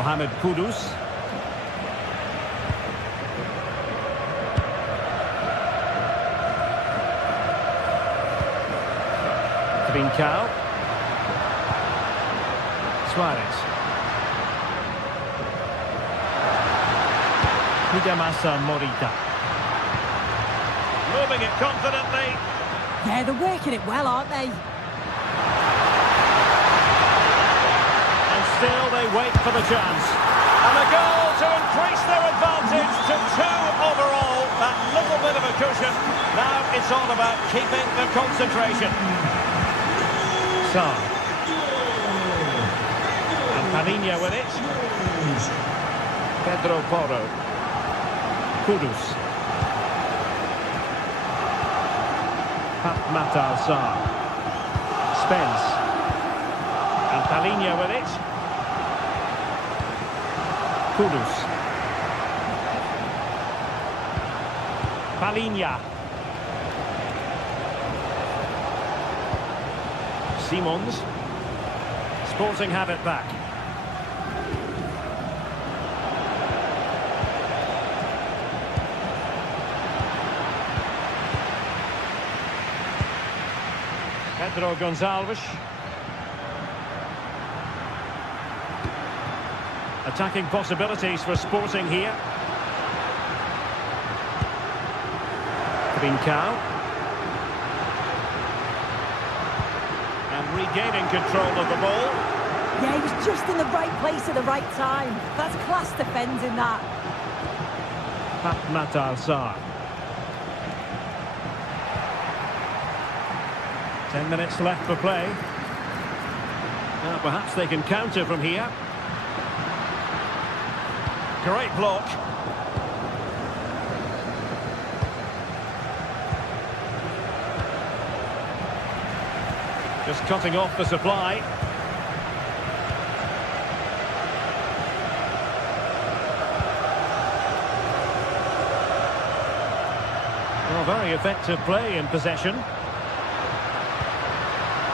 Mohamed Kudus. Trincao. Suarez. Morita. Moving it confidently. Yeah, they're working it well, aren't they? And still they wait for the chance. And a goal to increase their advantage to 2 overall. That little bit of a cushion. Now it's all about keeping the concentration. Sarr. And Palinha with it. Pedro Porro. Kudus. Matar Sarr. Spence. And Palinha with it. Kudus. Palinha. Simons. Sporting have it back. Pedro Gonçalves. Attacking possibilities for Sporting here. Trincao. And regaining control of the ball. Yeah, he was just in the right place at the right time. That's class defending, that. Matar Sarr. 10 minutes left for play. Now perhaps they can counter from here. Great block. Just cutting off the supply. Well, very effective play in possession.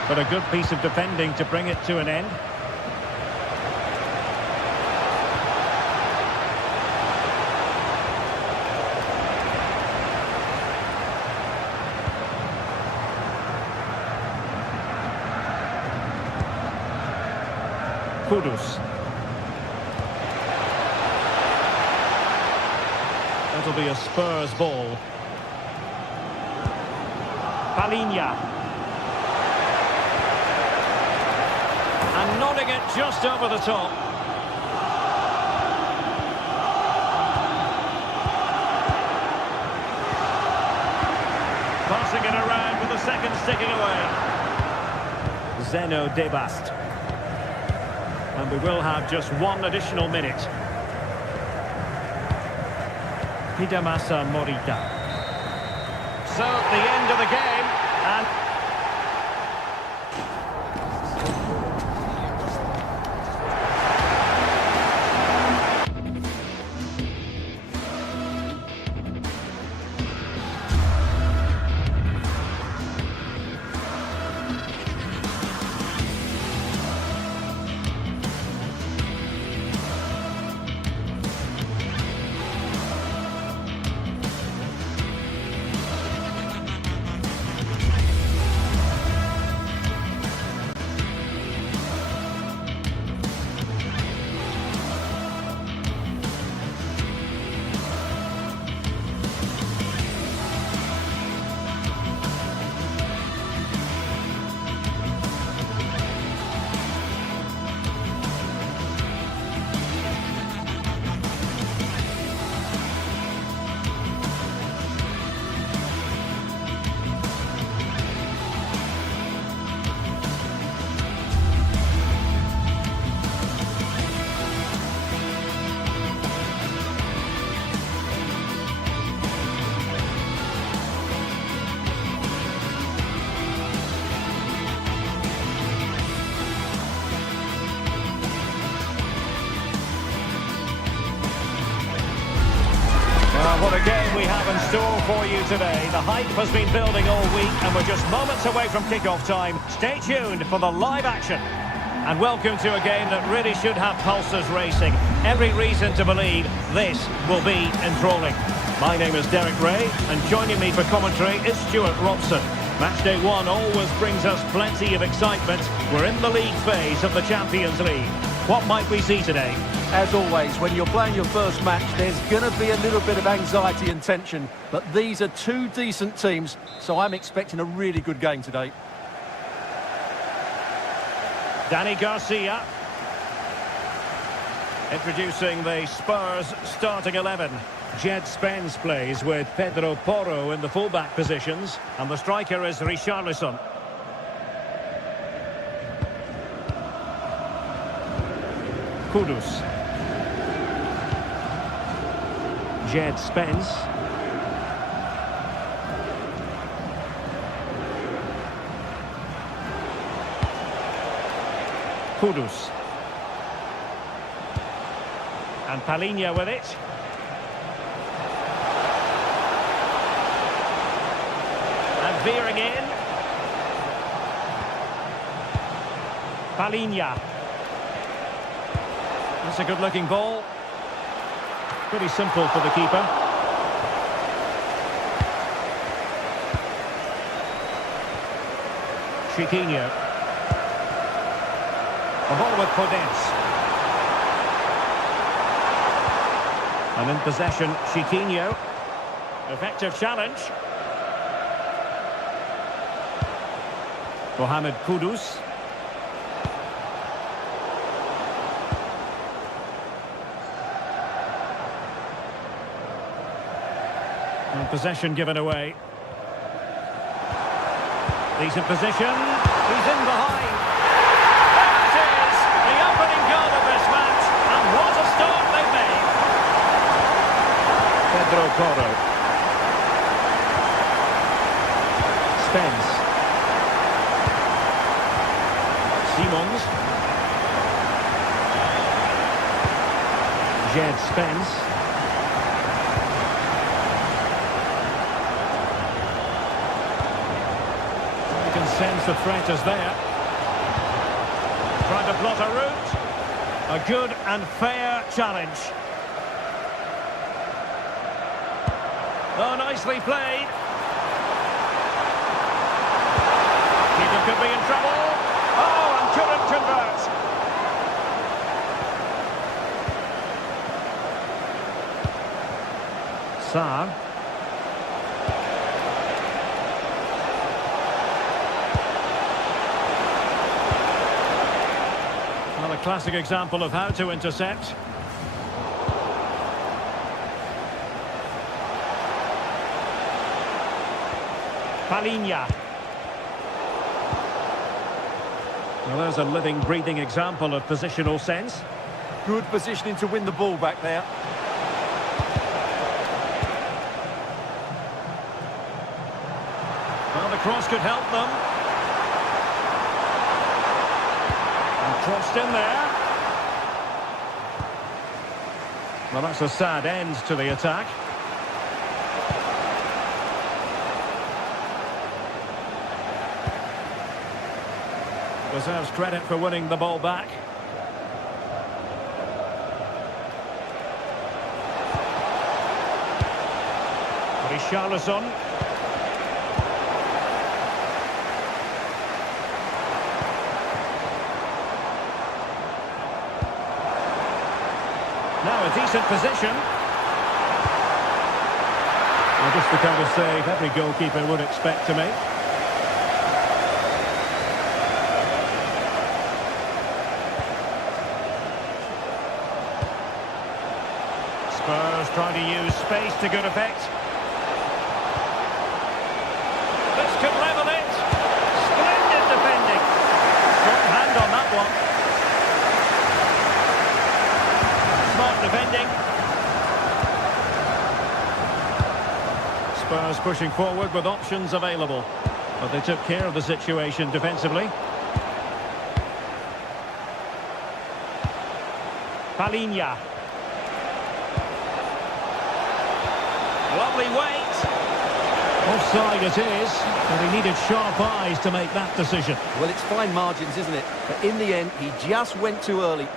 But a good piece of defending to bring it to an end. Kudus. That'll be a Spurs ball. Palinha. And nodding it just over the top. Passing it around with the second sticking away. Zeno Debast. And we will have just 1 additional minute. Morita. So, the end of the game. And what a game we have in store for you today. The hype has been building all week and we're just moments away from kick-off time. Stay tuned for the live action. And welcome to a game that really should have pulses racing. Every reason to believe this will be enthralling. My name is Derek Ray, and joining me for commentary is Stuart Robson. Matchday 1 always brings us plenty of excitement. We're in the league phase of the Champions League. What might we see today? As always, when you're playing your first match, there's going to be a little bit of anxiety and tension. But these are two decent teams, so I'm expecting a really good game today. Dani Garcia. Introducing the Spurs starting 11. Jed Spence plays with Pedro Porro in the fullback positions, and the striker is Richarlison. Kudus. Jed Spence. Kudus. And Palhinha with it. And veering in. Palhinha. That's a good-looking ball. Pretty simple for the keeper. Chiquinho. The ball with Podence. And in possession, Chiquinho. Effective challenge. Mohamed Kudus. And possession given away. Decent position. He's in behind. There it is! The opening goal of this match. And what a start they've made. Pedro Porro. Spence. Simons. Jed Spence. You can sense the threat is there. Trying to plot a route. A good and fair challenge. Oh, nicely played. Keeper could be in trouble. Oh, and couldn't convert. Sarr. Well, a classic example of how to intercept. Palhinha. Well, there's a living, breathing example of positional sense. Good positioning to win the ball back there. Well, the cross could help them. And crossed in there. Well, that's a sad end to the attack. Deserves credit for winning the ball back. Richarlison. Now a decent position. Well, just the kind of save every goalkeeper would expect to make. Spurs trying to use space to good effect. This could level it. Splendid defending. Short hand on that one. Smart defending. Spurs pushing forward with options available. But they took care of the situation defensively. Palhinha. Lovely weight. Offside it is, but he needed sharp eyes to make that decision. Well, it's fine margins, isn't it? But in the end, he just went too early.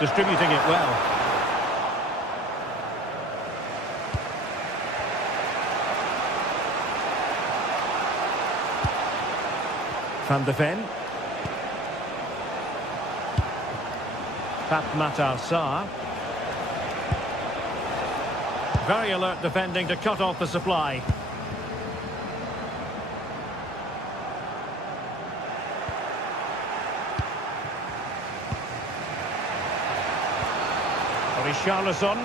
Distributing it well. Van de Ven. Matar Sarr. Very alert defending to cut off the supply. Richarlison.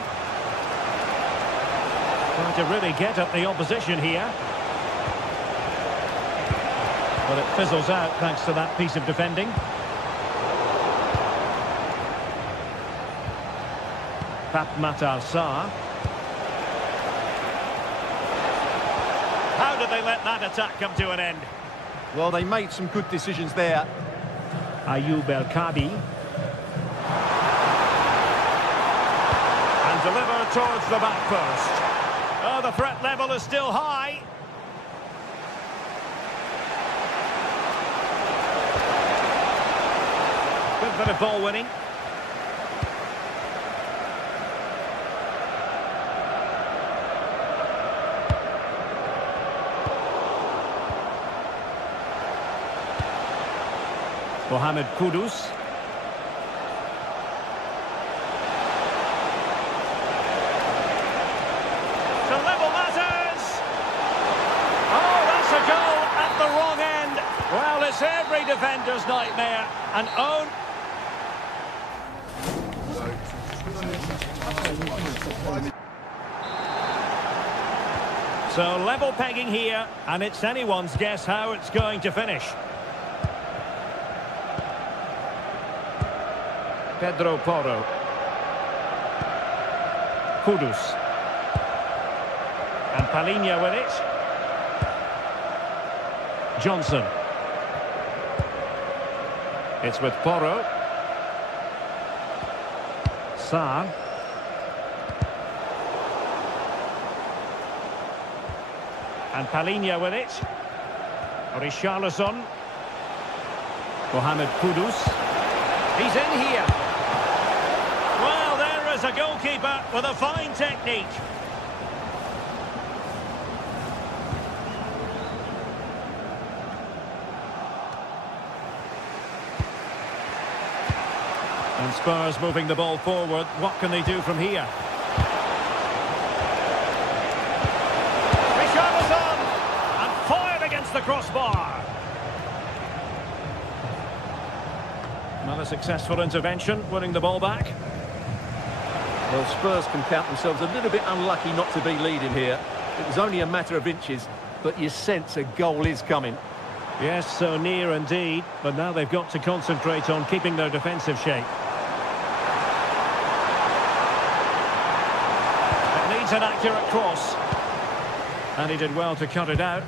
Trying to really get at the opposition here. But it fizzles out thanks to that piece of defending. Matar Sarr. How did they let that attack come to an end? Well, they made some good decisions there. Ayoub El Kadi. And delivered towards the back post. Oh, the threat level is still high. Good bit of ball winning. Mohamed Kudus. To level matters. Oh, that's a goal at the wrong end. Well, it's every defender's nightmare. An own. So level pegging here, and it's anyone's guess how it's going to finish. Pedro Porro. Kudus. And Palhinha with it. Johnson. It's with Porro. Sarr. And Palhinha with it. Richarlison. Mohamed Kudus. He's in here. Well, there is a goalkeeper with a fine technique. And Spurs moving the ball forward. What can they do from here? Richarlison! And fired against the crossbar. Not a successful intervention, winning the ball back. Well, Spurs can count themselves a little bit unlucky not to be leading here. It was only a matter of inches, but you sense a goal is coming. Yes, so near indeed, but now they've got to concentrate on keeping their defensive shape. It needs an accurate cross. And he did well to cut it out.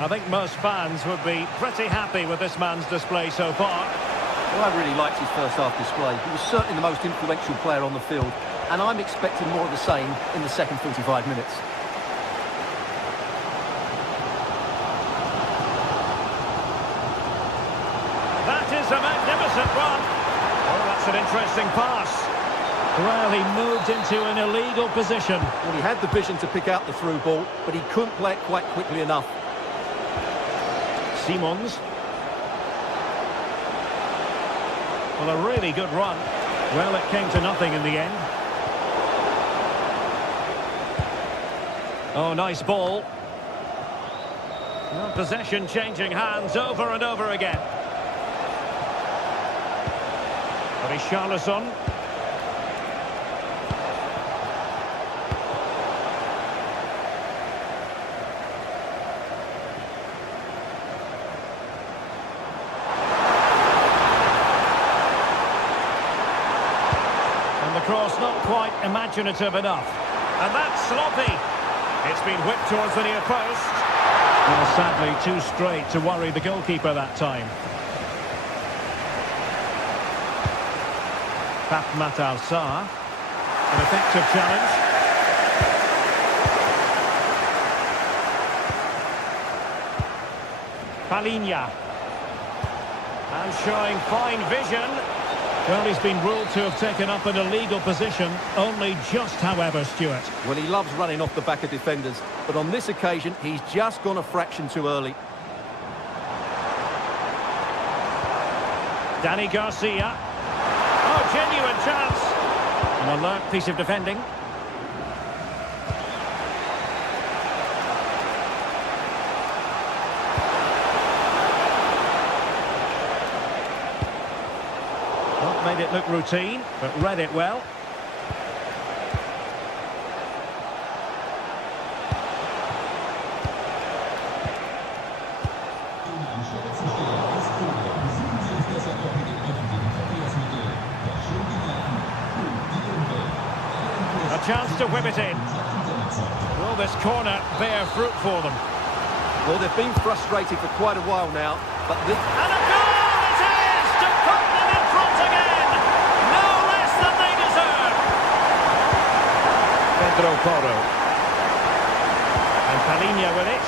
I think most fans would be pretty happy with this man's display so far. Well, I really liked his first half display. He was certainly the most influential player on the field, and I'm expecting more of the same in the second 45 minutes. That is a magnificent run. Oh, that's an interesting pass. Well, he moved into an illegal position. Well, he had the vision to pick out the through ball, but he couldn't play it quite quickly enough. Simons. Well, a really good run. Well, it came to nothing in the end. Oh, nice ball. Well, possession changing hands over and over again. Richarlison. Cross not quite imaginative enough. And that's sloppy. It's been whipped towards the near post. Well, sadly, too straight to worry the goalkeeper that time. Matar Sarr. An effective challenge. Palinha. And showing fine vision. Well, he's been ruled to have taken up an illegal position. Only just, however, Stuart. Well, he loves running off the back of defenders, but on this occasion, he's just gone a fraction too early. Danny Garcia. Oh, genuine chance. An alert piece of defending. Not made it look routine, but read it well. A chance to whip it in. Will this corner bear fruit for them? Well, they've been frustrated for quite a while now, but this... And a goal it is to put them in front again. No less than they deserve. Pedro Porro. And Palinha with it.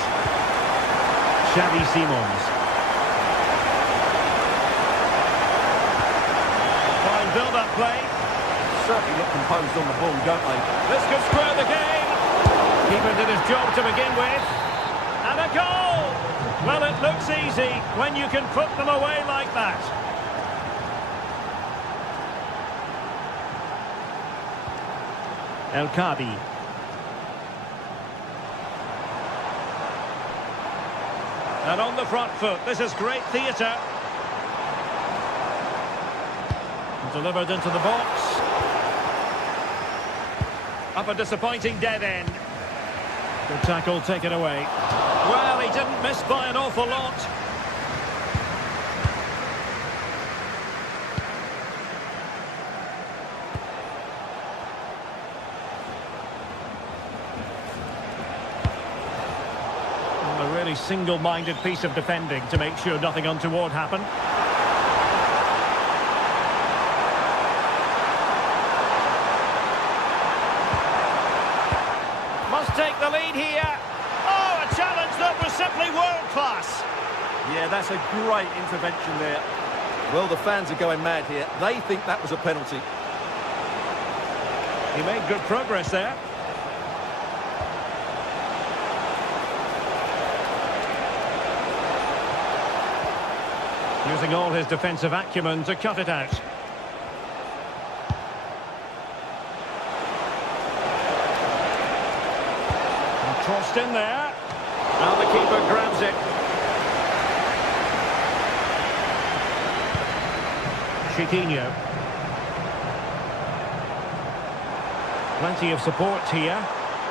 Xavi Simons. Fine build-up play. certainly look composed on the ball, don't they? This could square the game. Keeper did his job to begin with. And a goal! Well, it looks easy when you can put them away like that. El Kabi. And on the front foot, this is great theatre. Delivered into the box. Up a disappointing dead end. Good tackle taken away. Well, he didn't miss by an awful lot. A really single-minded piece of defending to make sure nothing untoward happened. Must take the lead here. Oh, a challenge that was simply world-class. Yeah, that's a great intervention there. Well, the fans are going mad here. They think that was a penalty. He made good progress there. Using all his defensive acumen to cut it out. And tossed in there. Now the keeper grabs it. Chiquinho. Plenty of support here.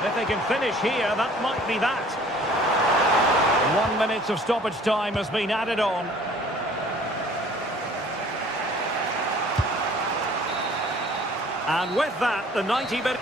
If they can finish here, that might be that. 1 minute of stoppage time has been added on. And with that, the 90-minute...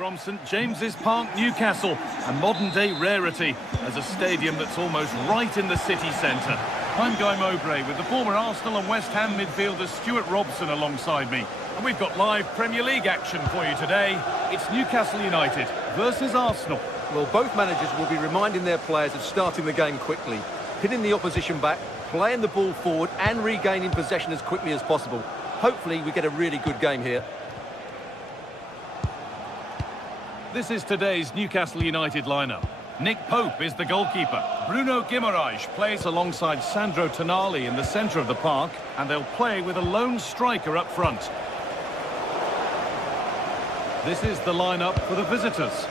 from St James's Park, Newcastle, a modern-day rarity as a stadium that's almost right in the city centre. I'm Guy Mowbray with the former Arsenal and West Ham midfielder Stuart Robson alongside me. And we've got live Premier League action for you today. It's Newcastle United versus Arsenal. Well, both managers will be reminding their players of starting the game quickly, pinning the opposition back, playing the ball forward and regaining possession as quickly as possible. Hopefully we get a really good game here. This is today's Newcastle United lineup. Nick Pope is the goalkeeper. Bruno Guimaraes plays alongside Sandro Tonali in the centre of the park, and they'll play with a lone striker up front. This is the lineup for the visitors.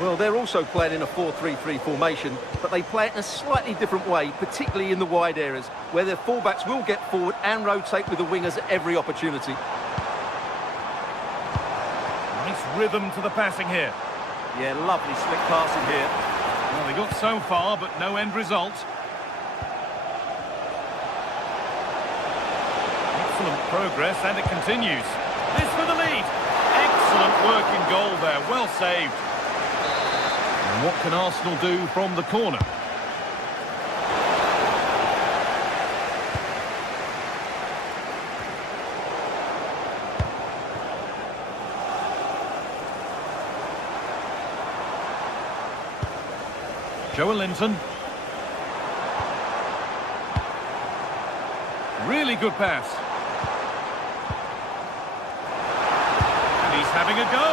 Well, they're also playing in a 4-3-3 formation, but they play it in a slightly different way, particularly in the wide areas, where their fullbacks will get forward and rotate with the wingers at every opportunity. Nice rhythm to the passing here. Yeah, lovely slick passing here. Well, they got so far, but no end result. Excellent progress, and it continues. This for the lead. Excellent work in goal there, well saved. And what can Arsenal do from the corner? Joelinton. Really good pass. And he's having a go.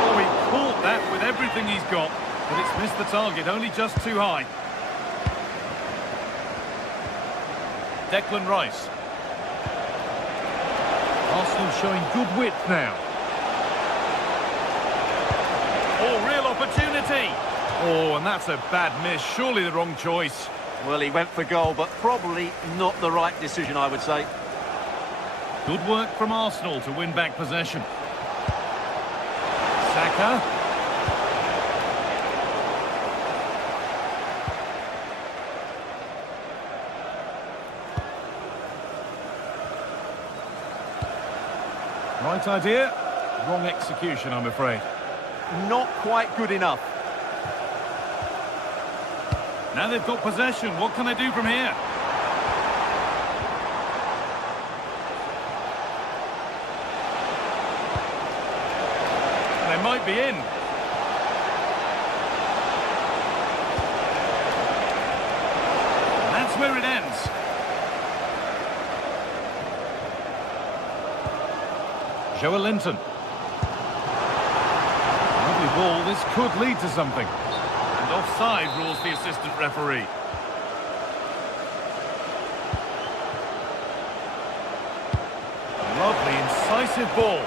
Oh, he caught that with everything he's got, but it's missed the target, only just too high. Declan Rice. Arsenal showing good width now. Oh, real opportunity. Oh, and that's a bad miss. Surely the wrong choice. Well, he went for goal, but probably not the right decision, I would say. Good work from Arsenal to win back possession. Saka. Right idea. Wrong execution, I'm afraid. Not quite good enough. Now they've got possession. What can they do from here? They might be in. And that's where it ends. Joelinton. Lovely ball. This could lead to something. And offside rules the assistant referee. Lovely, incisive ball.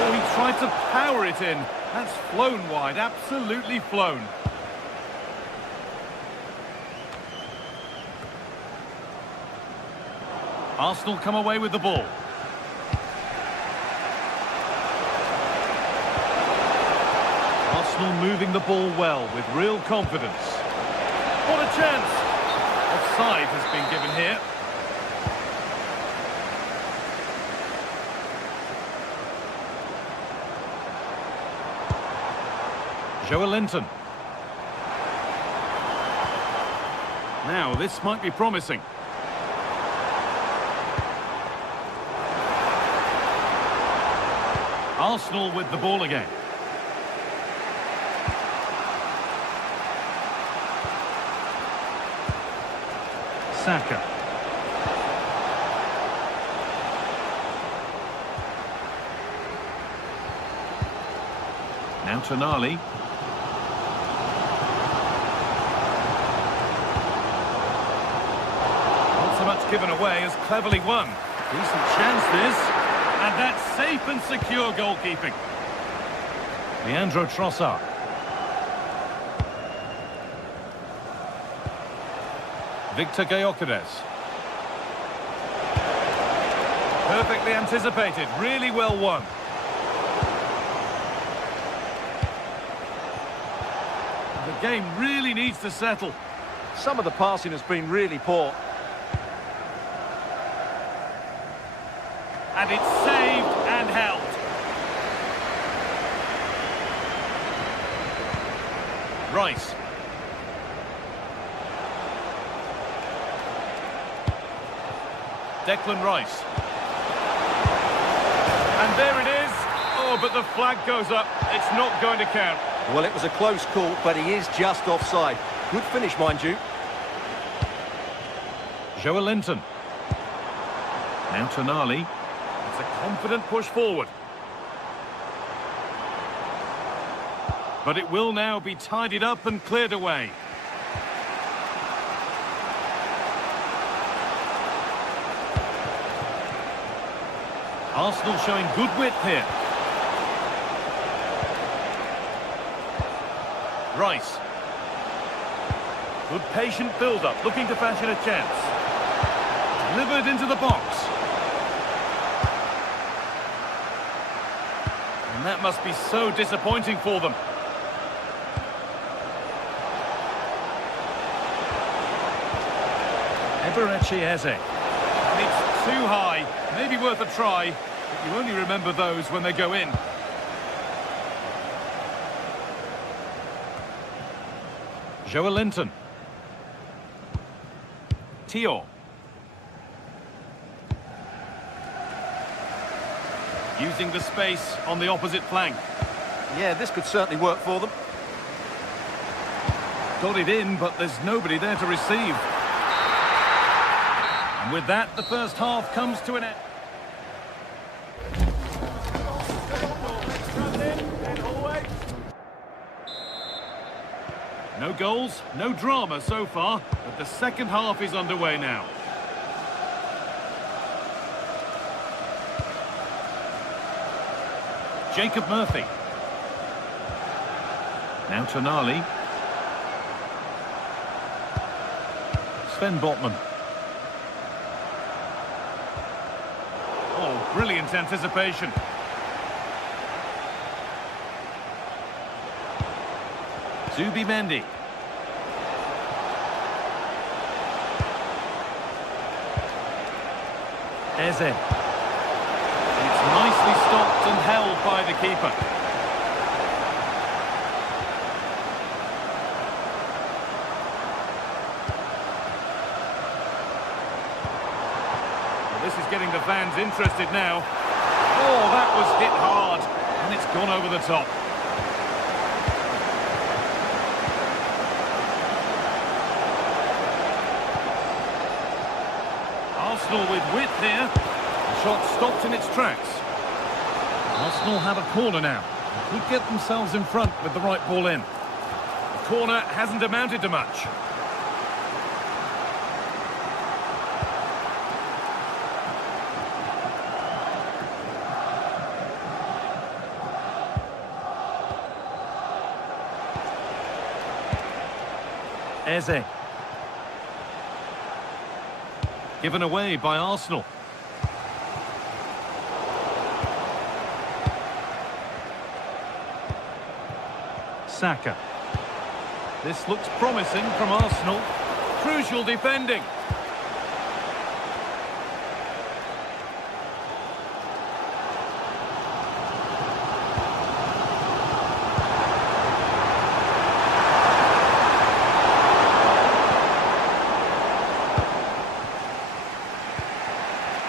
Oh, he tried to power it in. That's flown wide, absolutely flown. Arsenal come away with the ball. Arsenal moving the ball well with real confidence. What a chance! Offside has been given here. Joelinton. Now this might be promising. Arsenal with the ball again. Saka. Now Tonali. Not so much given away as cleverly won. Decent chance this. And that's safe and secure goalkeeping. Leandro Trossard. Victor Gyökeres. Perfectly anticipated, really well won. The game really needs to settle. Some of the passing has been really poor. and it's saved and held. Rice. Declan Rice. And there it is. Oh, but the flag goes up. It's not going to count. Well, it was a close call, but he is just offside. Good finish, mind you. Joe Linton. Now Tonali. It's a confident push forward. But it will now be tidied up and cleared away. Arsenal showing good width here. Rice. Good patient build-up, looking to fashion a chance. Delivered into the box. And that must be so disappointing for them. Eberechi Eze. And it's too high. Maybe worth a try, but you only remember those when they go in. Joe Linton. Tio. Using the space on the opposite flank. Yeah, this could certainly work for them. Got it in, but there's nobody there to receive. And with that, the first half comes to an end. No goals, no drama so far, but the second half is underway now. Jacob Murphy. Now Tonali. Sven Botman. Oh, brilliant anticipation. Zubimendi. Eze. It's nicely stopped and held by the keeper. Well, this is getting the fans interested now. Oh, that was hit hard, and it's gone over the top. Arsenal with width here. The shot stopped in its tracks. Arsenal have a corner now. They could get themselves in front with the right ball in. The corner hasn't amounted to much. Eze. Given away by Arsenal. Saka. This looks promising from Arsenal. Crucial defending.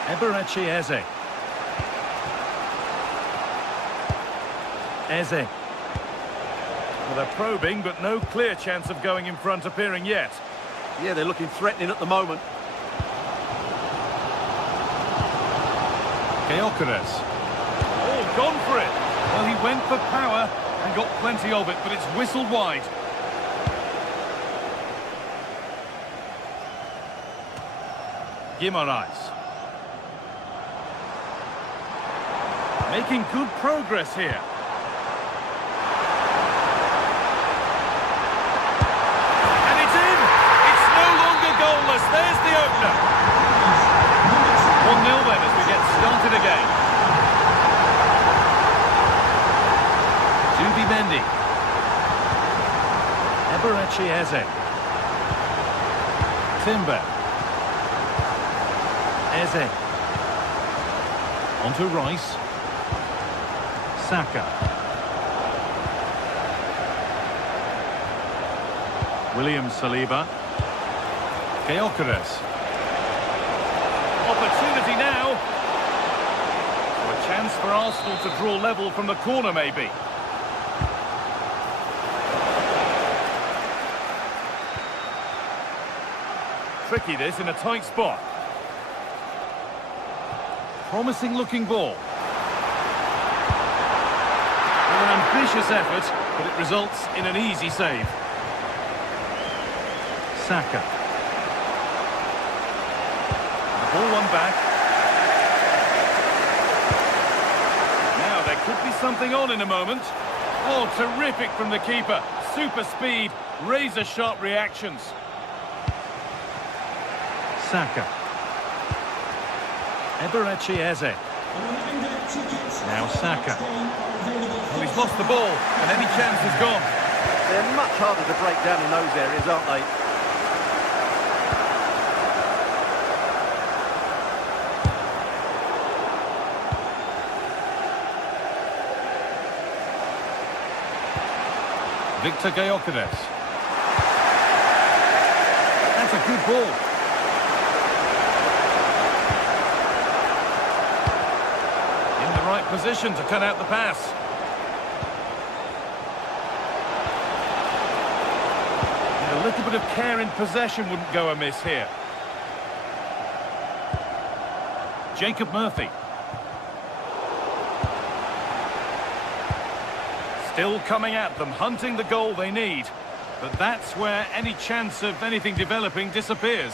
Eberechi Eze. Eze. Well, they're probing, but no clear chance of going in front appearing yet. Yeah, they're looking threatening at the moment. Gyökeres. Oh, gone for it. Well, he went for power and got plenty of it, but it's whistled wide. Guimaraes. Making good progress here. And it's in! It's no longer goalless. There's the opener. 1-0 then as we get started again. Zubimendi. Eberechi Eze. Timber. Eze. Onto Rice. Saka. William Saliba. Gyökeres. Opportunity now. So a chance for Arsenal to draw level from the corner, maybe. Tricky this in a tight spot. Promising looking ball. With an ambitious effort, but it results in an easy save. Saka. The ball won back. Now there could be something on in a moment. Oh, terrific from the keeper. Super speed, razor-sharp reactions. Saka. Eberechi Eze. Now Saka. Well, he's lost the ball, and any chance is gone. They're much harder to break down in those areas, aren't they? Victor Gyökeres. That's a good ball. In the right position to cut out the pass. And a little bit of care in possession wouldn't go amiss here. Jacob Murphy. Still coming at them, hunting the goal they need. But that's where any chance of anything developing disappears.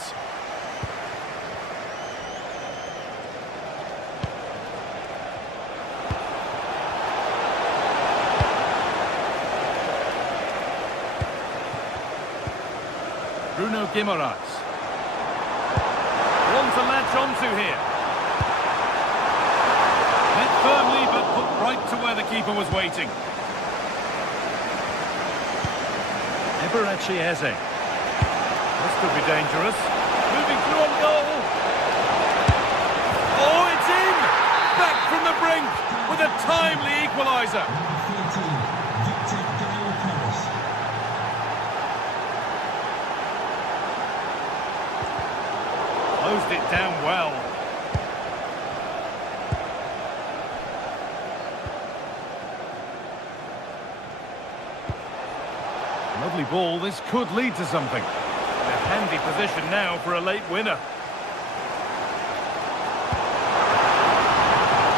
Bruno Guimaraes. One to latch onto here. Met firmly, but put right to where the keeper was waiting. Eberechi Eze. This could be dangerous. Moving through on goal. Oh, it's in! Back from the brink with a timely equaliser. Closed it down well. Lovely ball, this could lead to something. A handy position now for a late winner.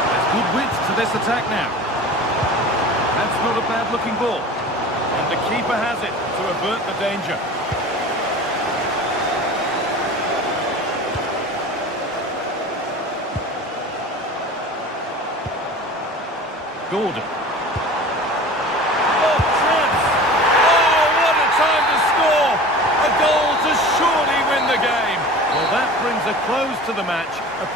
There's good width to this attack now. That's not a bad looking ball. And the keeper has it to avert the danger. Gordon. A goal to surely win the game. Well, that brings a close to the match. A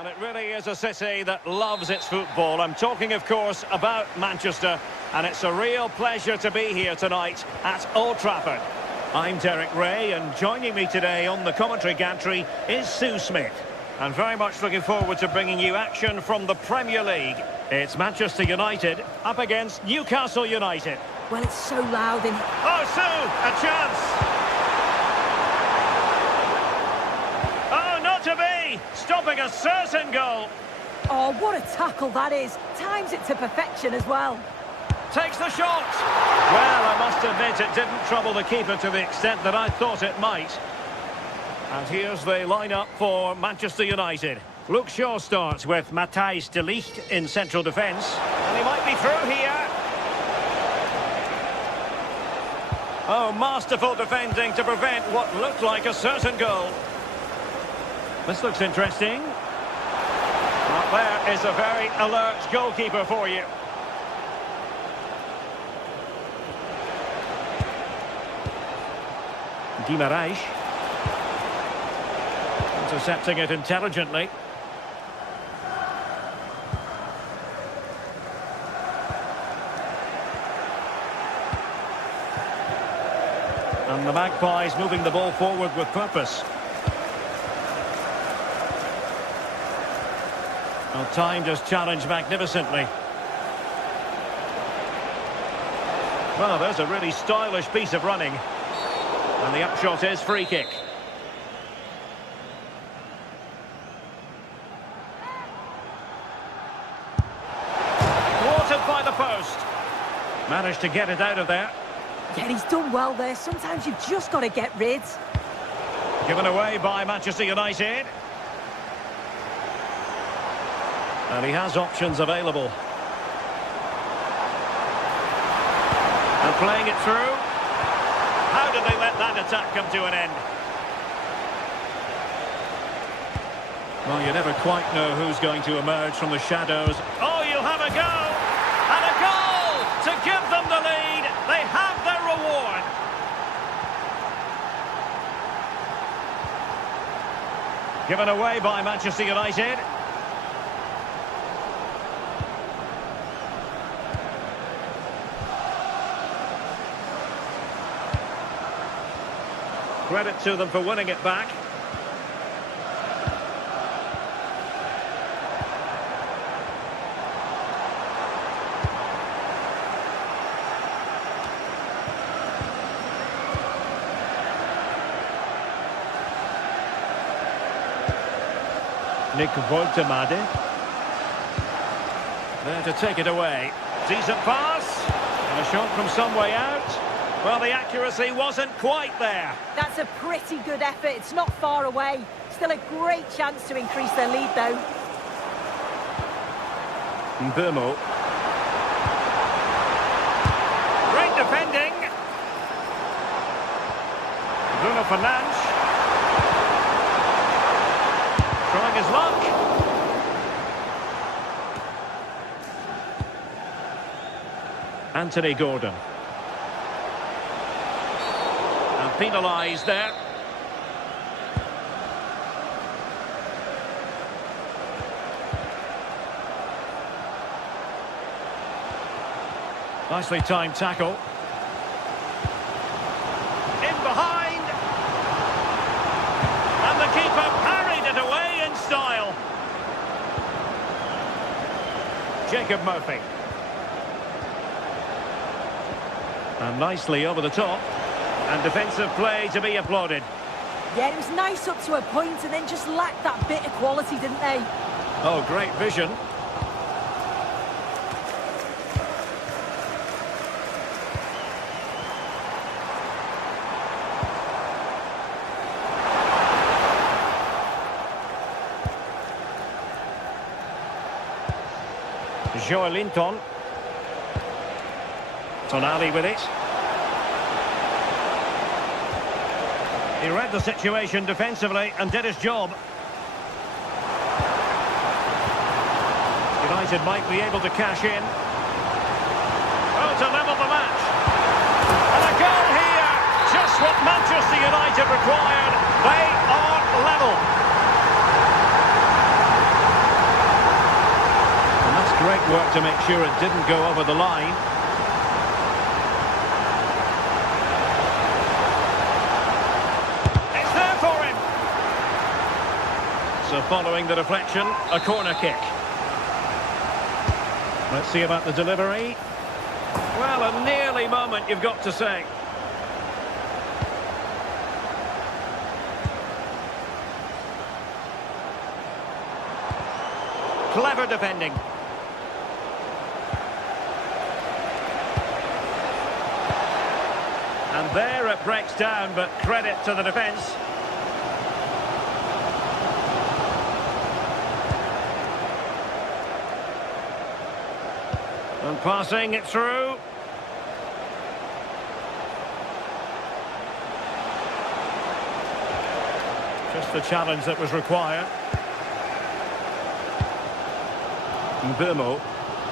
And it really is a city that loves its football. I'm talking, of course, about Manchester. And it's a real pleasure to be here tonight at Old Trafford. I'm Derek Ray, and joining me today on the commentary gantry is Sue Smith. I'm very much looking forward to bringing you action from the Premier League. It's Manchester United up against Newcastle United. Well, it's so loud in... Oh, Sue, a chance! Oh, not to be! Stopping a certain goal. Oh, what a tackle that is. Times it to perfection as well. Takes the shot. Well, I must admit it didn't trouble the keeper to the extent that I thought it might. And here's the lineup for Manchester United. Luke Shaw starts with Matthijs de Ligt in central defence. And he might be through here. Oh, masterful defending to prevent what looked like a certain goal. This looks interesting. Well, there is a very alert goalkeeper for you. Guimaraes. Intercepting it intelligently. And the Magpies moving the ball forward with purpose. Well, time just challenged magnificently. Well, there's a really stylish piece of running. And the upshot is free kick. Thwarted by the post. Managed to get it out of there. Yeah, he's done well there. Sometimes you've just got to get rid. Given away by Manchester United. And he has options available. And playing it through. How did they let that attack come to an end? Well, you never quite know who's going to emerge from the shadows. Oh, you'll have a go! And a goal to give them the lead. They have their reward. Given away by Manchester United. Credit to them for winning it back. Nick Woltemade. There to take it away. Decent pass. And a shot from some way out. Well, the accuracy wasn't quite there. That's a pretty good effort. It's not far away. Still a great chance to increase their lead, though. Mbeumo. Great defending. Bruno Fernandes. Trying his luck. Anthony Gordon. And penalised there. Nicely timed tackle. In behind. And the keeper parried it away in style. Jacob Murphy. And nicely over the top. And defensive play to be applauded. Yeah, it was nice up to a point and then just lacked that bit of quality, didn't they? Oh, great vision. Joelinton. Tonali with it. He read the situation defensively and did his job. United might be able to cash in. Oh, to level the match. And a goal here. Just what Manchester United required. They are level. work to make sure it didn't go over the line. It's there for him! So following the deflection, a corner kick. Let's see about the delivery. Well, a nearly moment, you've got to say. Clever defending. And there it breaks down, but credit to the defence. And passing it through. Just the challenge that was required. Mbeumo.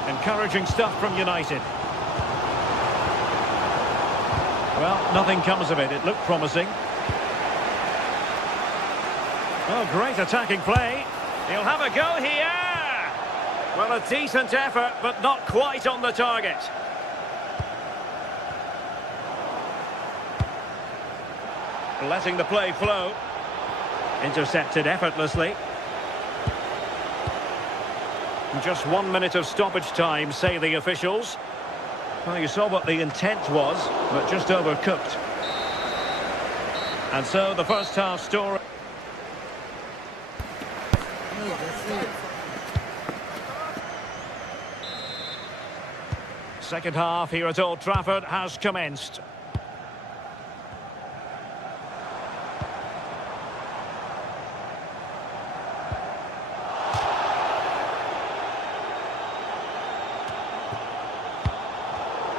Encouraging stuff from United. Well, nothing comes of it. It looked promising. Oh, great attacking play. He'll have a go here. Well, a decent effort, but not quite on the target. Letting the play flow. Intercepted effortlessly. Just 1 minute of stoppage time, say the officials. Well, you saw what the intent was, but just overcooked. And so the first half story. Second half here at Old Trafford has commenced.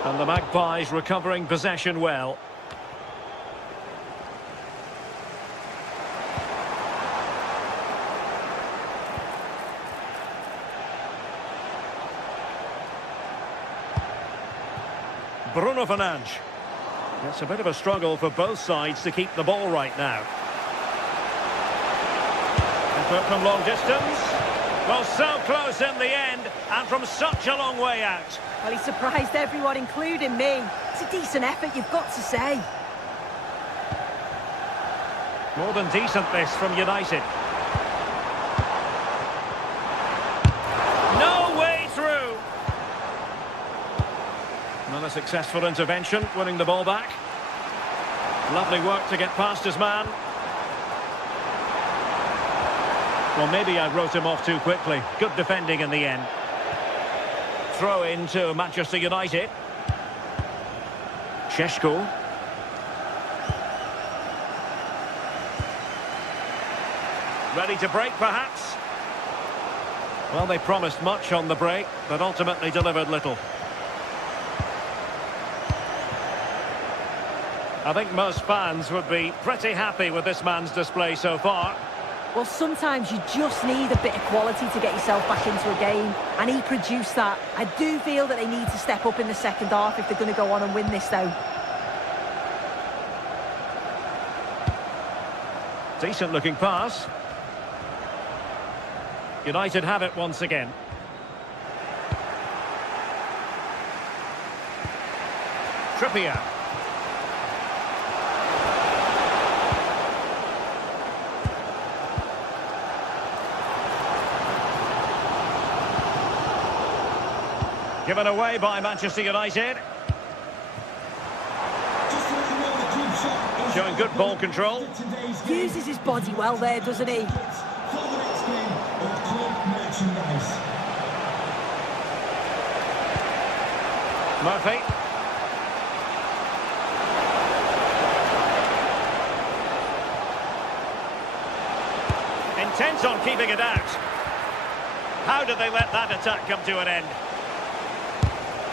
And the Magpies recovering possession well. Bruno Fernandes. It's a bit of a struggle for both sides to keep the ball right now. Effort from long distance. Well, so close in the end, and from such a long way out. Well, he surprised everyone, including me. It's a decent effort, you've got to say. More than decent this from United. No way through. Another successful intervention, winning the ball back. Lovely work to get past his man. Well, maybe I wrote him off too quickly. Good defending in the end. Throw in to Manchester United. Šeško. Ready to break, perhaps? Well, they promised much on the break, but ultimately delivered little. I think most fans would be pretty happy with this man's display so far. Well, sometimes you just need a bit of quality to get yourself back into a game, and he produced that. I do feel that they need to step up in the second half if they're going to go on and win this, though. Decent looking pass. United have it once again. Trippier. Given away by Manchester United. Showing good ball control. Uses his body well there, doesn't he? Murphy. Intent on keeping it out. How did they let that attack come to an end?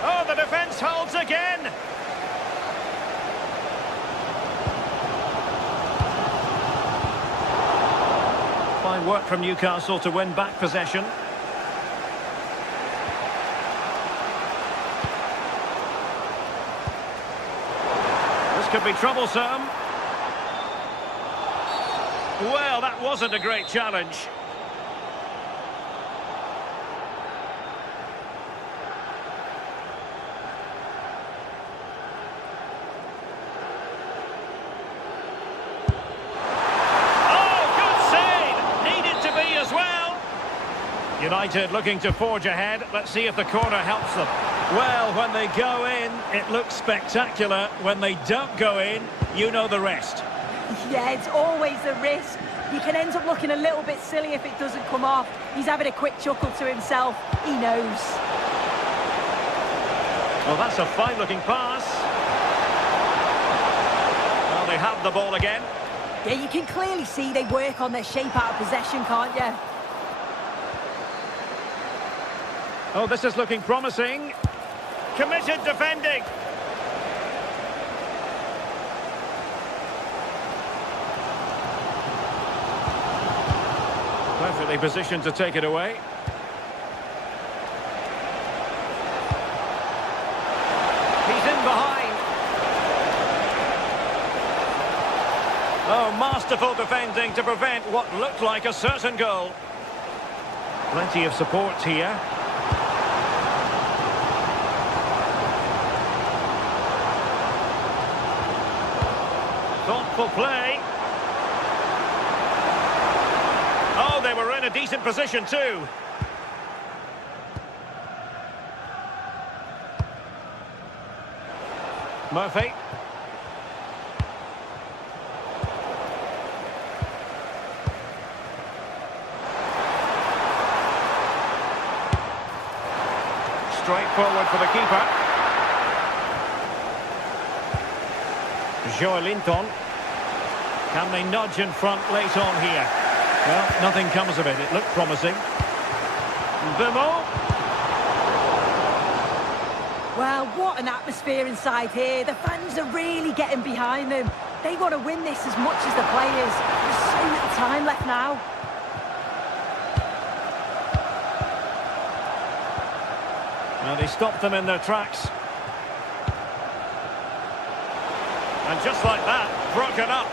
Oh, the defence holds again. Fine work from Newcastle to win back possession. This could be troublesome. Well, that wasn't a great challenge. United looking to forge ahead. Let's see if the corner helps them. Well, when they go in, it looks spectacular. When they don't go in, you know the rest. Yeah, it's always a risk. You can end up looking a little bit silly if it doesn't come off. He's having a quick chuckle to himself. He knows. Well, that's a fine-looking pass. Well, they have the ball again. Yeah, you can clearly see they work on their shape out of possession, can't you? Oh, this is looking promising. Committed defending. Perfectly positioned to take it away. He's in behind. Oh, masterful defending to prevent what looked like a certain goal. Plenty of support here. Thoughtful play. Oh, they were in a decent position too. Murphy. Straight forward for the keeper. Joelinton. Can they nudge in front late on here? Well, nothing comes of it. It looked promising. Bimo. Well, what an atmosphere inside here. The fans are really getting behind them. They want to win this as much as the players. There's so little time left now. Well, they stopped them in their tracks. And just like that, broken up.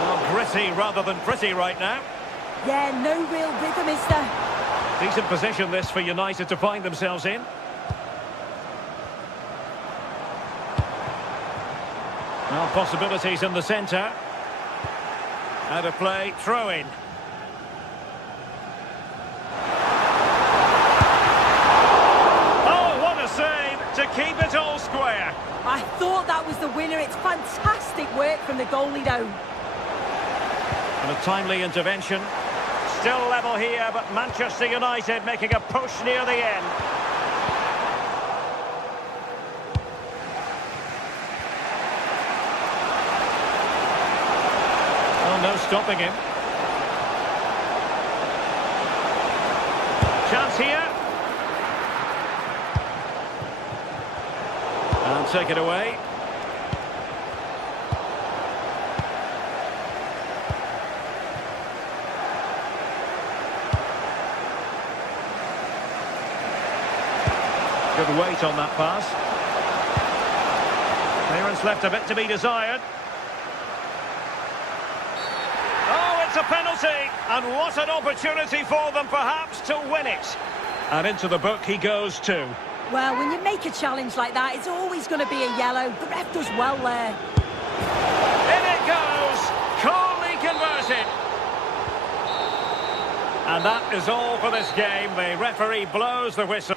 Oh, gritty rather than pretty right now. Yeah, no real rhythm, is there? Decent position this for United to find themselves in. Well, possibilities in the centre. Out of play, throw in. Oh, what a save to keep it all square. I thought that was the winner. It's fantastic work from the goalie, though. And a timely intervention. Still level here, but Manchester United making a push near the end. Oh, no stopping him. Chance here. And take it away. Good weight on that pass. Clearance left a bit to be desired. Oh, it's a penalty! And what an opportunity for them, perhaps, to win it. And into the book he goes too. Well, when you make a challenge like that, it's always going to be a yellow. The ref does well there. In it goes! Calmly converted. And that is all for this game. The referee blows the whistle.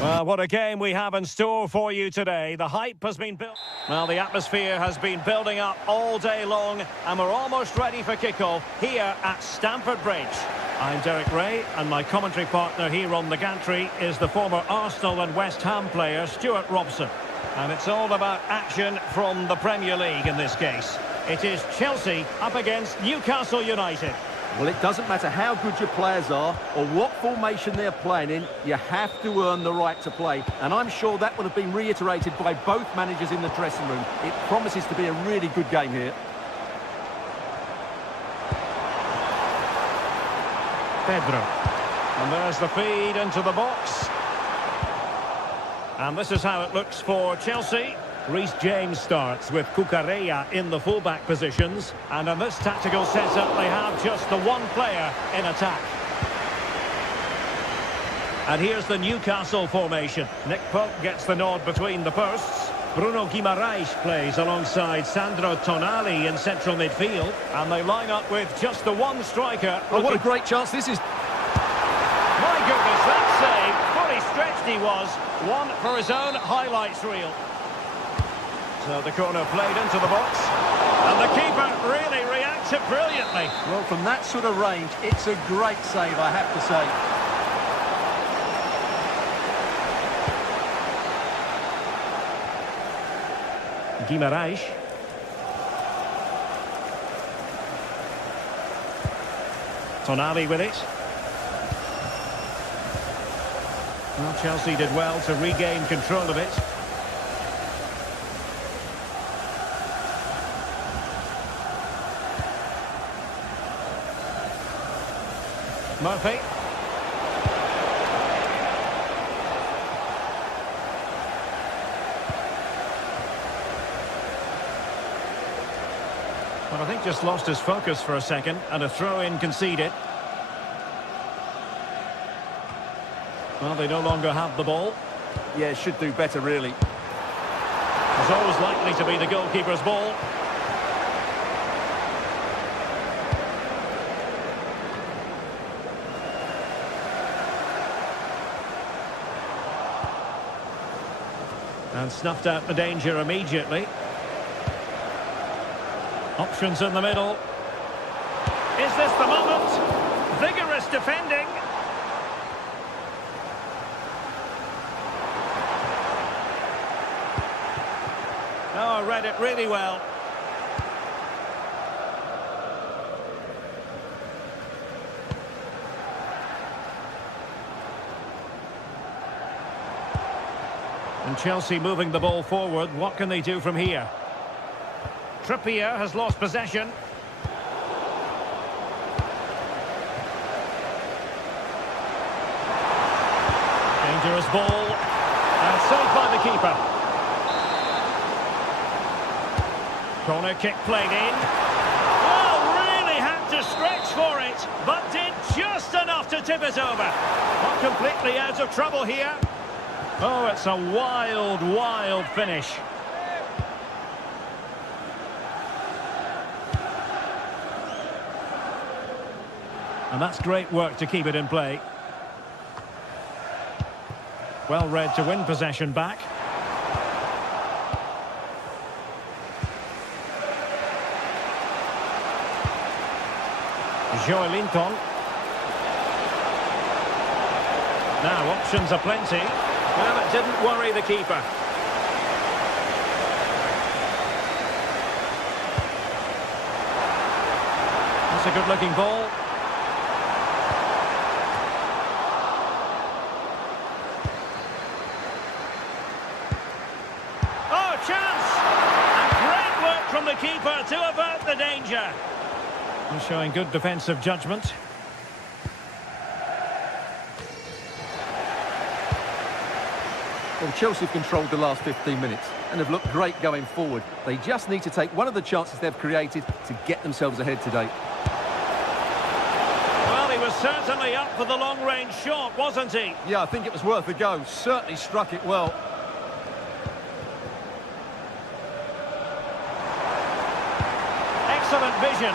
Well, what a game we have in store for you today. The hype has been built. Well, the atmosphere has been building up all day long, and we're almost ready for kickoff here at Stamford Bridge. I'm Derek Ray, and my commentary partner here on the gantry is the former Arsenal and West Ham player Stuart Robson. And it's all about action from the Premier League in this case. It is Chelsea up against Newcastle United. Well, it doesn't matter how good your players are or what formation they're playing in, you have to earn the right to play. And I'm sure that would have been reiterated by both managers in the dressing room. It promises to be a really good game here. Pedro. And there's the feed into the box. And this is how it looks for Chelsea. Reece James starts with Cucurella in the fullback positions. And in this tactical setup, they have just the one player in attack. And here's the Newcastle formation. Nick Pope gets the nod between the posts. Bruno Guimaraes plays alongside Sandro Tonali in central midfield. And they line up with just the one striker. Oh, what a great chance this is. My goodness, that save. Fully stretched he was. One for his own highlights reel. So the corner played into the box. And the keeper really reacted brilliantly. Well, from that sort of range, it's a great save, I have to say. Guimaraes. Tonali with it. Well, Chelsea did well to regain control of it. Murphy. Well, I think just lost his focus for a second, and a throw-in conceded. Well, they no longer have the ball. Yeah, should do better, really. It's always likely to be the goalkeeper's ball. And snuffed out the danger immediately. Options in the middle. Is this the moment? Vigorous defending. Oh, read it really well. And Chelsea moving the ball forward. What can they do from here? Trippier has lost possession. Dangerous ball. And saved by the keeper. Corner kick played in. Well, really had to stretch for it, but did just enough to tip it over. Not completely out of trouble here. Oh, it's a wild, wild finish. And that's great work to keep it in play. Well read to win possession back. Joelinton. Now options are plenty. Well, it didn't worry the keeper. That's a good-looking ball. Oh, chance! And great work from the keeper to avert the danger. He's showing good defensive judgment. Well, Chelsea have controlled the last 15 minutes and have looked great going forward. They just need to take one of the chances they've created to get themselves ahead today. Well, he was certainly up for the long-range shot, wasn't he? Yeah, I think it was worth a go. Certainly struck it well. Excellent vision.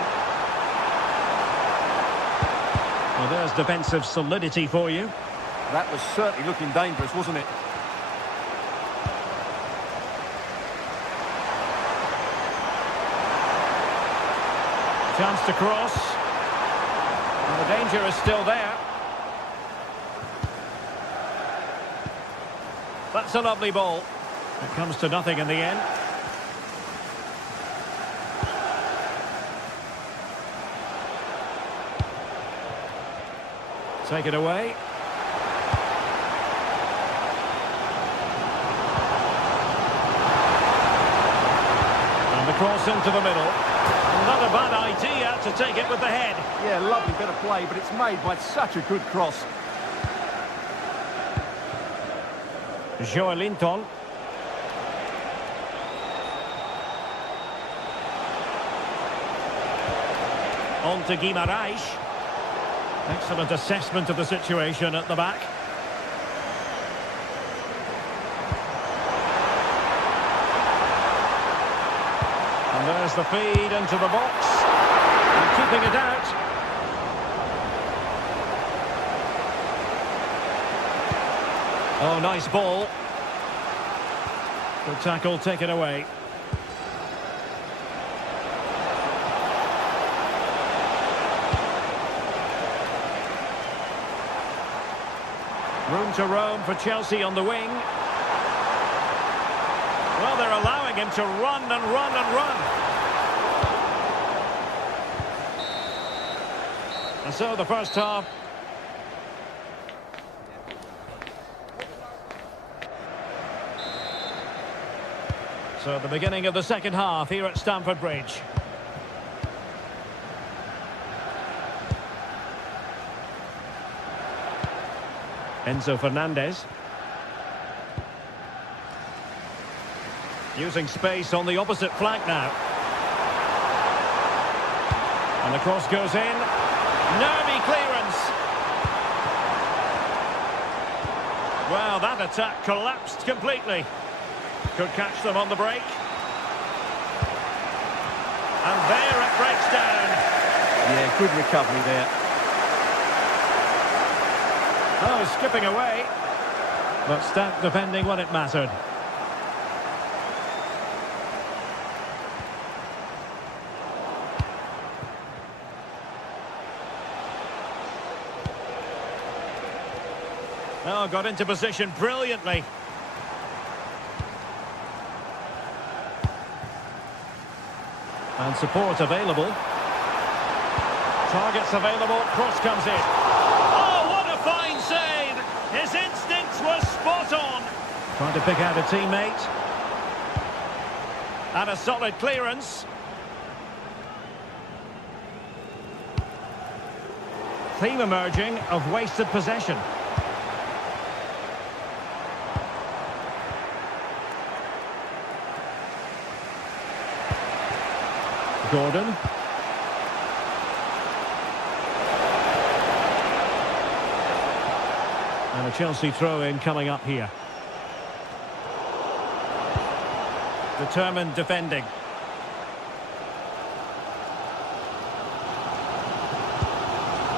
Well, there's defensive solidity for you. That was certainly looking dangerous, wasn't it? Chance to cross. And the danger is still there. That's a lovely ball. It comes to nothing in the end. Take it away. And the cross into the middle. Not a bad idea to take it with the head. Yeah, lovely bit of play, but it's made by such a good cross. Joelinton. On to Guimaraes. Excellent assessment of the situation at the back. And there's the feed into the box. And keeping it out. Oh, nice ball. Good tackle, take it away. Room to roam for Chelsea on the wing. Well, they're allowing him to run and run and run. And so the first half. So the beginning of the second half here at Stamford Bridge. Enzo Fernandez. Using space on the opposite flank now. And the cross goes in. Nervy clearance. Well, that attack collapsed completely. Could catch them on the break. And there it breaks down. Yeah, good recovery there. Oh, skipping away. But stat defending when it mattered. Oh, got into position brilliantly. And support available. Targets available. Cross comes in. Oh, what a fine save! His instincts were spot on. Trying to pick out a teammate. And a solid clearance. Theme emerging of wasted possession. Gordon. And a Chelsea throw-in coming up here. Determined defending.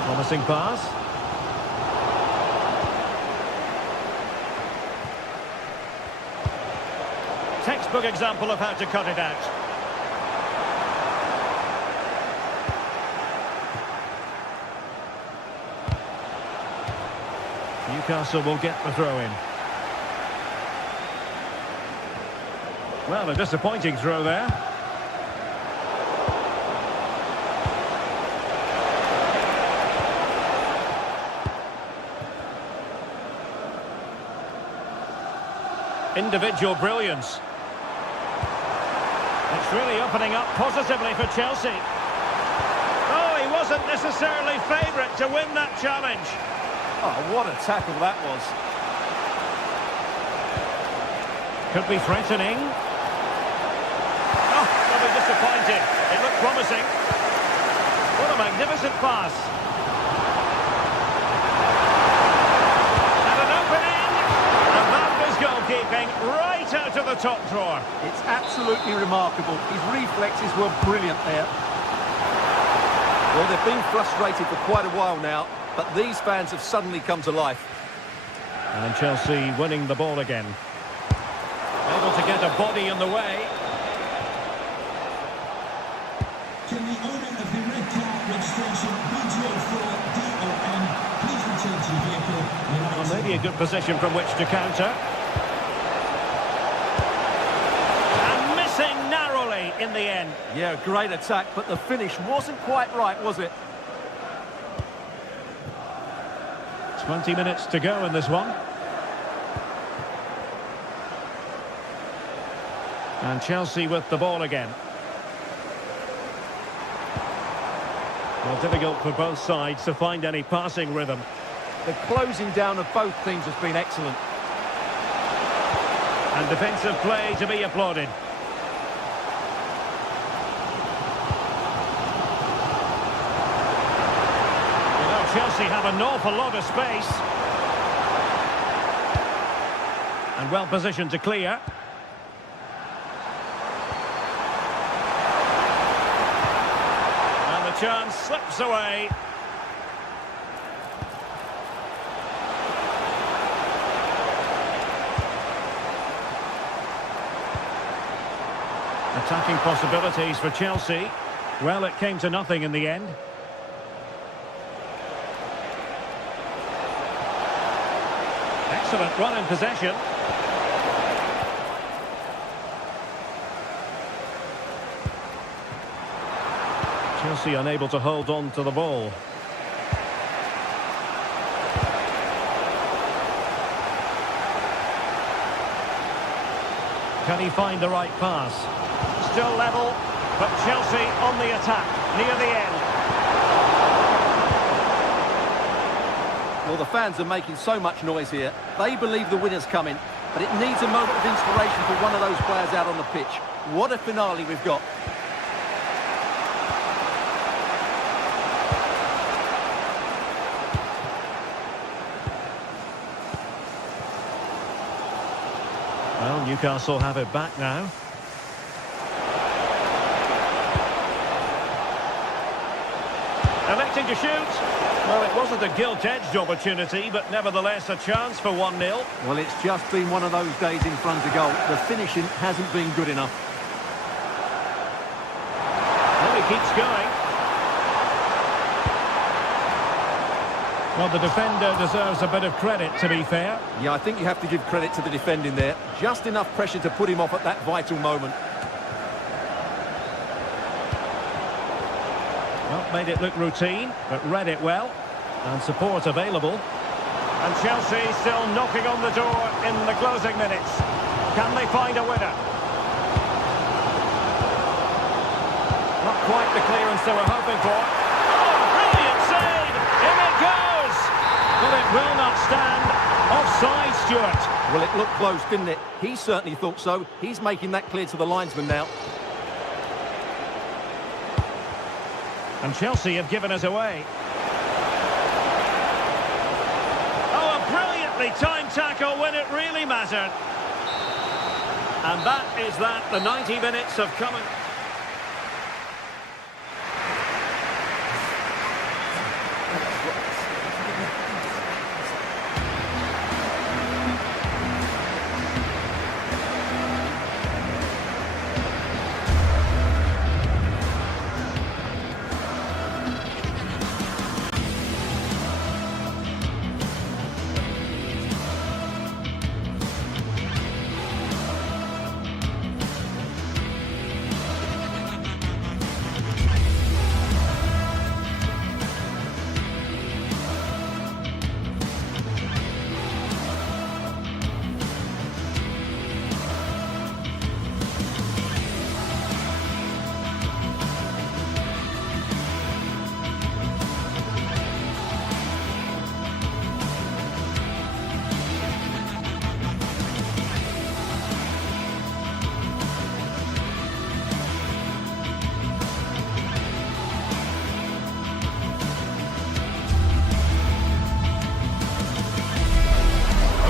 Promising pass. Textbook example of how to cut it out. Newcastle will get the throw-in. Well, a disappointing throw there. Individual brilliance. It's really opening up positively for Chelsea. Oh, he wasn't necessarily favourite to win that challenge. Oh, what a tackle that was. Could be threatening. Oh, they'll be disappointed. It looked promising. What a magnificent pass. And an opening. And that was goalkeeping right out of the top drawer. It's absolutely remarkable. His reflexes were brilliant there. Well, they've been frustrated for quite a while now, but these fans have suddenly come to life. And Chelsea winning the ball again. Able to get a body in the way. Can the owner of the red car registration B04DOM please return to your vehicle? Well, maybe a good position from which to counter. And missing narrowly in the end. Yeah, great attack, but the finish wasn't quite right, was it? 20 minutes to go in this one. And Chelsea with the ball again. Well, difficult for both sides to find any passing rhythm. The closing down of both teams has been excellent. And defensive play to be applauded. Chelsea have an awful lot of space. And well positioned to clear. And the chance slips away. Attacking possibilities for Chelsea. Well, it came to nothing in the end. Excellent run in possession. Chelsea unable to hold on to the ball. Can he find the right pass? Still level, but Chelsea on the attack near the end. Well, the fans are making so much noise here. They believe the winner's coming, but it needs a moment of inspiration for one of those players out on the pitch. What a finale we've got. Well, Newcastle have it back now. Electing to shoot. Well, it wasn't a gilt-edged opportunity, but nevertheless a chance for 1-0. Well, it's just been one of those days in front of goal. The finishing hasn't been good enough. Well, he keeps going. Well, the defender deserves a bit of credit, to be fair. Yeah, I think you have to give credit to the defending there. Just enough pressure to put him off at that vital moment. Well, made it look routine, but read it well. And support available. And Chelsea still knocking on the door in the closing minutes. Can they find a winner? Not quite the clearance they were hoping for. Oh, brilliant save! In it goes! But it will not stand. Offside, Stuart. Well, it looked close, didn't it? He certainly thought so. He's making that clear to the linesman now. And Chelsea have given us away. Oh, a brilliantly timed tackle when it really mattered. And that is that. The 90 minutes have come.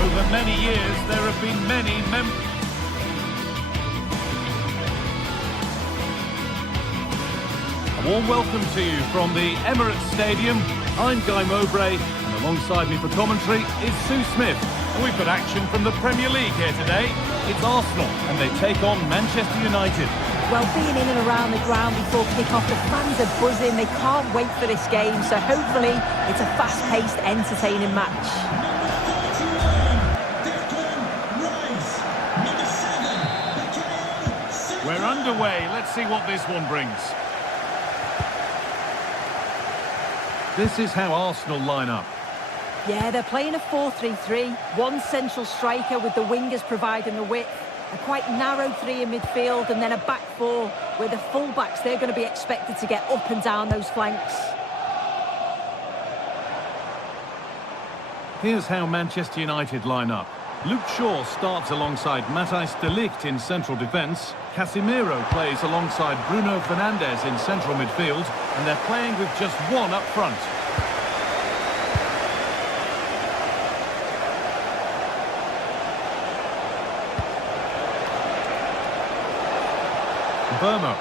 Over many years, there have been many A warm welcome to you from the Emirates Stadium. I'm Guy Mowbray, and alongside me for commentary is Sue Smith. And we've got action from the Premier League here today. It's Arsenal, and they take on Manchester United. Well, being in and around the ground before kick-off, the fans are buzzing. They can't wait for this game, so hopefully it's a fast-paced, entertaining match. We're underway. Let's see what this one brings. This is how Arsenal line up. Yeah, they're playing a 4-3-3. One central striker with the wingers providing the width. A quite narrow three in midfield, and then a back four where the full-backs, they're going to be expected to get up and down those flanks. Here's how Manchester United line up. Luke Shaw starts alongside Matthijs de Ligt in central defence. Casemiro plays alongside Bruno Fernandes in central midfield, and they're playing with just one up front. Burmo.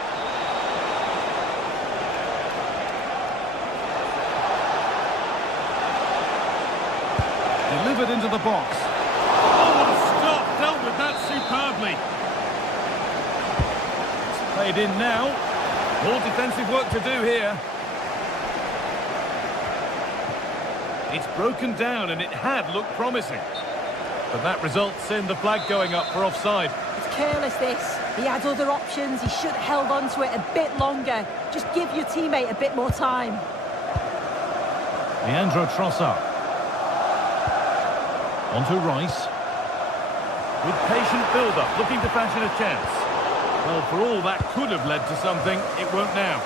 Delivered into the box. Oh, what a stop! Dealt with that superbly. It's played in now. More defensive work to do here. It's broken down, and it had looked promising. But that results in the flag going up for offside. It's careless, this. He had other options. He should have held on to it a bit longer. Just give your teammate a bit more time. Leandro Trossard. Onto Rice. With patient build-up, looking to fashion a chance. Well, for all that could have led to something, it won't now.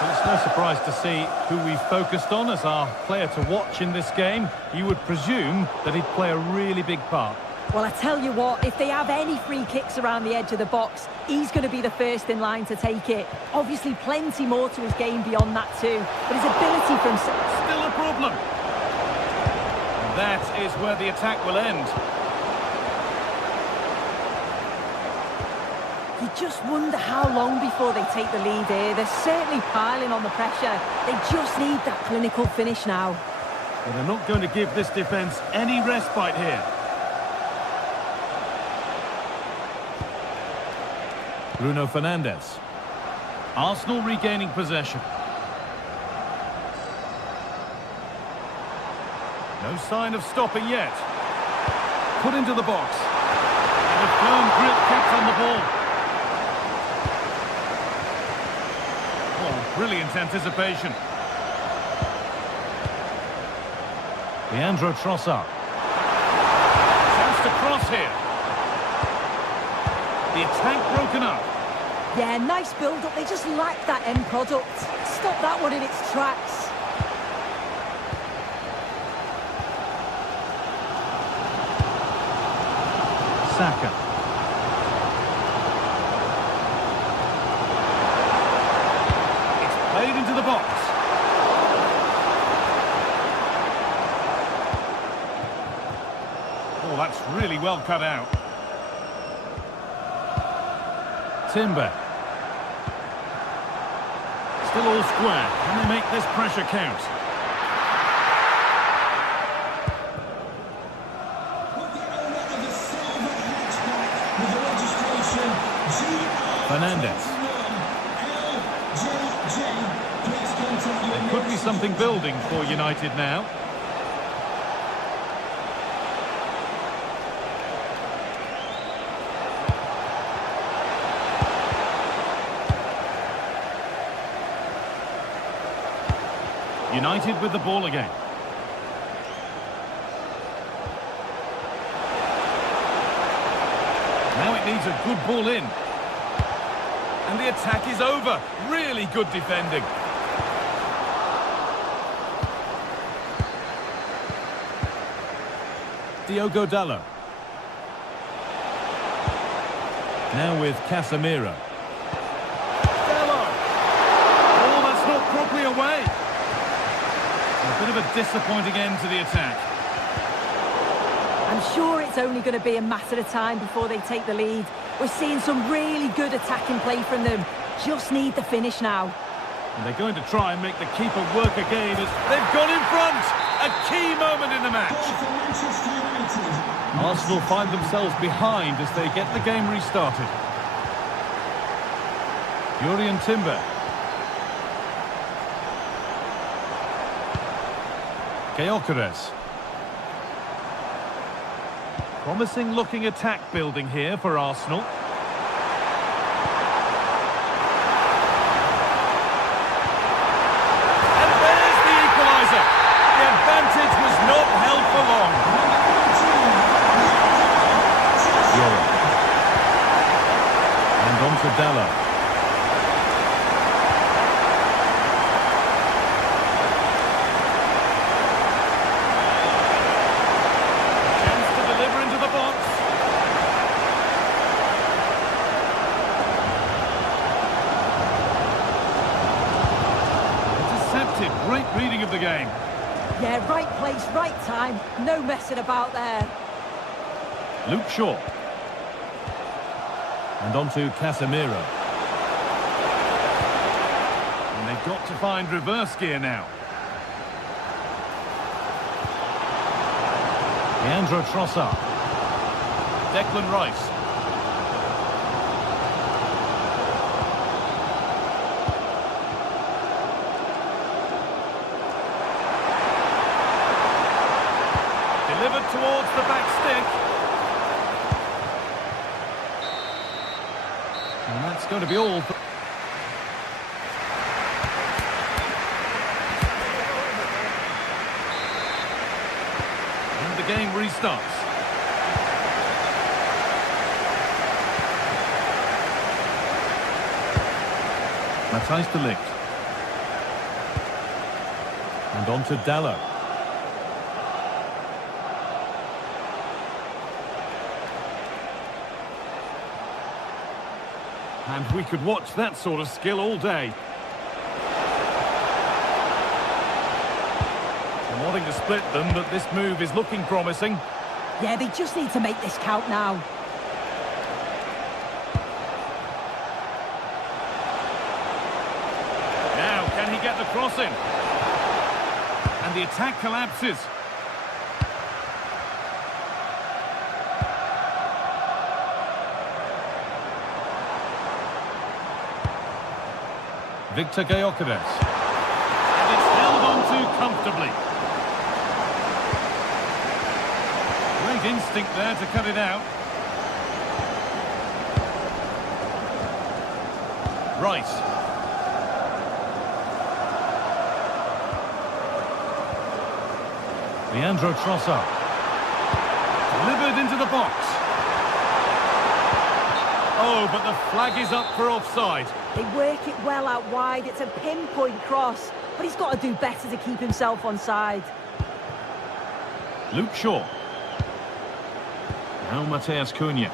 Well, it's no surprise to see who we've focused on as our player to watch in this game. You would presume that he'd play a really big part. Well, I tell you what, if they have any free kicks around the edge of the box, he's going to be the first in line to take it. Obviously, plenty more to his game beyond that too. But his ability from... Still a problem. That is where the attack will end. You just wonder how long before they take the lead here. They're certainly piling on the pressure. They just need that clinical finish now. But they're not going to give this defence any respite here. Bruno Fernandes. Arsenal regaining possession. No sign of stopping yet. Put into the box. And a firm grip kept on the ball. Oh, brilliant anticipation. Leandro Trossard. Chance to cross here. The attack broken up. Yeah, nice build-up. They just lack that end product. Stop that one in its tracks. Saka. It's played into the box. Oh, that's really well cut out. Timber. Still all square. Can they make this pressure count? Fernandes. There could be something building for United now. United with the ball again. Now it needs a good ball in. And the attack is over. Really good defending. Diogo Dalot. Now with Casemiro. Dalot! Oh, that's not properly away. A bit of a disappointing end to the attack. I'm sure it's only going to be a matter of time before they take the lead. We're seeing some really good attacking play from them. Just need the finish now. And they're going to try and make the keeper work again as they've gone in front. A key moment in the match. For Manchester United. Arsenal find themselves behind as they get the game restarted. Jurrien Timber. Gyökeres. Promising looking attack building here for Arsenal. And there's the equaliser. The advantage was not held for long. And on to Dalla. Great reading of the game. Yeah, right place, right time. No messing about there. Luke Shaw. And on to Casemiro. And they've got to find reverse gear now. Leandro Trossard. Declan Rice. Delivered towards the back stick. And that's going to be all. And the game restarts. Matthijs de Ligt. And on to Dallo. And we could watch that sort of skill all day. I'm wanting to split them, but this move is looking promising. Yeah, they just need to make this count now. Now, can he get the cross in? And the attack collapses. Victor Gyökeres. And it's held on to comfortably. Great instinct there to cut it out. Rice. Leandro Trossard. Delivered into the box. Oh, but the flag is up for offside. They work it well out wide. It's a pinpoint cross, but he's got to do better to keep himself onside. Luke Shaw. Now Matheus Cunha.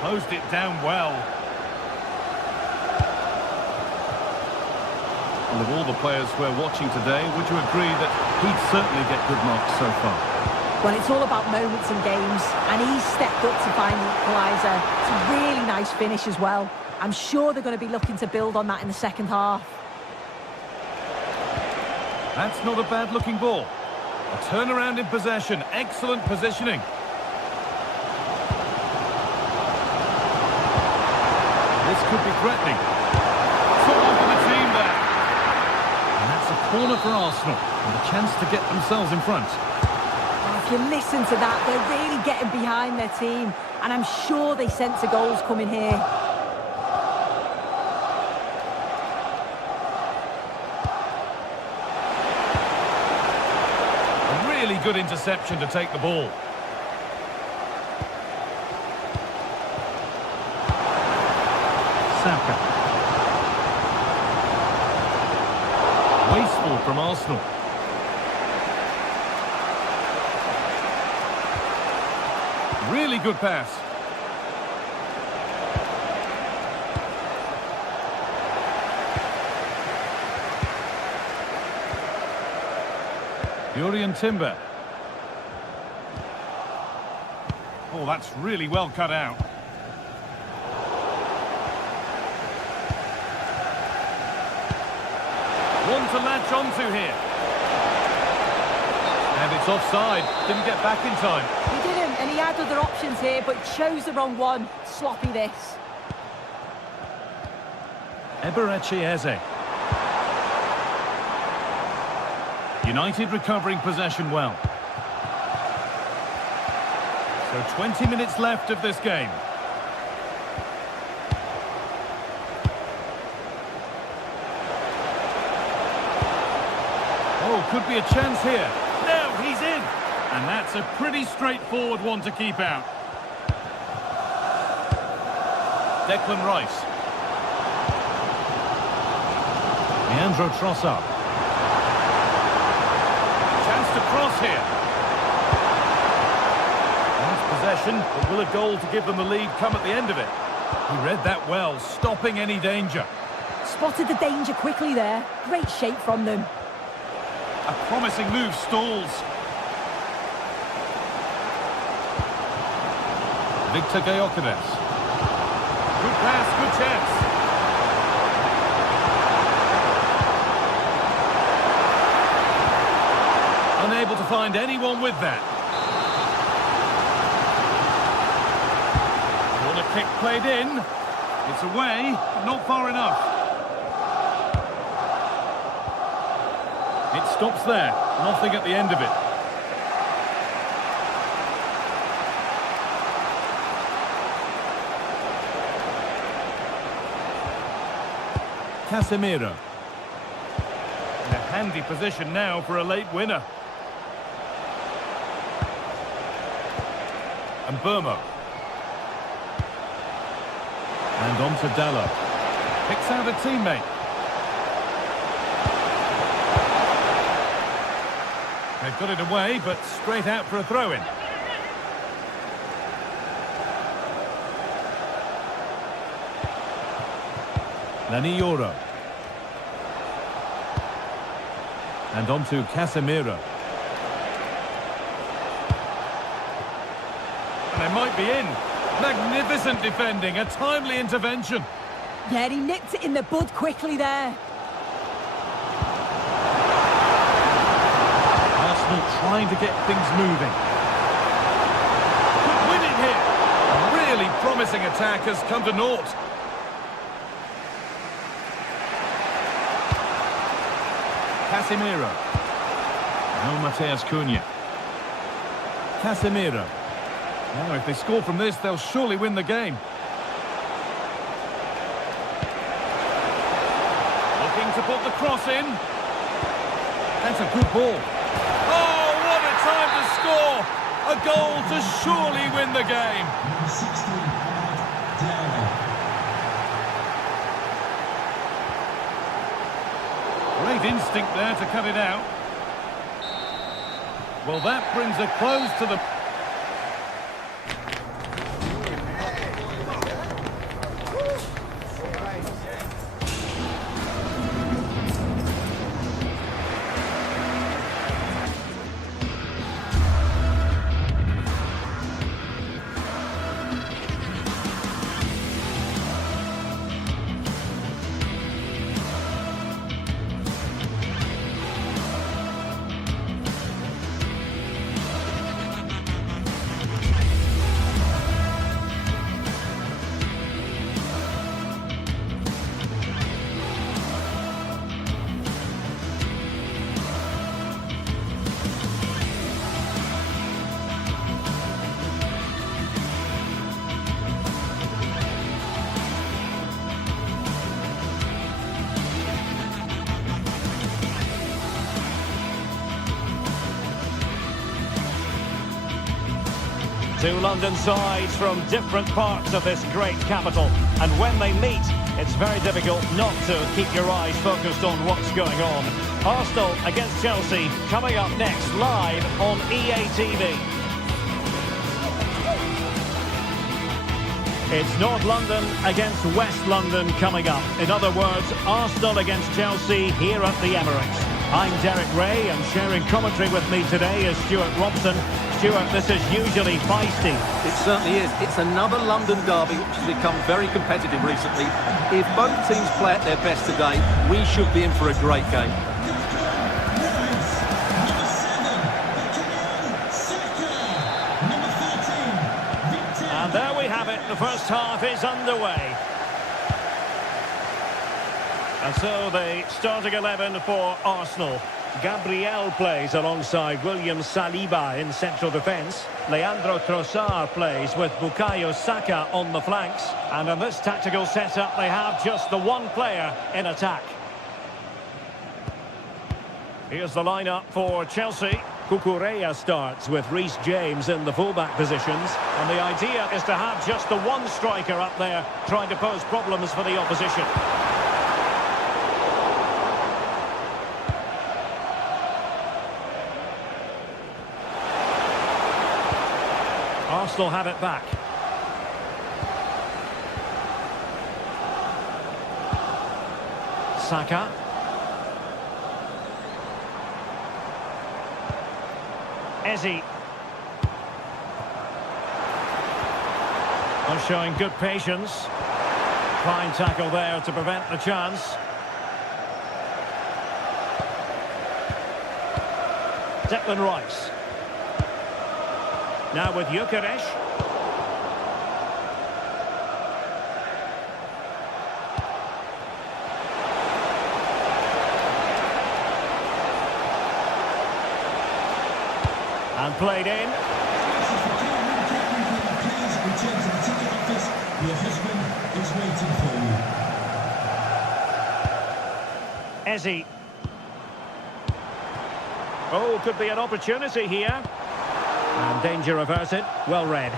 Closed it down well. And of all the players we're watching today, would you agree that he'd certainly get good marks so far? Well, it's all about moments in games, and he's stepped up to find the equaliser. It's a really nice finish as well. I'm sure they're going to be looking to build on that in the second half. That's not a bad-looking ball. A turnaround in possession. Excellent positioning. This could be threatening. It's all for the team there. And that's a corner for Arsenal, and a chance to get themselves in front. If you listen to that, they're really getting behind their team, and I'm sure they sense a goal's coming here. A really good interception to take the ball. Saka. Wasteful from Arsenal. Really good pass. Jurrien Timber. Oh, that's really well cut out. One to latch onto here. And it's offside. Didn't get back in time. He didn't. he had other options here, but chose the wrong one. Sloppy this. Eberechi Eze. United recovering possession well. So 20 minutes left of this game. Oh, could be a chance here. No, he's in. And that's a pretty straightforward one to keep out. Declan Rice. Leandro Trossard. Chance to cross here. Nice possession, but will a goal to give them the lead come at the end of it? He read that well, stopping any danger. Spotted the danger quickly there. Great shape from them. A promising move stalls. Victor Gyökeres. Good pass, good chance. Unable to find anyone with that. Corner kick played in. It's away, but not far enough. It stops there. Nothing at the end of it. Casemiro. In a handy position now for a late winner. And Burmo. And on to Dallo. Picks out a teammate. They've got it away, but straight out for a throw-in. Lanioro. And on to Casemiro. And they might be in. Magnificent defending, a timely intervention. Yeah, he nipped it in the bud quickly there. Arsenal trying to get things moving. Could win it here. Really promising attack has come to naught. Casemiro. No Mateus Cunha. Casemiro. Now, if they score from this, they'll surely win the game. Looking to put the cross in. That's a good ball. Oh, what a time to score! A goal to surely win the game. Number 16, Downing. Great instinct there to cut it out. Well, that brings a close to the... Two London sides from different parts of this great capital, and when they meet, it's very difficult not to keep your eyes focused on what's going on. Arsenal against Chelsea coming up next live on EA TV. It's North London against West London coming up. In other words, Arsenal against Chelsea here at the Emirates. I'm Derek Ray, and sharing commentary with me today is Stuart Robson. Stuart, this is usually feisty. It certainly is. It's another London derby which has become very competitive recently. If both teams play at their best today, we should be in for a great game. Number 7, Buchanan Saka. Number 13, first half is underway. And so the starting 11 for Arsenal. Gabriel plays alongside William Saliba in central defence. Leandro Trossard plays with Bukayo Saka on the flanks. And in this tactical setup, they have just the one player in attack. Here's the lineup for Chelsea. Cucurella starts with Reece James in the fullback positions. And the idea is to have just the one striker up there trying to pose problems for the opposition. Arsenal have it back. Saka. Eze. Are showing good patience. Fine tackle there to prevent the chance. Declan Rice. Now with Gyökeres. And played in. Please return to the ticket office. Your husband is waiting for you. Eze. Oh, could be an opportunity here. And danger averted. Well read.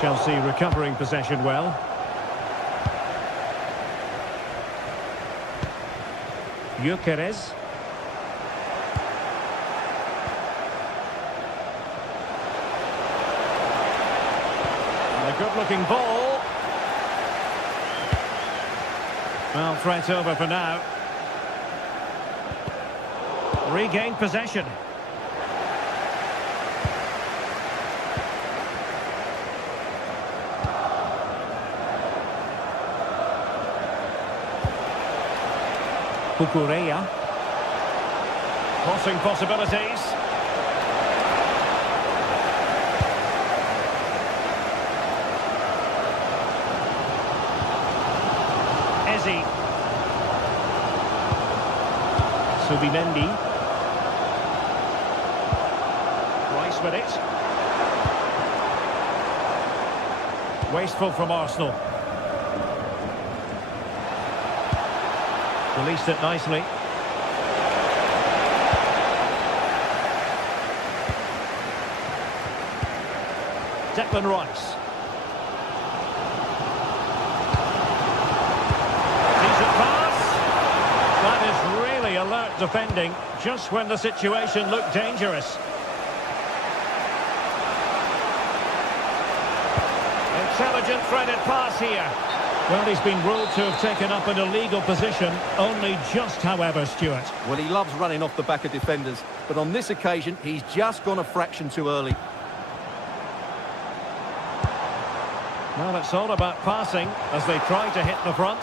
Chelsea recovering possession well. Gyökeres. A good-looking ball. Well, threat over for now. Regained possession. Cucurella. Crossing possibilities. Eze. Subimendi. Rice with it. Wasteful from Arsenal. Released it nicely. Declan Rice. Decent pass. That is really alert defending, just when the situation looked dangerous. Intelligent threaded pass here. Well, he's been ruled to have taken up an illegal position, only just, however, Stuart. Well, he loves running off the back of defenders, but on this occasion, he's just gone a fraction too early. Well, it's all about passing as they try to hit the front.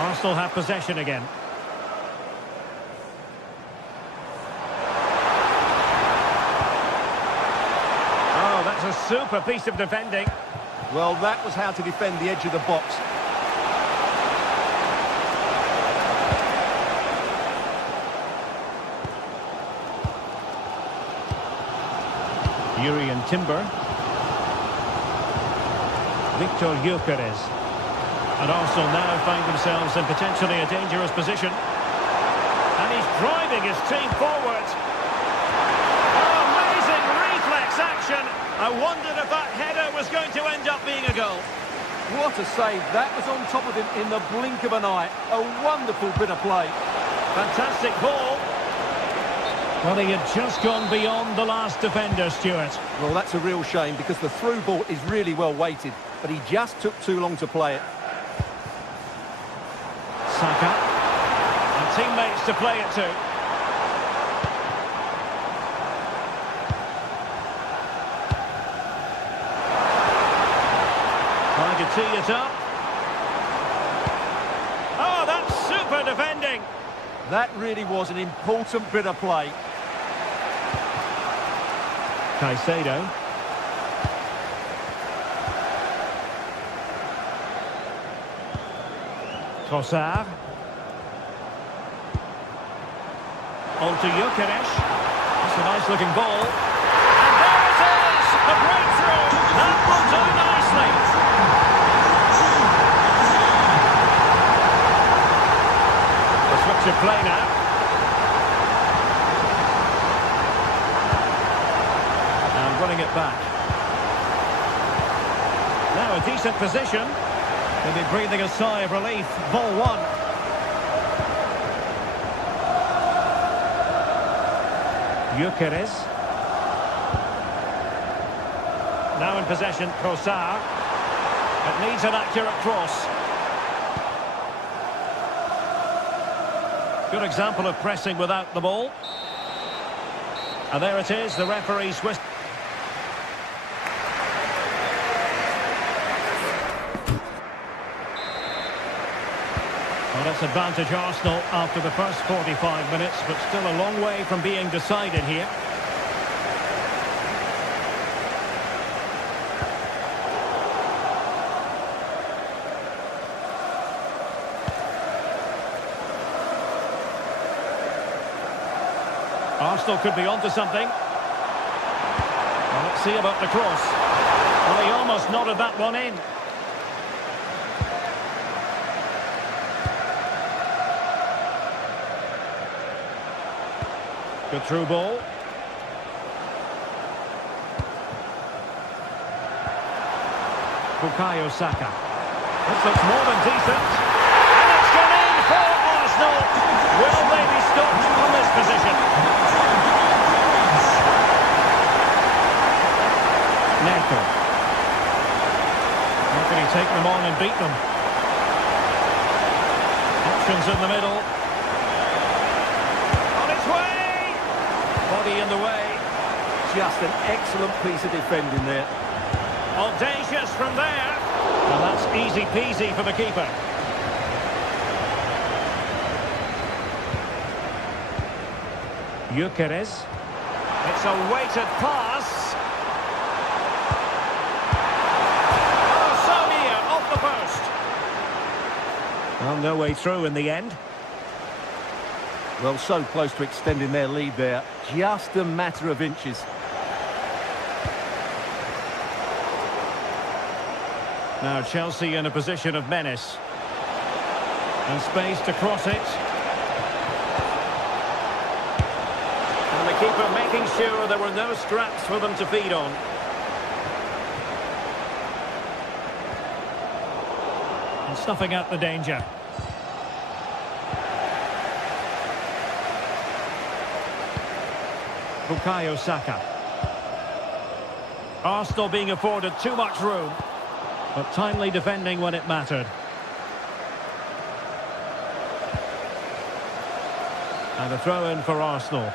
Arsenal have possession again. Oh, that's a super piece of defending. Well, that was how to defend the edge of the box. Jurriën Timber. Victor Gyökeres. And Arsenal now find themselves in potentially a dangerous position. And he's driving his team forward. Oh, amazing reflex action. I wondered if that header was going to end up being a goal. What a save. That was on top of him in the blink of an eye. A wonderful bit of play. Fantastic ball. Well, he had just gone beyond the last defender, Stuart. Well, that's a real shame because the through ball is really well weighted, but he just took too long to play it. Saka. And teammates to play it to. tee it up. Oh, that's super defending. That really was an important bit of play. Caicedo. Trossard. On to Gyökeres. That's a nice looking ball. And there it is! The breakthrough! That will do nicely. The switch of play now. And running it back. Now a decent position. They'll be breathing a sigh of relief. Ball one. Gyökeres. Now in possession, Trossard. It needs an accurate cross. Good example of pressing without the ball. And there it is, the referee Swiss. Well, that's advantage Arsenal after the first 45 minutes, but still a long way from being decided here. Arsenal could be onto something. Well, let's see about the cross. Well, he almost nodded that one in. Good through ball. Bukayo Saka. This looks more than decent. And it's gone in for Arsenal. Will they be stopped from this position? Neto. How can he take them on and beat them? Options in the middle. On its way! Body in the way. Just an excellent piece of defending there. Audacious from there. And that's easy peasy for the keeper. Gyökeres. It's a weighted pass. Oh, so near, off the post. Well, no way through in the end. Well, so close to extending their lead there. Just a matter of inches. Now Chelsea in a position of menace. And space to cross it. And the keeper making sure there were no scraps for them to feed on. And snuffing out the danger. Bukayo Saka. Arsenal being afforded too much room, but timely defending when it mattered. And a throw-in for Arsenal.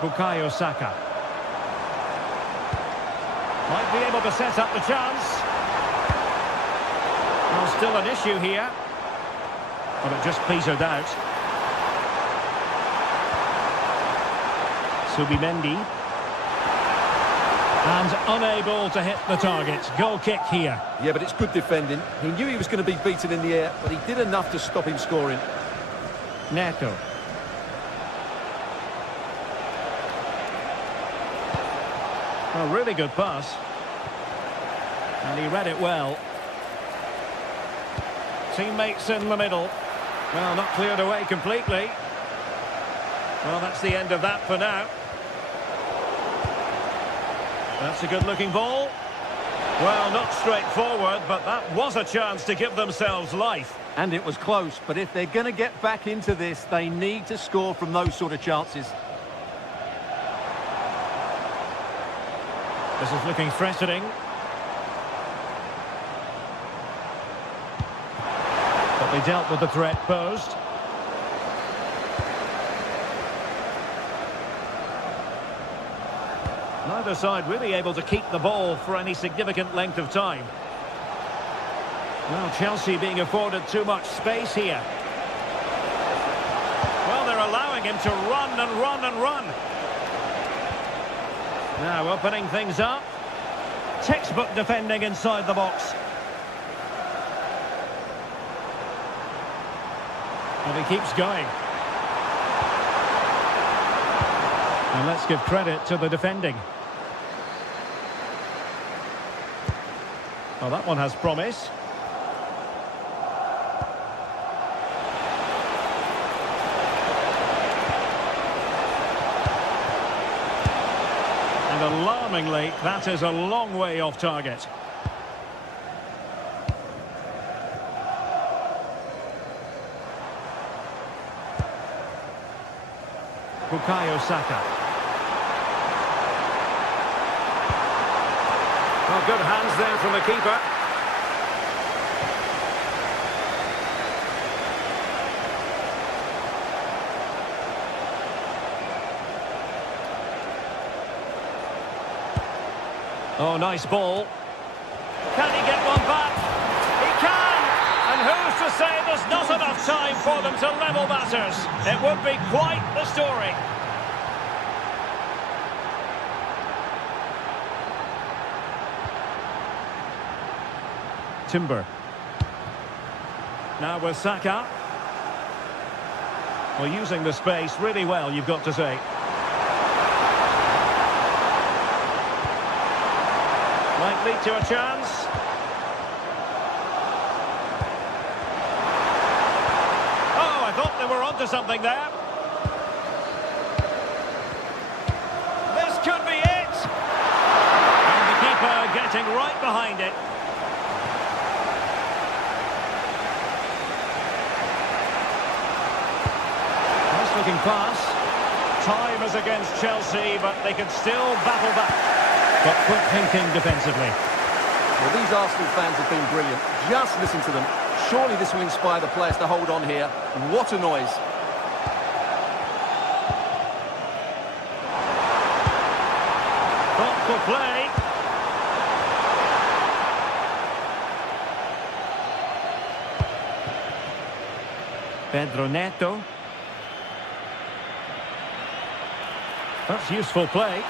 Bukayo Saka. Might be able to set up the chance. Well, still an issue here. But it just petered out. Subimendi. And unable to hit the target. Goal kick here. Yeah, but it's good defending. He knew he was going to be beaten in the air, but he did enough to stop him scoring. Neto. A really good pass. And he read it well. Teammates in the middle. Well, not cleared away completely. Well, that's the end of that for now. That's a good-looking ball. Well, not straightforward, but that was a chance to give themselves life. And it was close, but if they're going to get back into this, they need to score from those sort of chances. This is looking threatening. But they dealt with the threat posed. Neither side really able to keep the ball for any significant length of time. Well, Chelsea being afforded too much space here. Well, they're allowing him to run and run and run. Now opening things up. Textbook defending inside the box. And he keeps going. And let's give credit to the defending. Well, that one has promise. And alarmingly, that is a long way off target. Bukayo Saka. Well, good hands there from the keeper. Oh, nice ball. Can he get one back? He can! And who's to say there's not enough time for them to level matters? It would be quite the story. Timber. Now with Saka. Well, using the space really well, you've got to say. Might lead to a chance. Oh, I thought they were onto something there. This could be it. And the keeper getting right behind it. Nice looking pass. Time is against Chelsea, but they can still battle back. But quick thinking defensively. Well, these Arsenal fans have been brilliant. Just listen to them. Surely this will inspire the players to hold on here. What a noise. Thoughtful play. Pedro Neto. That's useful play.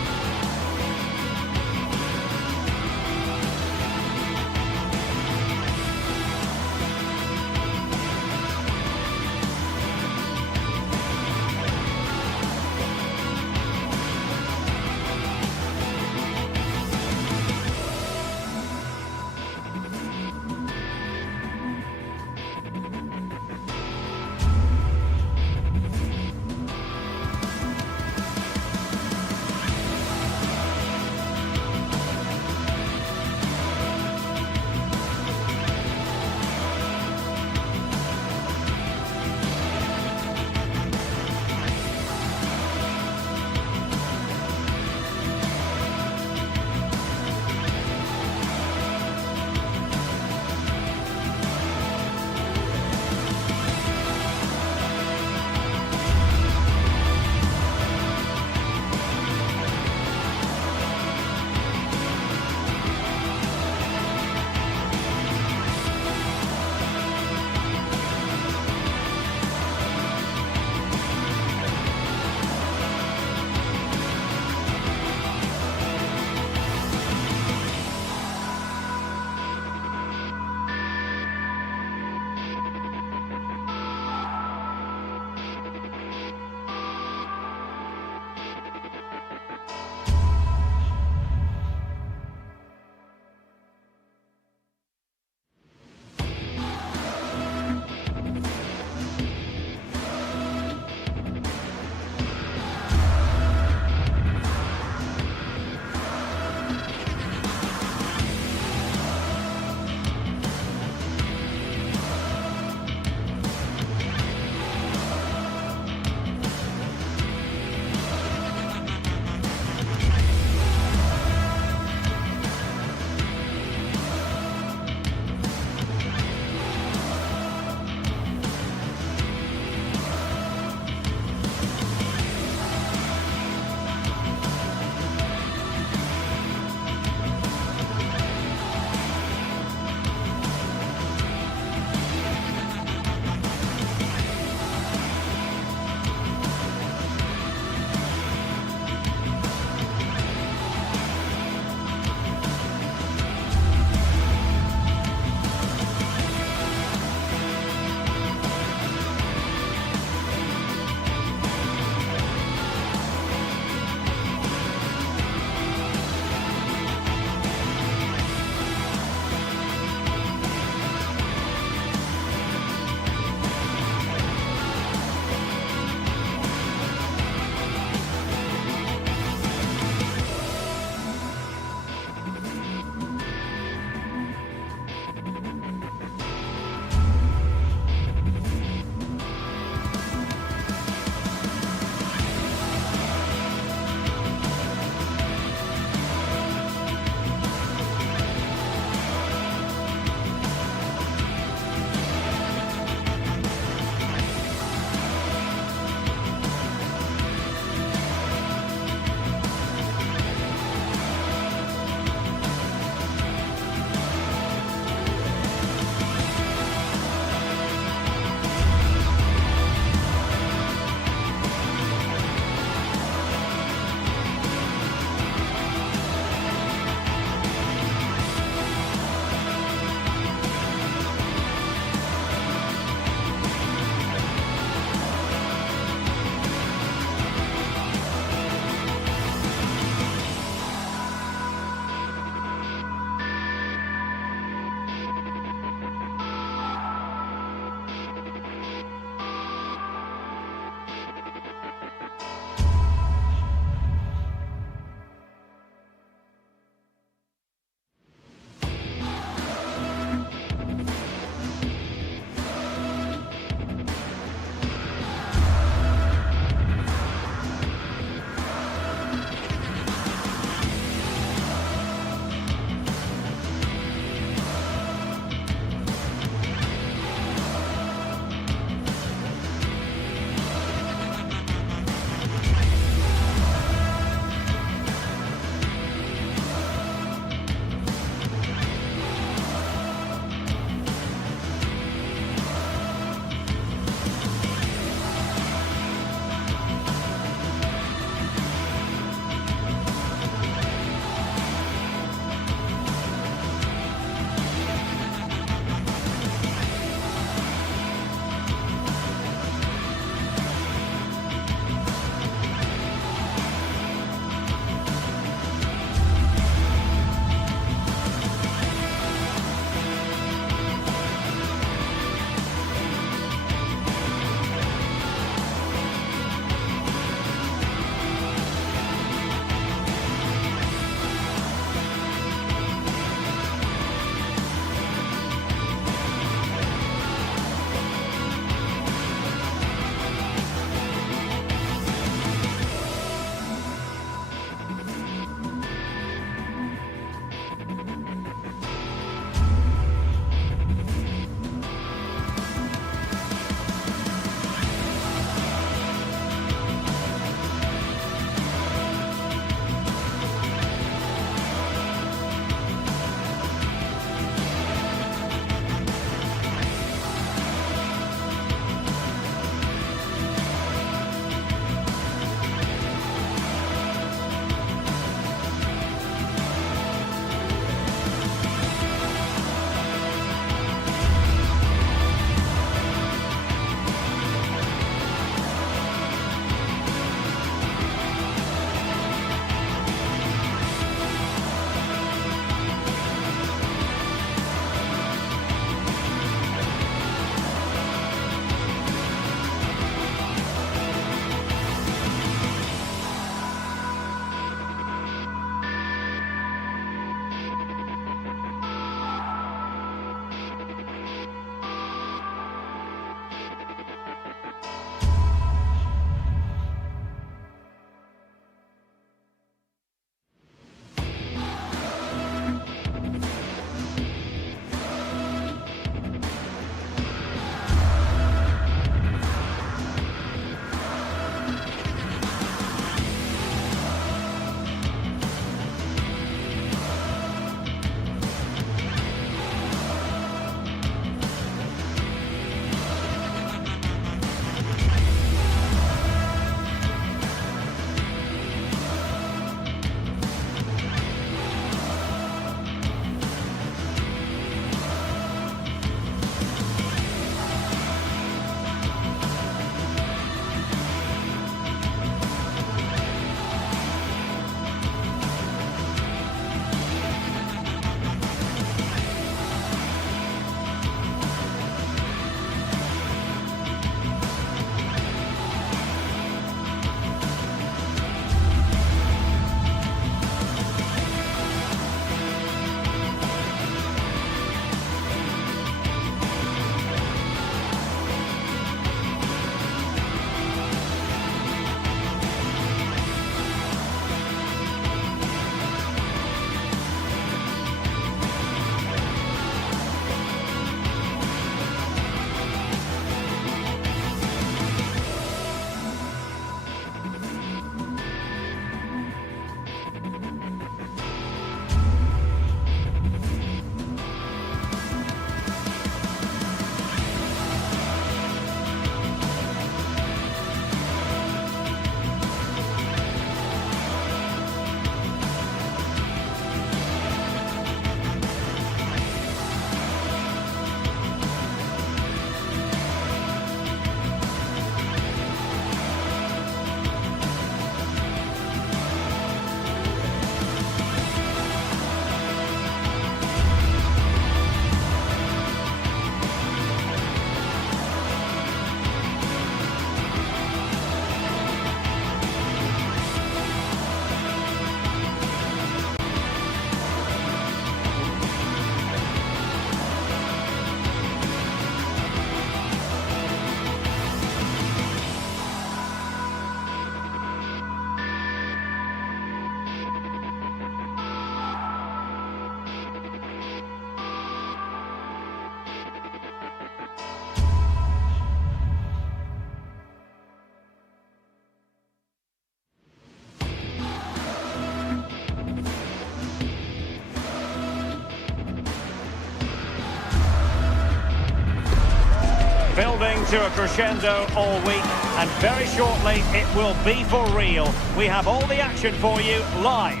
building to a crescendo all week, and very shortly it will be for real. We have all the action for you live.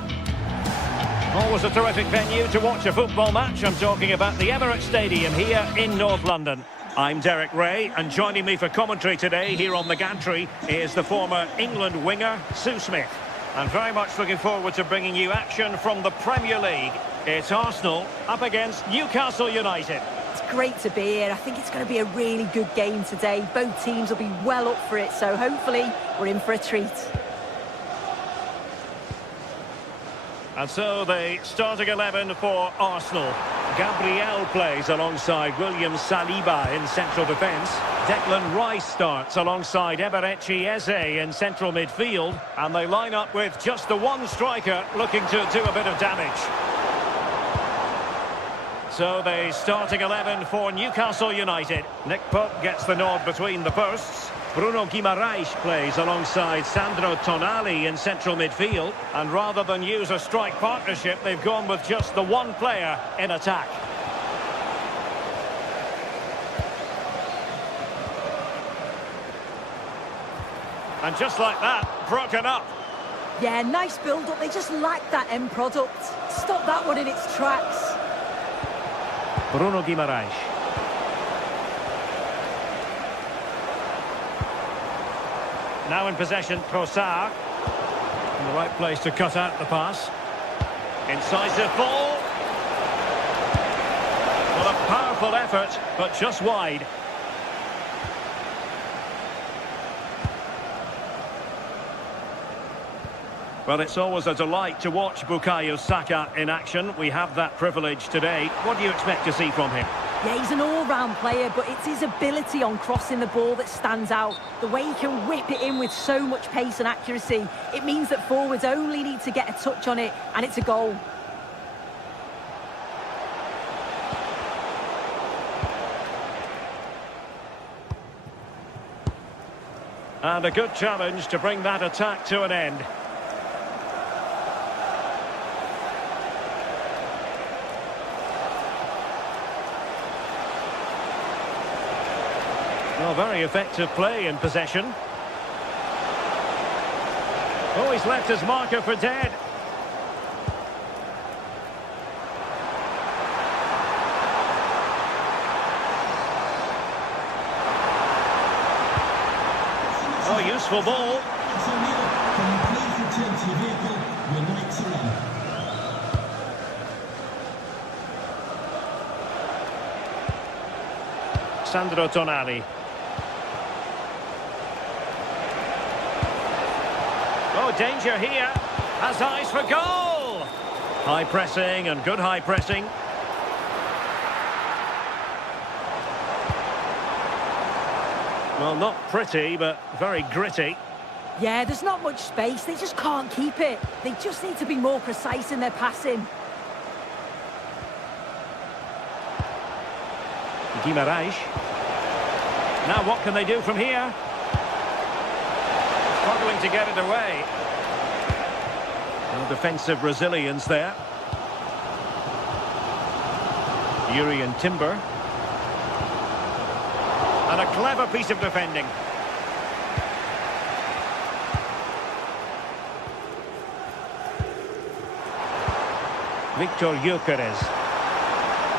Always a terrific venue to watch a football match. I'm talking about the Emirates Stadium here in North London. I'm Derek Ray, and joining me for commentary today here on the gantry is the former England winger, Sue Smith. I'm very much looking forward to bringing you action from the Premier League. It's Arsenal up against Newcastle United. It's great to be here. I think it's going to be a really good game today. Both teams will be well up for it, so hopefully we're in for a treat. And so the starting 11 for Arsenal. Gabriel plays alongside William Saliba in central defence. Declan Rice starts alongside Eberechi Eze in central midfield. And they line up with just the one striker looking to do a bit of damage. So the starting 11 for Newcastle United. Nick Pope gets the nod between the posts. Bruno Guimaraes plays alongside Sandro Tonali in central midfield. And rather than use a strike partnership, they've gone with just the one player in attack. And just like that, broken up. Yeah, nice build-up. They just lack that end product. Stop that one in its tracks. Bruno Guimaraes. Now in possession, Trossard. In the right place to cut out the pass. Incisive ball. Well, a powerful effort, but just wide. Well, it's always a delight to watch Bukayo Saka in action. We have that privilege today. What do you expect to see from him? Yeah, he's an all-round player, but it's his ability on crossing the ball that stands out. The way he can whip it in with so much pace and accuracy. It means that forwards only need to get a touch on it, and it's a goal. And a good challenge to bring that attack to an end. Well, very effective play in possession. Oh, he's left his marker for dead. Oh, useful ball. Can you please return to your vehicle? Your lights are on. Sandro Tonali. Oh, danger here. Has eyes for goal. High pressing and good high pressing. Well, not pretty, but very gritty. Yeah, there's not much space. They just can't keep it. They just need to be more precise in their passing. Guimaraes. Now what can they do from here? Struggling to get it away. No defensive resilience there. Urian Timber. And a clever piece of defending. Victor Gyökeres.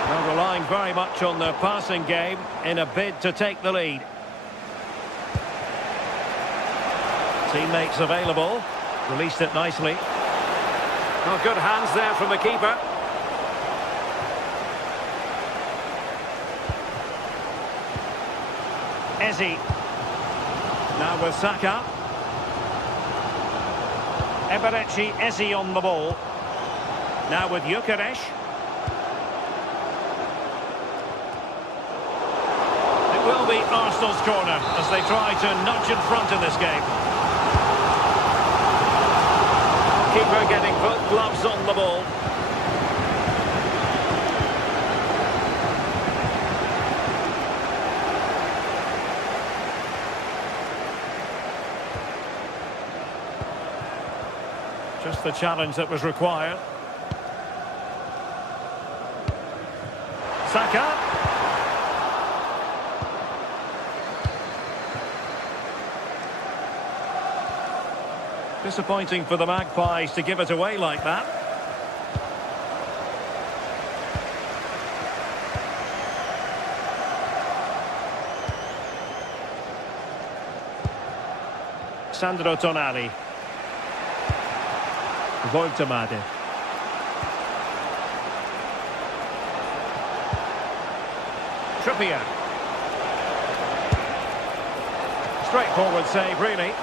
Well, relying very much on the passing game in a bid to take the lead. Teammates available. Released it nicely. Oh, good hands there from the keeper. Eze. Now with Saka. Eberechi Eze on the ball. Now with Gyökeres. It will be Arsenal's corner as they try to nudge in front in this game. Keeper getting both gloves on the ball. Just the challenge that was required. Saka. Disappointing for the Magpies to give it away like that. Sandro Tonali. Voltemade. Trippier. Straightforward save, really.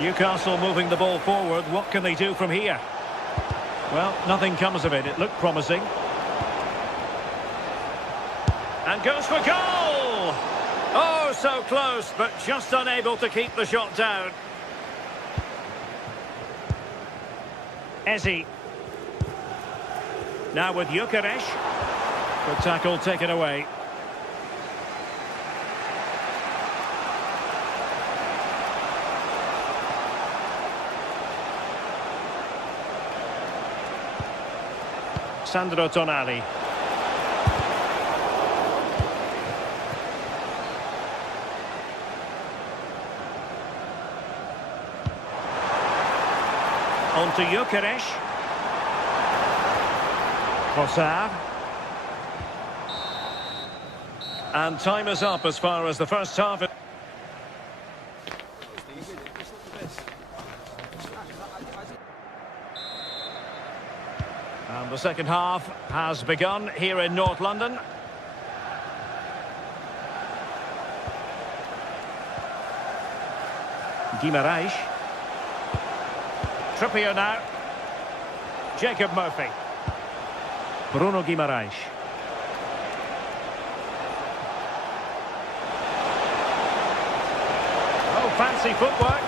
Newcastle moving the ball forward. What can they do from here? Well, nothing comes of it. It looked promising. And goes for goal! Oh, so close, but just unable to keep the shot down. Eze. Now with Gyökeres. Good tackle taken away. Sandro Tonali. On to Gyökeres. Trossard. And time is up as far as the first half. And the second half has begun here in North London. Guimarães. Trippier now. Jacob Murphy. Bruno Guimarães. Oh, fancy footwork.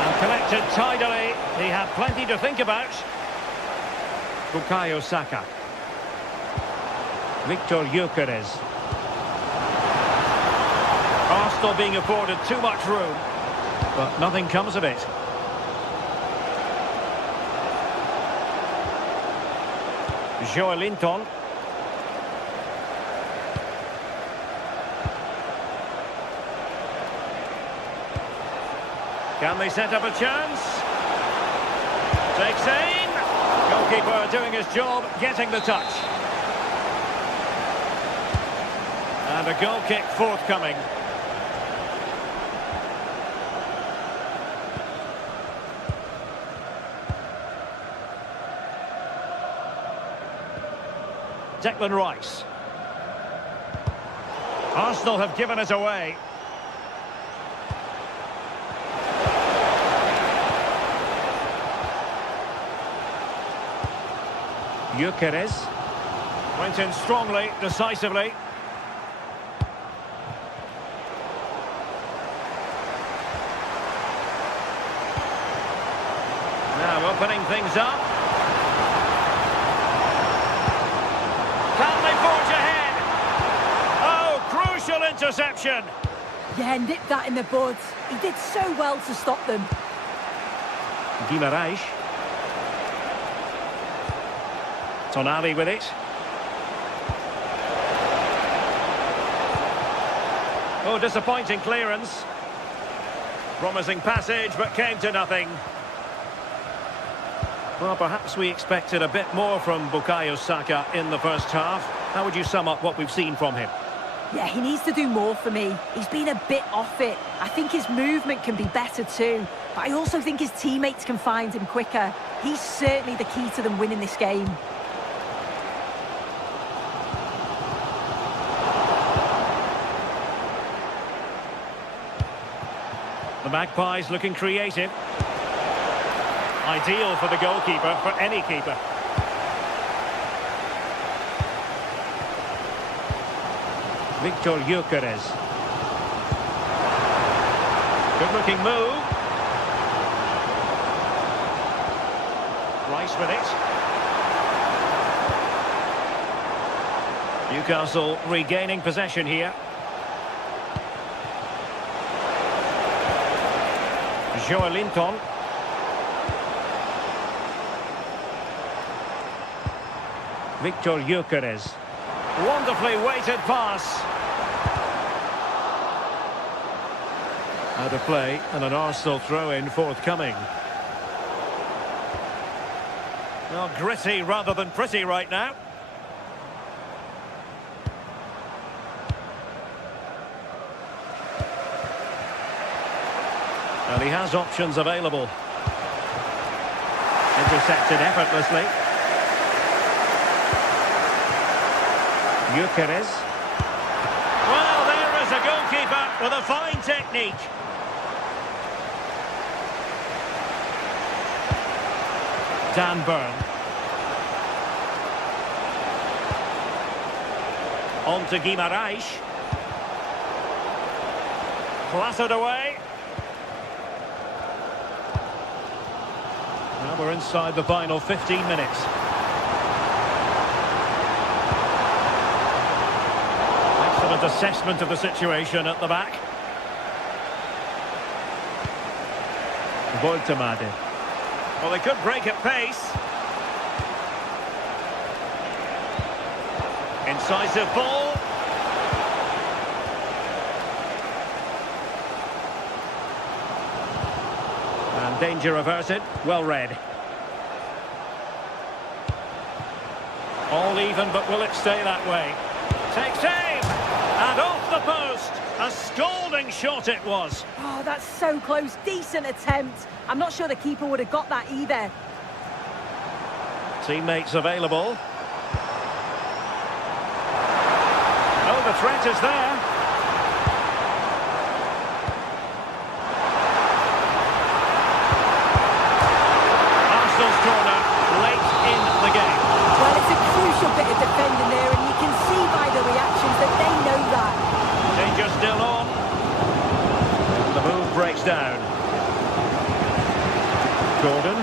And collected tidily. He had plenty to think about. Bukayo Saka. Victor Gyökeres. Arsenal being afforded too much room, but nothing comes of it. Joelinton. Can they set up a chance? Takes aim. Goalkeeper doing his job, getting the touch. And a goal kick forthcoming. Declan Rice. Arsenal have given it away. Gyökeres. Went in strongly, decisively. Now opening things up. Can they forge ahead? Oh, crucial interception. Yeah, nipped that in the bud. He did so well to stop them. Guimarães. Tonali with it. Oh, disappointing clearance. Promising passage, but came to nothing. Well, perhaps we expected a bit more from Bukayo Saka in the first half. How would you sum up what we've seen from him? Yeah, he needs to do more for me. He's been a bit off it. I think his movement can be better too. But I also think his teammates can find him quicker. He's certainly the key to them winning this game. The Magpies looking creative. Ideal for the goalkeeper, for any keeper. Victor Gyökeres. Good-looking move. Rice with it. Newcastle regaining possession here. Joelinton. Victor Gyökeres. Wonderfully weighted pass. Out of play, and an Arsenal throw-in forthcoming. Well, gritty rather than pretty right now. And he has options available. Intercepted effortlessly. Gyökeres. Well, there is a goalkeeper with a fine technique. Dan Burn. On to Guimaraes. Clattered away. Now we're inside the final 15 minutes. Excellent assessment of the situation at the back. Voltemade. Well, they could break at pace. Incisive ball. And danger averted. Well read. All even, but will it stay that way? Takes aim! And off the post! A scalding shot it was. Oh, that's so close. Decent attempt. I'm not sure the keeper would have got that either. Teammates available. Oh, the threat is there. Arsenal's corner late in the game. Well, it's a crucial bit of defending there, and you can see by the reactions that they know that. Danger still on. The move breaks down. Gordon.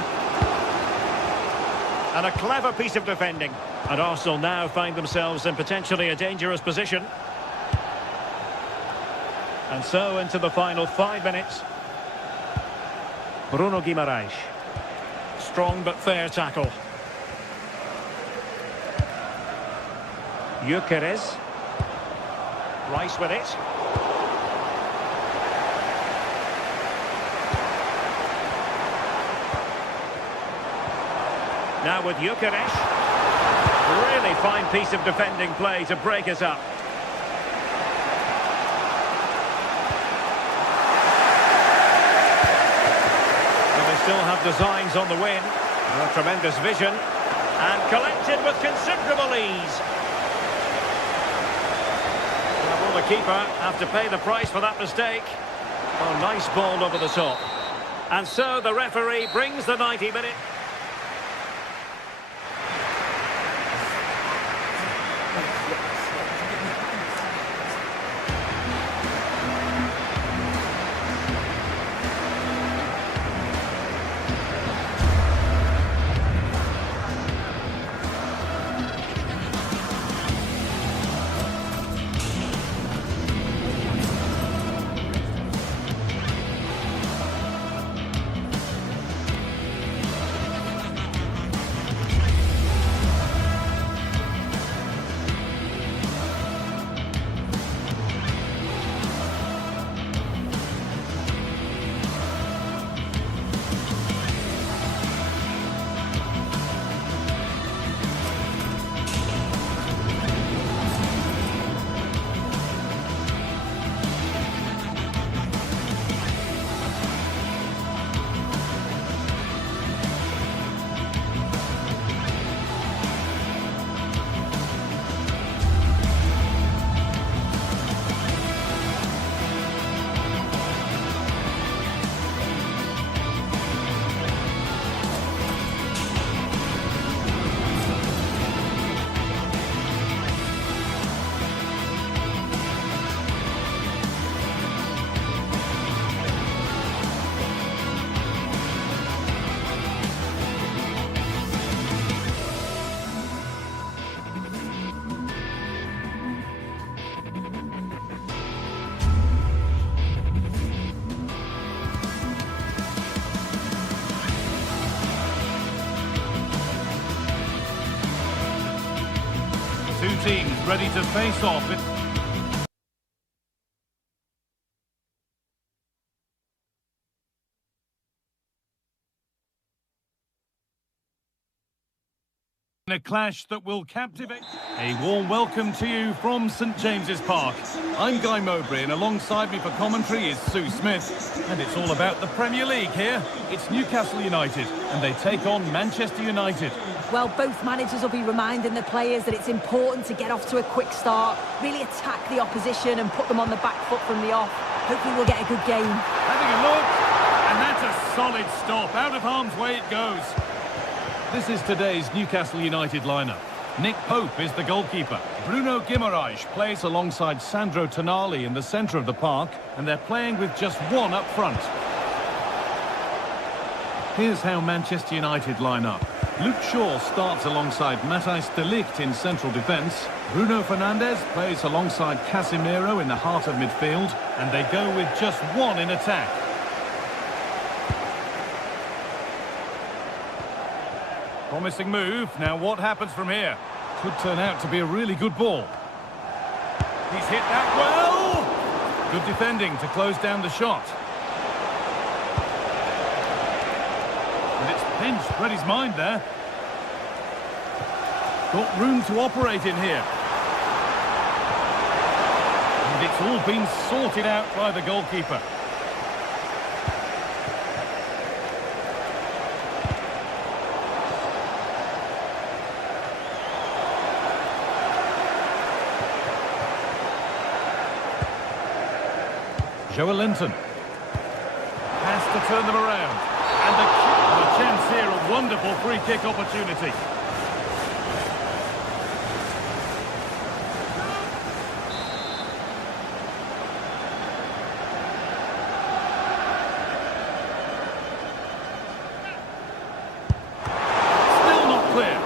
And a clever piece of defending. And Arsenal now find themselves in potentially a dangerous position. And so into the final 5 minutes. Bruno Guimaraes. Strong but fair tackle. Gyökeres. Rice with it. Now with Gyökeres. Really fine piece of defending play to break us up. Well, they still have designs on the win. A tremendous vision. And collected with considerable ease. Will the keeper have to pay the price for that mistake? Oh, nice ball over the top. And so the referee brings the 90 minute. teams ready to face off. In a clash that will captivate. A warm welcome to you from St James's Park. I'm Guy Mowbray, and alongside me for commentary is Sue Smith. And it's all about the Premier League here. It's Newcastle United, and they take on Manchester United. Well, both managers will be reminding the players that it's important to get off to a quick start, really attack the opposition and put them on the back foot from the off. Hopefully we'll get a good game. Having a look, and that's a solid stop. Out of harm's way it goes. This is today's Newcastle United lineup. Nick Pope is the goalkeeper. Bruno Guimaraes plays alongside Sandro Tonali in the centre of the park, and they're playing with just one up front. Here's how Manchester United line up. Luke Shaw starts alongside Matthijs de Ligt in central defence. Bruno Fernandes plays alongside Casemiro in the heart of midfield, and they go with just one in attack. Promising move. Now what happens from here? Could turn out to be a really good ball. He's hit that well! Good defending to close down the shot. And it's pinched Freddie's mind there. Got room to operate in here. And it's all been sorted out by the goalkeeper. Joelinton has to turn them around, and the chance here, a wonderful free kick opportunity. Still not clear.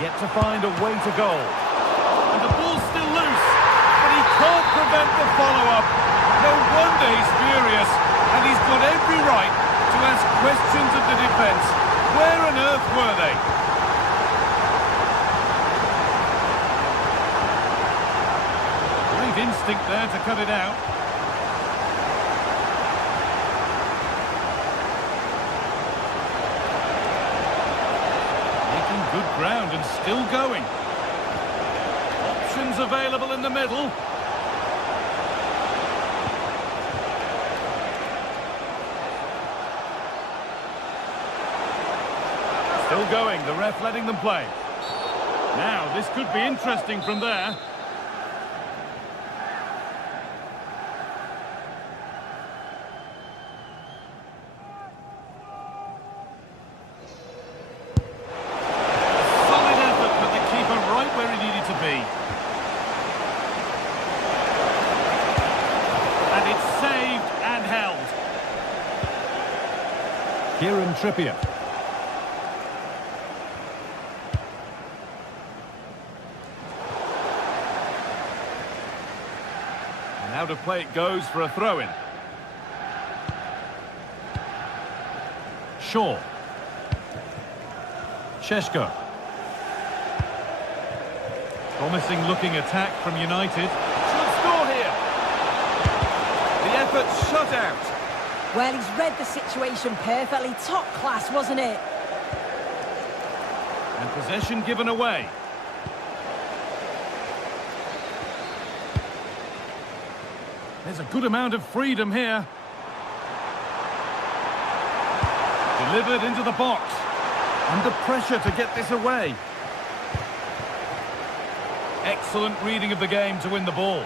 Yet to find a way to goal. And the ball's still loose, but he can't prevent the follow-up. No wonder he's furious, and he's got every right to ask questions of the defence. Where on earth were they? Great instinct there to cut it out. Good ground and still going. Options available in the middle. Still going, the ref letting them play. Now, this could be interesting from there. Trippier. And out of play it goes for a throw-in. Shaw. Šeško. Promising looking attack from United. Should score here. The effort's shut out. Well, he's read the situation perfectly. Top class, wasn't it? And possession given away. There's a good amount of freedom here. Delivered into the box. Under pressure to get this away. Excellent reading of the game to win the ball.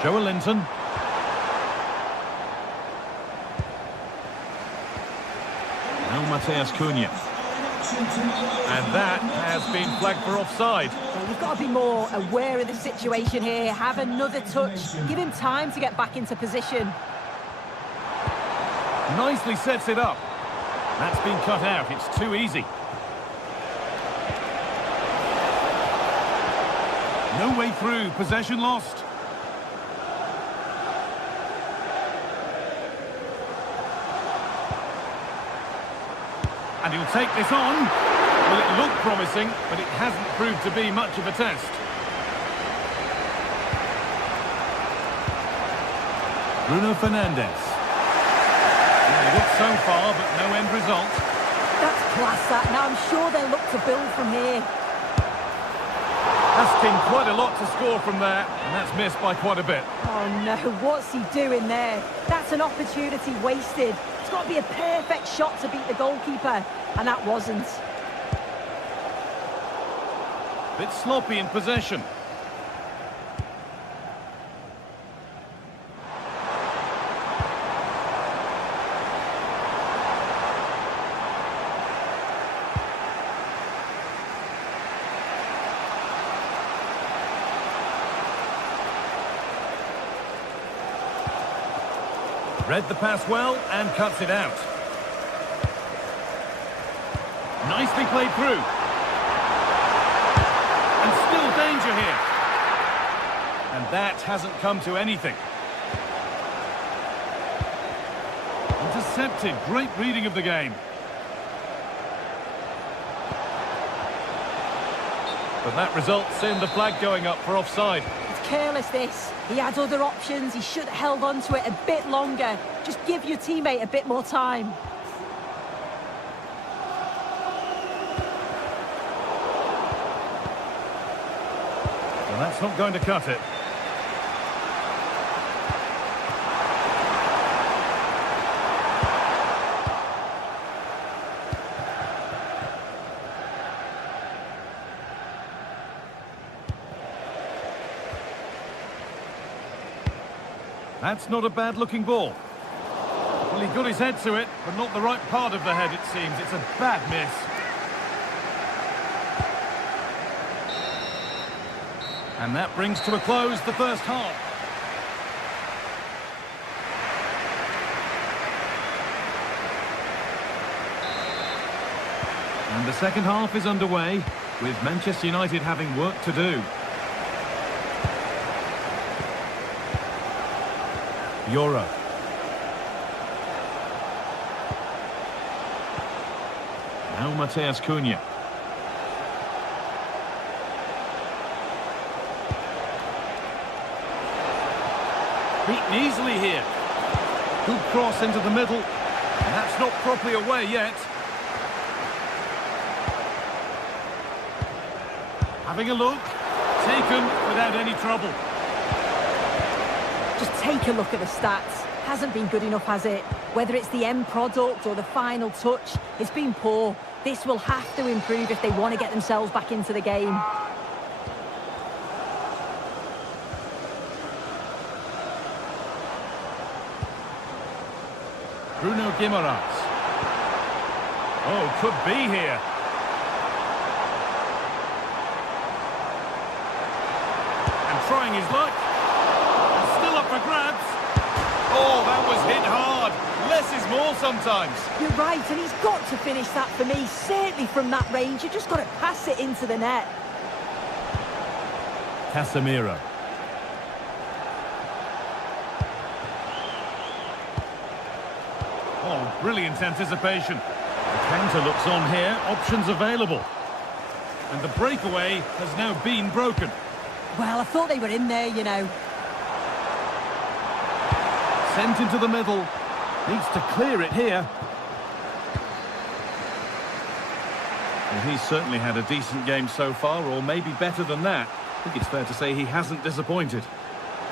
Joelinton. Now Mateus Cunha. And that has been flagged for offside. Well, you've got to be more aware of the situation here. Have another touch. Give him time to get back into position. Nicely sets it up. That's been cut out. It's too easy. No way through. Possession lost. And he'll take this on. Well, it looked promising, but it hasn't proved to be much of a test. Bruno Fernandes. Good so far, but no end result. That's class, that. Now I'm sure they'll look to build from here. Asking quite a lot to score from there, and that's missed by quite a bit. Oh no, what's he doing there? That's an opportunity wasted. It's got to be a perfect shot to beat the goalkeeper, and that wasn't. Bit sloppy in possession. Read the pass well and cuts it out. Nicely played through. And still danger here. And that hasn't come to anything. Intercepted. Great reading of the game. But that results in the flag going up for offside. It's careless, this. He had other options. He should have held on to it a bit longer. Just give your teammate a bit more time. Well, that's not going to cut it. That's not a bad-looking ball. Well, he got his head to it, but not the right part of the head, it seems. It's a bad miss. And that brings to a close the first half. And the second half is underway, with Manchester United having work to do. Euro. Now Mateus Cunha. Beaten easily here. Good cross into the middle. And that's not properly away yet. Having a look. Taken without any trouble. Just take a look at the stats. Hasn't been good enough, has it? Whether it's the end product or the final touch, it's been poor. This will have to improve if they want to get themselves back into the game. Bruno Guimaraes. Oh, could be here. And trying his luck. Still up for grabs. Oh, that was hit hard. Less is more sometimes. You're right, and he's got to finish that for me. Certainly from that range, you've just got to pass it into the net. Casemiro. Oh, brilliant anticipation. The counter looks on here. Options available. And the breakaway has now been broken. Well, I thought they were in there, you know. Sent into the middle. Needs to clear it here. Well, he's certainly had a decent game so far, or maybe better than that. I think it's fair to say he hasn't disappointed.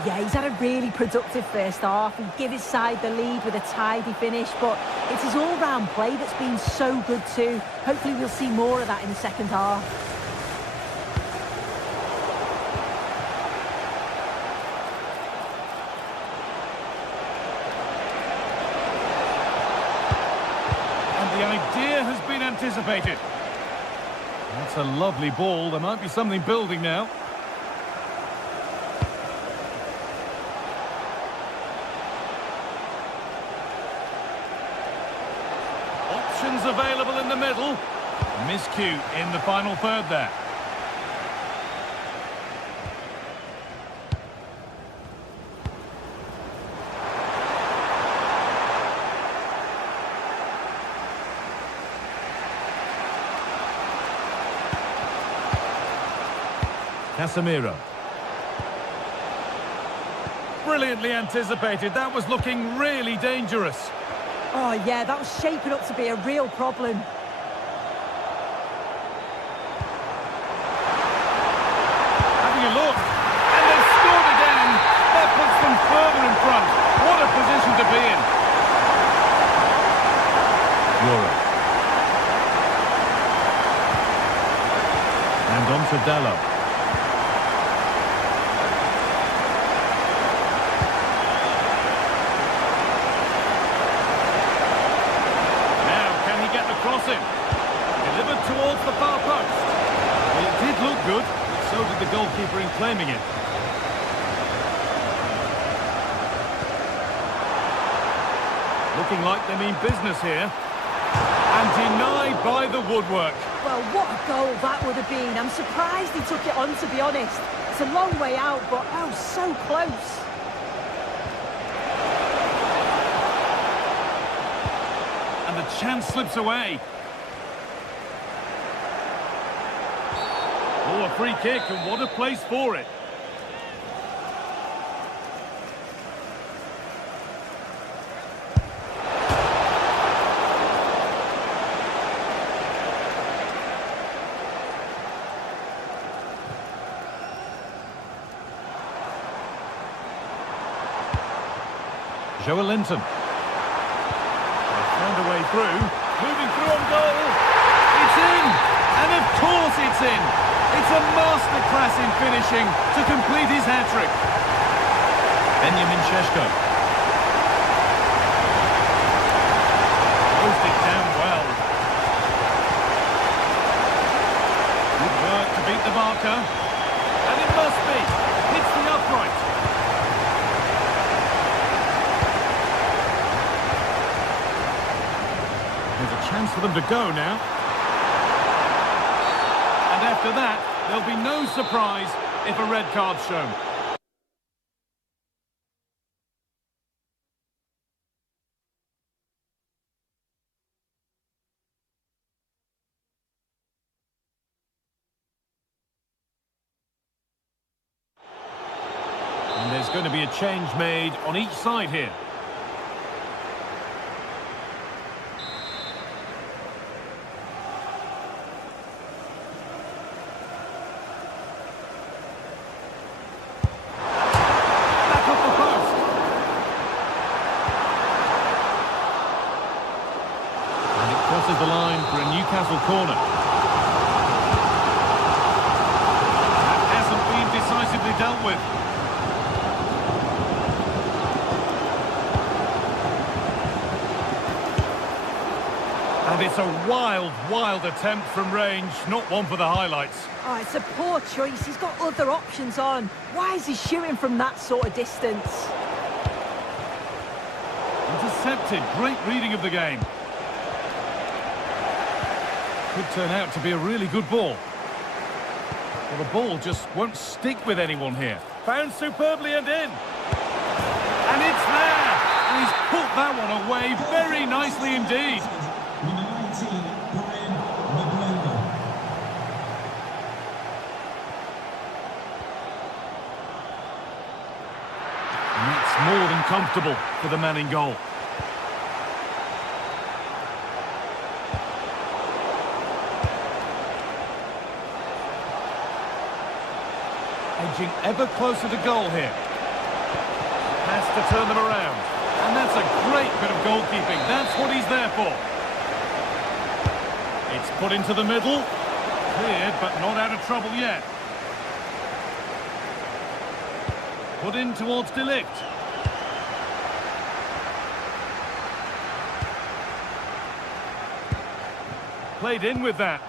Yeah, he's had a really productive first half. He gave his side the lead with a tidy finish, but it's his all-round play that's been so good too. Hopefully we'll see more of that in the second half. The idea has been anticipated. That's a lovely ball. There might be something building now. Options available in the middle. Miscue in the final third there. Casemiro. Brilliantly anticipated. That was looking really dangerous. Oh, yeah, that was shaping up to be a real problem. Having a look. And they've scored again. That puts them further in front. What a position to be in. Euro. And on to Dallo. Now, can he get the crossing? Delivered towards the far post. Well, it did look good, but so did the goalkeeper in claiming it. Looking like they mean business here. And denied by the woodwork. Well, what a goal that would have been. I'm surprised he took it on, to be honest. It's a long way out, but oh, so close. And the chance slips away. Oh, a free kick, and what a place for it. Joelinton. They've found a way through. Moving through on goal. It's in! And of course it's in! It's a masterclass in finishing to complete his hat-trick. Benjamin Šeško. Closed it down well. Good work to beat the marker. And it must be. Hits the upright. There's a chance for them to go now. And after that, there'll be no surprise if a red card's shown. And there's going to be a change made on each side here. Crosses the line for a Newcastle corner. That hasn't been decisively dealt with. And it's a wild, wild attempt from range, not one for the highlights. Oh, it's a poor choice. He's got other options on. Why is he shooting from that sort of distance? Intercepted. Great reading of the game. Could turn out to be a really good ball. Well, the ball just won't stick with anyone here. Found superbly and in. And it's there! And he's put that one away very nicely indeed. Number 19, Brian McGregor. And that's more than comfortable for the man in goal. Edging ever closer to goal here. Has to turn them around. And that's a great bit of goalkeeping. That's what he's there for. It's put into the middle. Cleared, but not out of trouble yet. Put in towards De Ligt. Played in with that.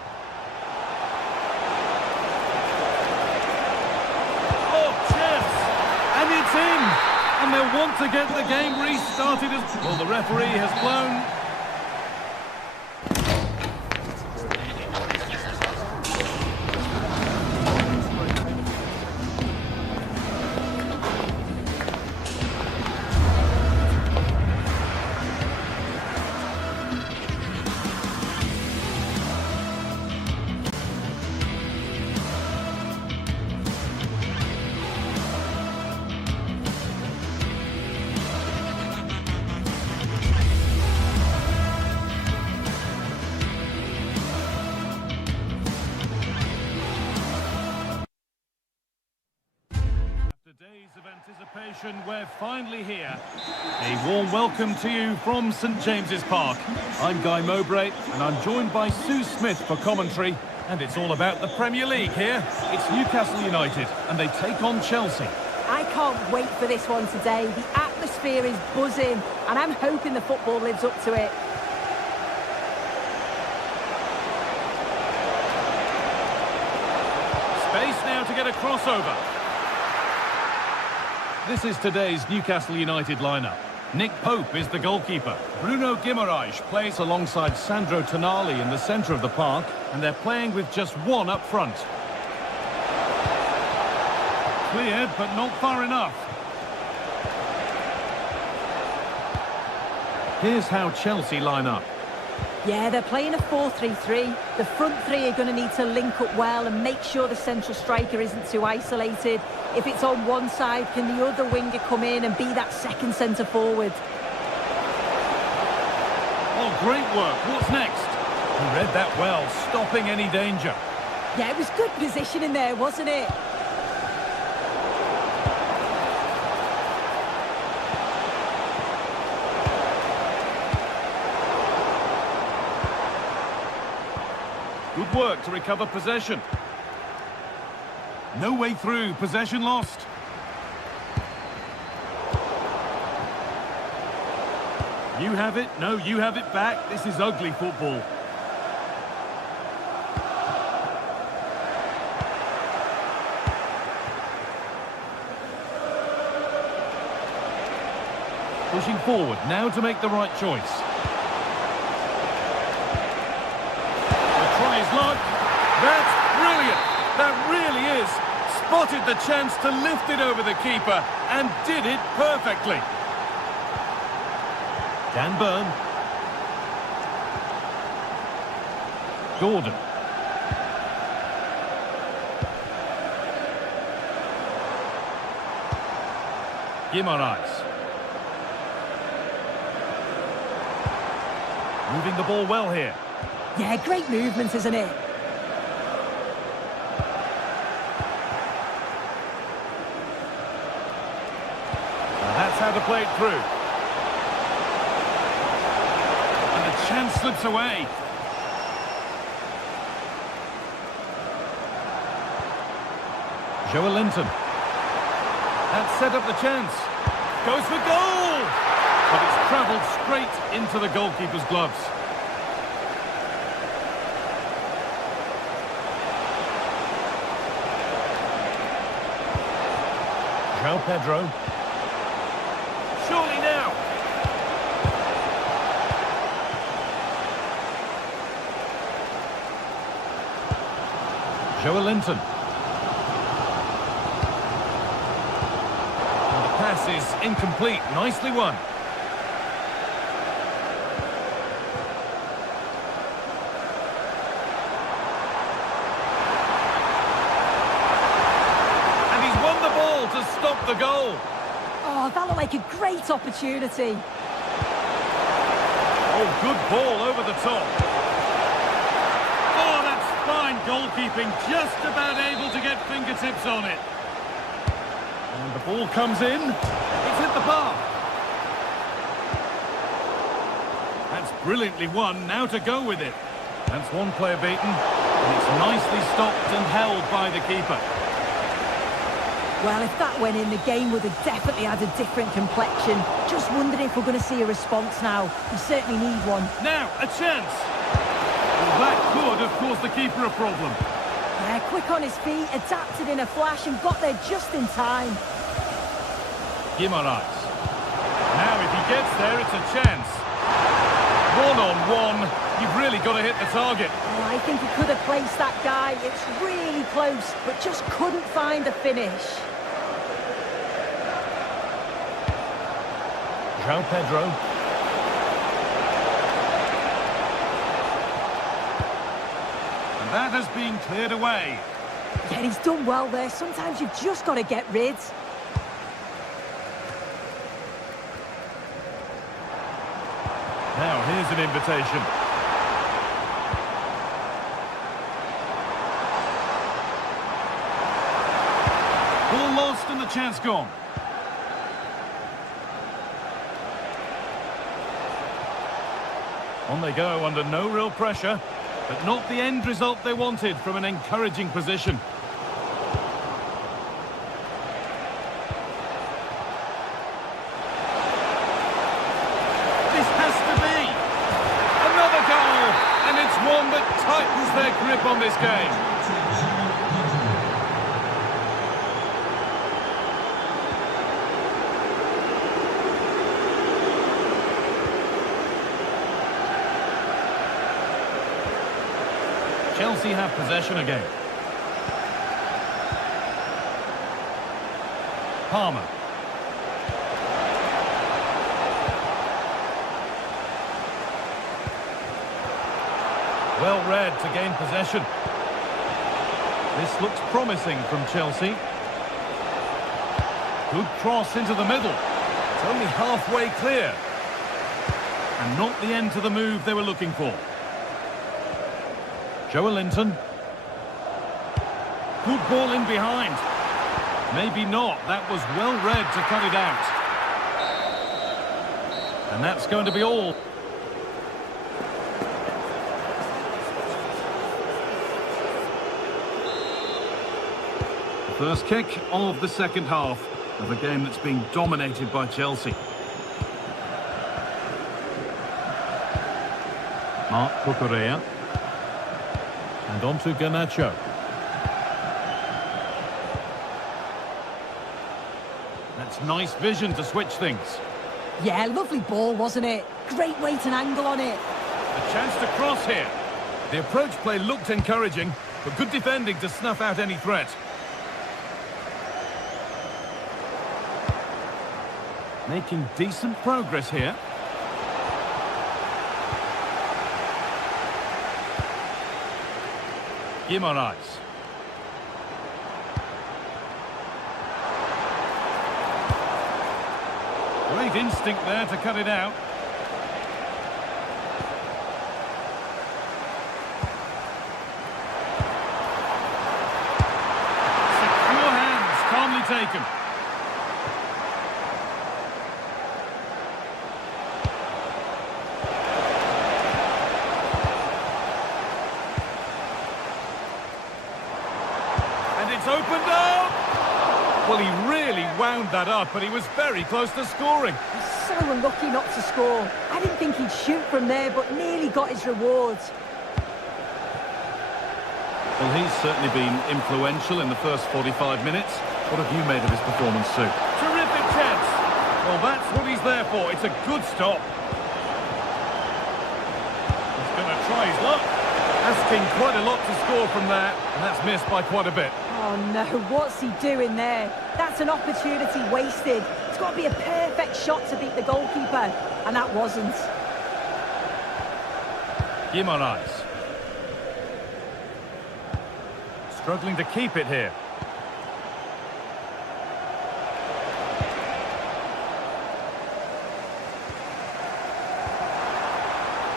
And it's in! And they'll want to get the game restarted as... Well, the referee has blown... Nation, we're finally here. A warm welcome to you from St James's Park. I'm Guy Mowbray and I'm joined by Sue Smith for commentary. And it's all about the Premier League here. It's Newcastle United and they take on Chelsea. I can't wait for this one today. The atmosphere is buzzing and I'm hoping the football lives up to it. Space now to get a crossover. This is today's Newcastle United lineup. Nick Pope is the goalkeeper. Bruno Guimaraes plays alongside Sandro Tonali in the centre of the park, and they're playing with just one up front. Cleared, but not far enough. Here's how Chelsea line up. Yeah, they're playing a 4-3-3. The front three are going to need to link up well and make sure the central striker isn't too isolated. If it's on one side, can the other winger come in and be that second centre forward? Oh, great work. What's next? He read that well, stopping any danger. Yeah, it was good positioning there, wasn't it? Good work to recover possession. No way through, possession lost. You have it, no, you have it back. This is ugly football. Pushing forward, now to make the right choice. Try his luck. That's brilliant. That really is. Spotted the chance to lift it over the keeper and did it perfectly. Dan Burn. Gordon. Guimaraes. Moving the ball well here. Yeah, great movement, isn't it? And that's how to play it through. And the chance slips away. Joelinton. That set up the chance. Goes for goal! But it's travelled straight into the goalkeeper's gloves. João Pedro. Surely now. Joelinton. And the pass is incomplete. Nicely won. To stop the goal. Oh, that looked like a great opportunity. Oh, good ball over the top. Oh, that's fine goalkeeping. Just about able to get fingertips on it. And the ball comes in. It's hit the bar. That's brilliantly won. Now to go with it. That's one player beaten. And it's nicely stopped and held by the keeper. Well, if that went in, the game would have definitely had a different complexion. Just wondering if we're going to see a response now. We certainly need one. Now, a chance. Well, that could have caused the keeper a problem. Yeah, quick on his feet, adapted in a flash and got there just in time. Guimaraes. Now, if he gets there, it's a chance. One-on-one, you've really got to hit the target. Oh, I think he could have placed that guy. It's really close, but just couldn't find a finish. João Pedro. And that has been cleared away. Yeah, he's done well there. Sometimes you've just got to get rid. Now, here's an invitation. Ball lost and the chance gone. On they go under no real pressure, but not the end result they wanted from an encouraging position. This has to be another goal, and it's one that tightens their grip on this game. Chelsea have possession again. Palmer. Well read to gain possession. This looks promising from Chelsea. Good cross into the middle. It's only halfway clear. And not the end to the move they were looking for. Joelinton. Good ball in behind. Maybe not. That was well read to cut it out. And that's going to be all. The first kick of the second half of a game that's being dominated by Chelsea. Marc Cucurella. And on to Garnacho. That's nice vision to switch things. Yeah, lovely ball, wasn't it? Great weight and angle on it. A chance to cross here. The approach play looked encouraging, but good defending to snuff out any threat. Making decent progress here. Guimaraes. Great instinct there to cut it out. Secure hands, calmly taken. It's opened up! Well, he really wound that up, but he was very close to scoring. He's so unlucky not to score. I didn't think he'd shoot from there, but nearly got his rewards. Well, he's certainly been influential in the first 45 minutes. What have you made of his performance, Sue? Terrific chance! Well, that's what he's there for. It's a good stop. He's going to try his luck. Asking quite a lot to score from there, and that's missed by quite a bit. Oh no, what's he doing there? That's an opportunity wasted. It's got to be a perfect shot to beat the goalkeeper, and that wasn't. Guimaraes. Struggling to keep it here.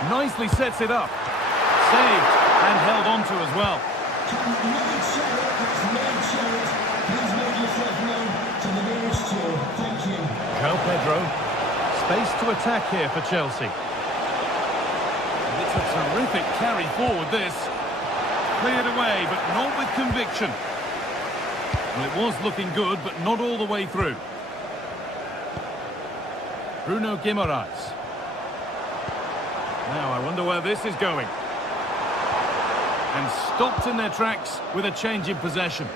Nicely sets it up. Saved and held on to as well. João Pedro. Space to attack here for Chelsea. And it's a terrific carry forward, this. Cleared away, but not with conviction. Well, it was looking good, but not all the way through. Bruno Guimaraes. Now, I wonder where this is going. And stopped in their tracks with a change in possession.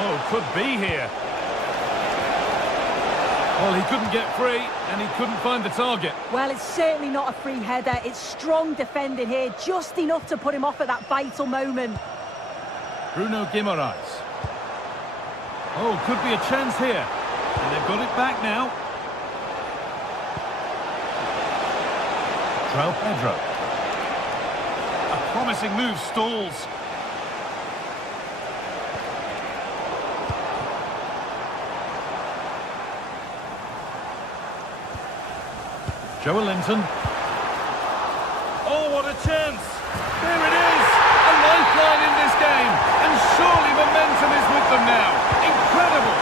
Oh, could be here. Well, he couldn't get free, and he couldn't find the target. Well, it's certainly not a free header. It's strong defending here, just enough to put him off at that vital moment. Bruno Guimaraes. Oh, could be a chance here. And they've got it back now. João Pedro. A promising move stalls. Joelinton. Oh, what a chance! There it is! A lifeline in this game, and surely momentum is with them now. Incredible!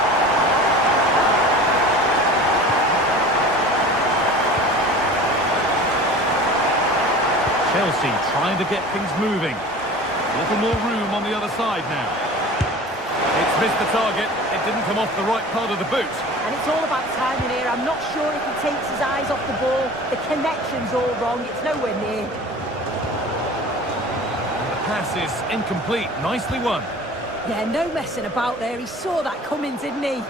City trying to get things moving. A little more room on the other side now. It's missed the target. It didn't come off the right part of the boot. And it's all about timing here. I'm not sure if he takes his eyes off the ball. The connection's all wrong. It's nowhere near. And the pass is incomplete. Nicely won. Yeah, no messing about there. He saw that coming, didn't he?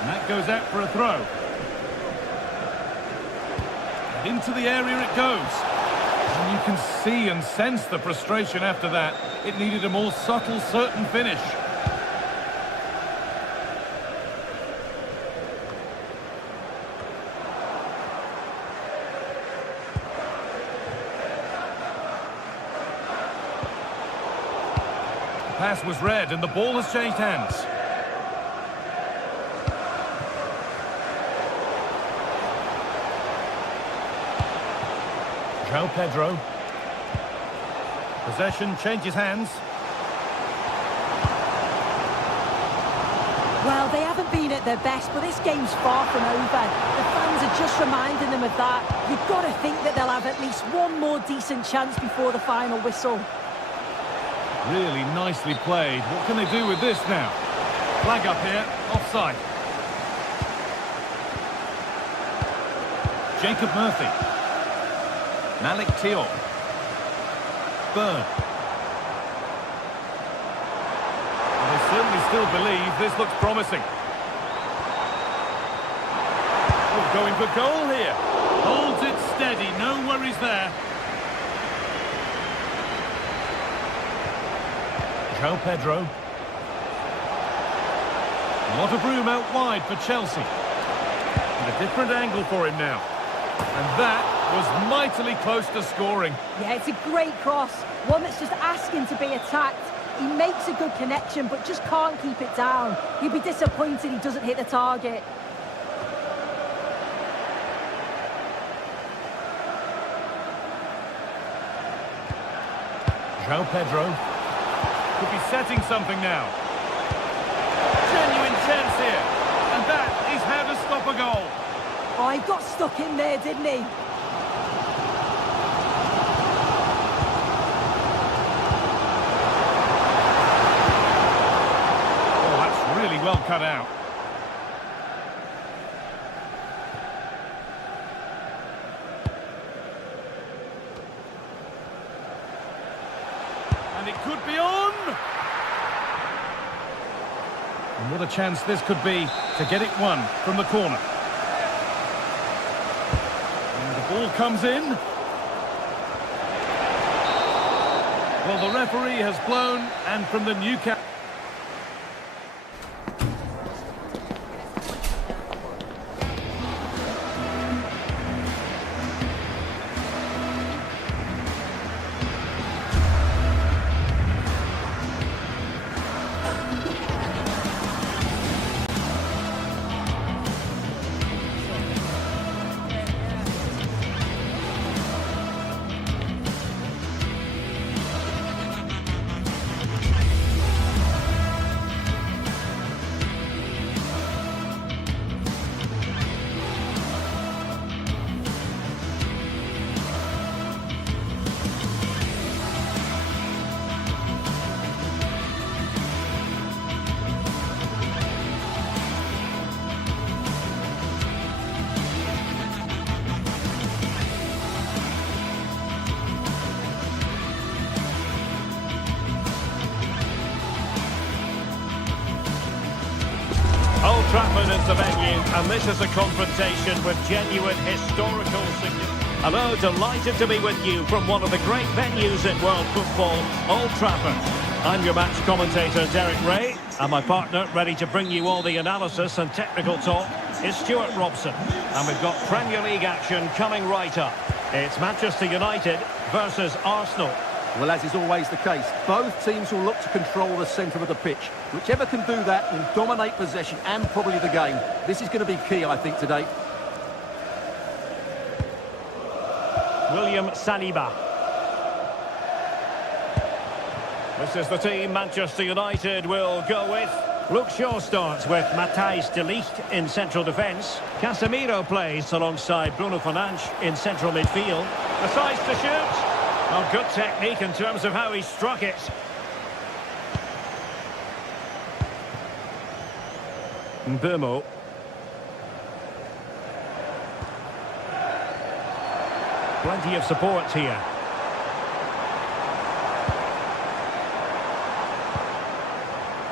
And that goes out for a throw. And into the area it goes. And you can see and sense the frustration after that. It needed a more subtle, certain finish. The pass was read and the ball has changed hands. João Pedro. Possession changes hands. Well, they haven't been at their best, but this game's far from over. The fans are just reminding them of that. You've got to think that they'll have at least one more decent chance before the final whistle. Really nicely played. What can they do with this now? Flag up here, offside. Jacob Murphy. Malik Thiaw. Burn. They certainly still believe this looks promising. Oh, going for goal here. Holds it steady, no worries there. João Pedro. A lot of room out wide for Chelsea. And a different angle for him now. And that was mightily close to scoring. Yeah, it's a great cross. One that's just asking to be attacked. He makes a good connection, but just can't keep it down. He'd be disappointed he doesn't hit the target. João Pedro. Could be setting something now. Genuine chance here. And that is how to stop a goal. Oh, he got stuck in there, didn't he? Oh, that's really well cut out. And it could be on! And what a chance this could be to get it won from the corner. Ball comes in. Well, the referee has blown, and from the Newcastle... Old Trafford is the venue, and this is a confrontation with genuine historical significance. Hello, delighted to be with you from one of the great venues in world football, Old Trafford. I'm your match commentator, Derek Ray, and my partner, ready to bring you all the analysis and technical talk, is Stuart Robson. And we've got Premier League action coming right up. It's Manchester United versus Arsenal. Well, as is always the case, both teams will look to control the centre of the pitch. Whichever can do that will dominate possession and probably the game. This is going to be key, I think, today. William Saliba. This is the team Manchester United will go with. Luke Shaw starts with Matthijs de Ligt in central defence. Casemiro plays alongside Bruno Fernandes in central midfield. Decides to shoot. Well, good technique in terms of how he struck it. Mbeumo. Plenty of support here.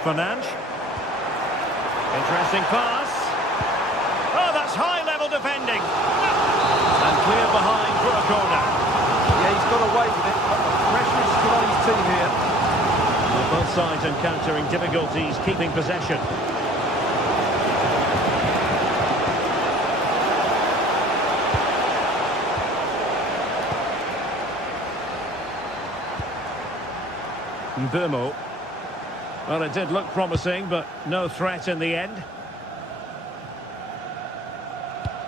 Fernandes. Interesting pass. Oh, that's high-level defending. And clear behind for a corner. Yeah, he's got away with it, but the pressure is still on his team here. Well, both sides encountering difficulties keeping possession. Mbeumo. Well, it did look promising, but no threat in the end.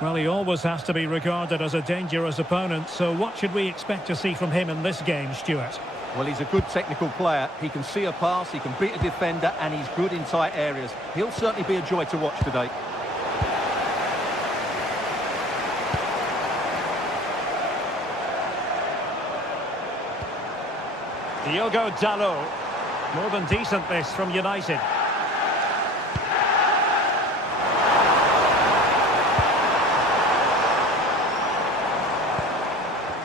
Well, he always has to be regarded as a dangerous opponent, so what should we expect to see from him in this game, Stuart? Well, he's a good technical player. He can see a pass, he can beat a defender, and he's good in tight areas. He'll certainly be a joy to watch today. Diogo Dalot. More than decent this from United.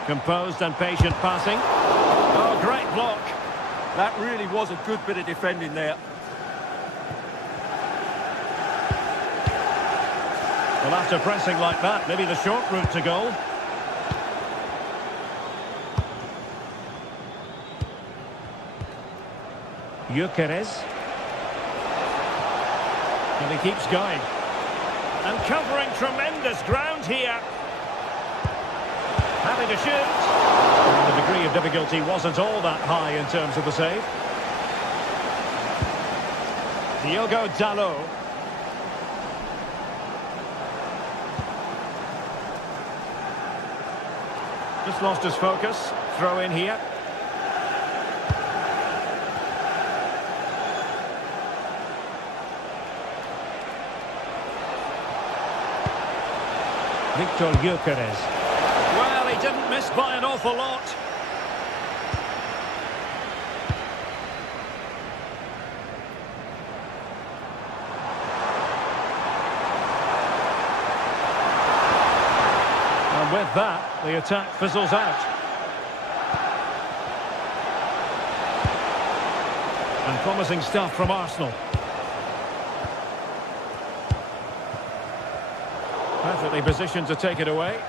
Composed and patient passing. Oh, great block. That really was a good bit of defending there. Well, after pressing like that, maybe the short route to goal. Gyökeres. And he keeps going. And covering tremendous ground here. Having to shoot. And the degree of difficulty wasn't all that high in terms of the save. Diogo Dalot. Just lost his focus. Throw in here. Victor Gyökeres. Well, he didn't miss by an awful lot. And with that, the attack fizzles out. And promising stuff from Arsenal. Perfectly positioned to take it away.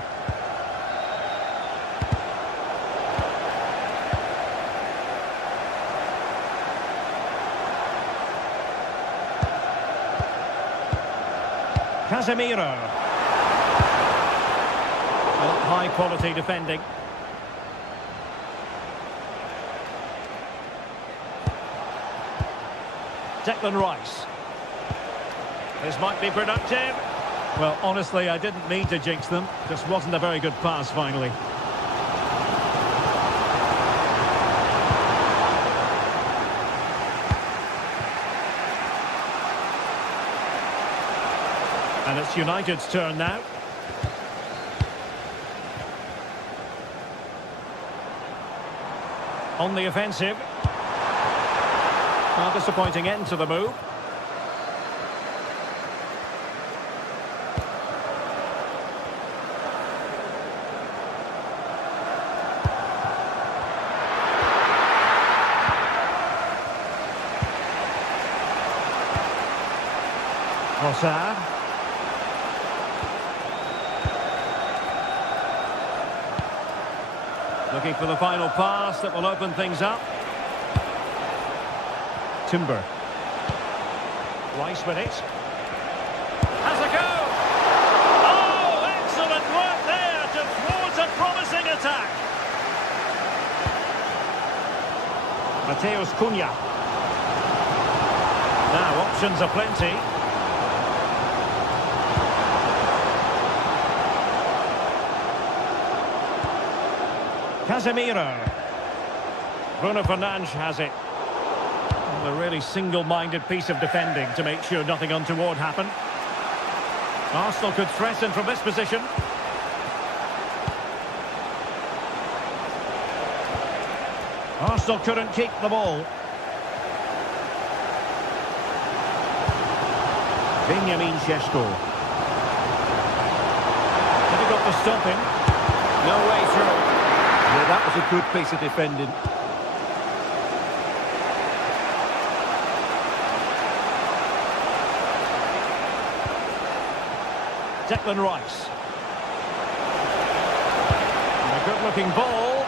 Casemiro. Well, high quality defending. Declan Rice. This might be productive. Well, honestly, I didn't mean to jinx them. Just wasn't a very good pass, finally. And it's United's turn now. On the offensive. A disappointing end to the move. Trossard. Looking for the final pass that will open things up. Timber. Rice with it. Has a go! Oh, excellent work there to thwart a promising attack. Mateus Cunha. Now, options are plenty. Casemiro. Bruno Fernandes has it. A really single-minded piece of defending to make sure nothing untoward happened. Arsenal could threaten from this position. Arsenal couldn't keep the ball. Benjamin Šeško. Difficult to stop him. No way through. Yeah, that was a good piece of defending. Declan Rice. And a good-looking ball.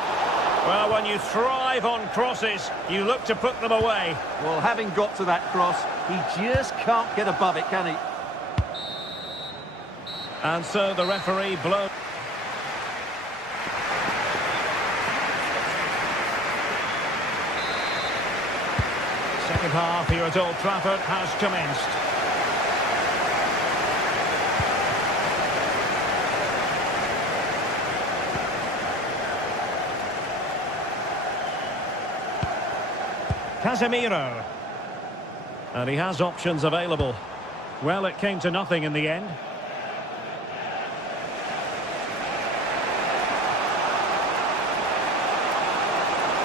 Well, when you thrive on crosses, you look to put them away. Well, having got to that cross, he just can't get above it, can he? And so the referee blows. Second half here at Old Trafford has commenced. Casemiro. And he has options available. Well, it came to nothing in the end.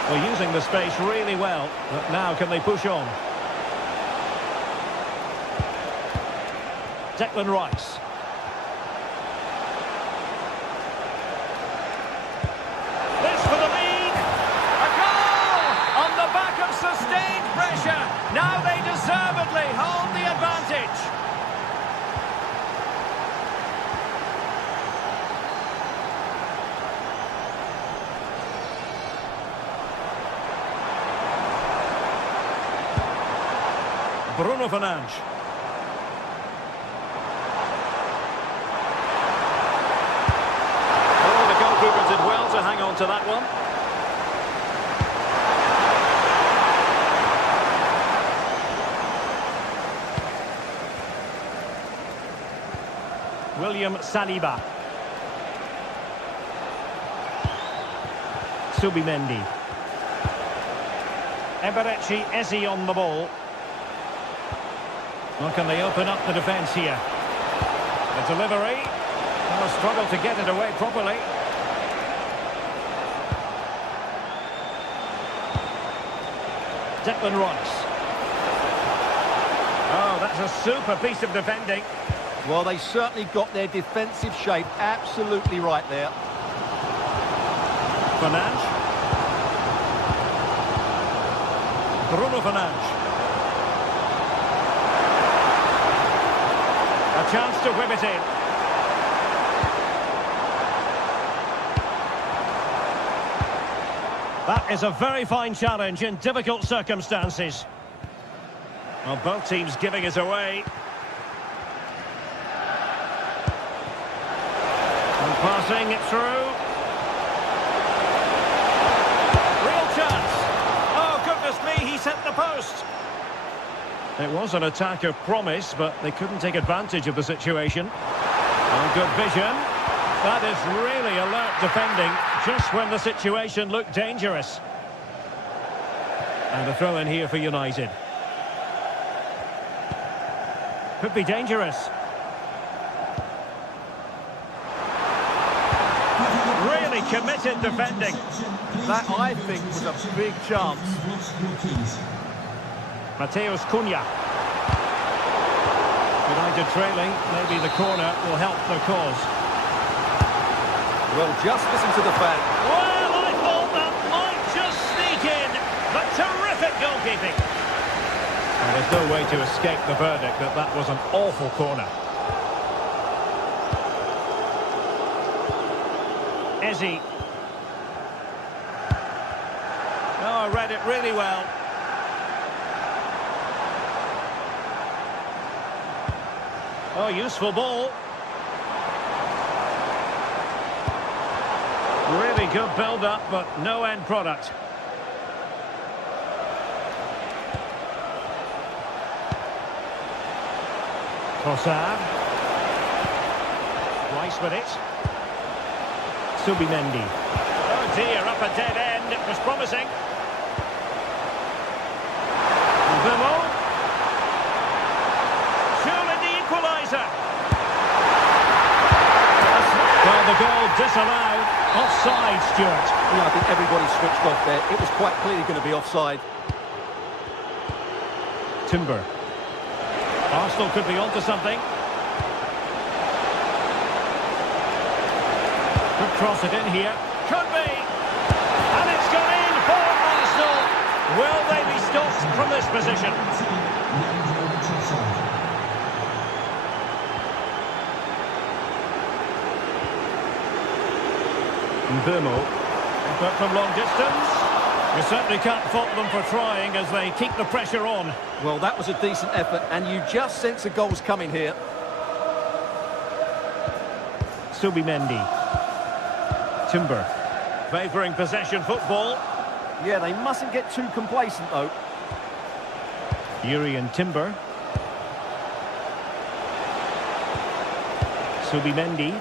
Well, using the space really well, but now can they push on? Declan Rice. This for the lead. A goal! On the back of sustained pressure. Now they deservedly hold the advantage. Bruno Fernandes. Oh, the goalkeeper did well to hang on to that one. William Saliba. Subimendi. Eberechi Eze on the ball. Well, can they open up the defence here? The delivery. They'll struggle to get it away properly. Declan Rice. Oh, that's a super piece of defending. Well, they certainly got their defensive shape absolutely right there. Fernandes. Bruno Fernandes. A chance to whip it in. That is a very fine challenge in difficult circumstances. Well, both teams giving it away. And passing it through. Real chance. Oh, goodness me, he set the post. It was an attack of promise, but they couldn't take advantage of the situation. And good vision. That is really alert defending, just when the situation looked dangerous. And a throw in here for United. Could be dangerous. Really committed defending. That, I think, was a big chance. Mateus Cunha. United trailing. Maybe the corner will help their cause. Well, just listen to the fan. Well, I thought that might just sneak in. But terrific goalkeeping. And there's no way to escape the verdict that that was an awful corner. Eze. Oh, I read it really well. Oh, useful ball. Really good build-up, but no end product. Trossard. Rice with it. Subimendi. Oh dear, up a dead end. It was promising. Bimo. Surely the equaliser. Well, the goal disallowed. Offside, Stuart. Yeah, I think everybody switched off there. It was quite clearly going to be offside. Timber. Arsenal could be onto something. Could cross it in here. Could be. And it's gone in for Arsenal. Will they be stopped from this position? Bimo. But from long distance. You certainly can't fault them for trying as they keep the pressure on. Well, that was a decent effort, and you just sense a goal's coming here. Subimendi. Timber. Favouring possession football. Yeah, they mustn't get too complacent, though. Yuri and Timber. Subimendi.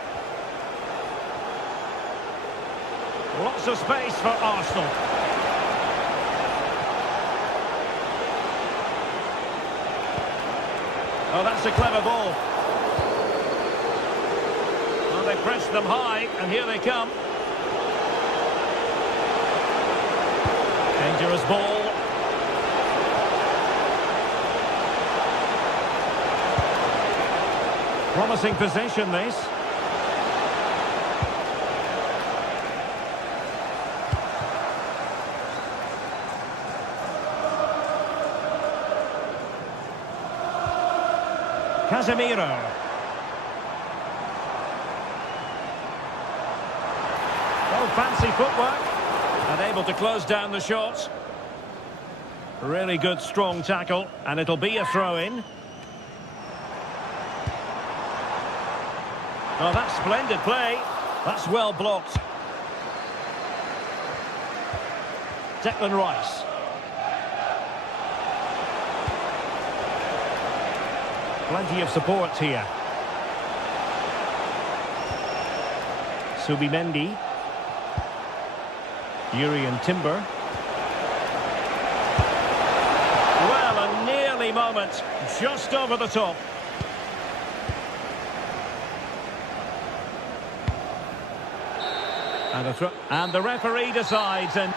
Lots of space for Arsenal. Oh, that's a clever ball. Well, they pressed them high, and here they come. Dangerous ball. Promising possession, this. Casemiro. Oh, fancy footwork. And able to close down the shots. Really good, strong tackle. And it'll be a throw-in. Oh, that's splendid play. That's well blocked. Declan Rice. Plenty of support here. Subimendi. Yuri and Timber. Well, a nearly moment. Just over the top. And the referee decides. And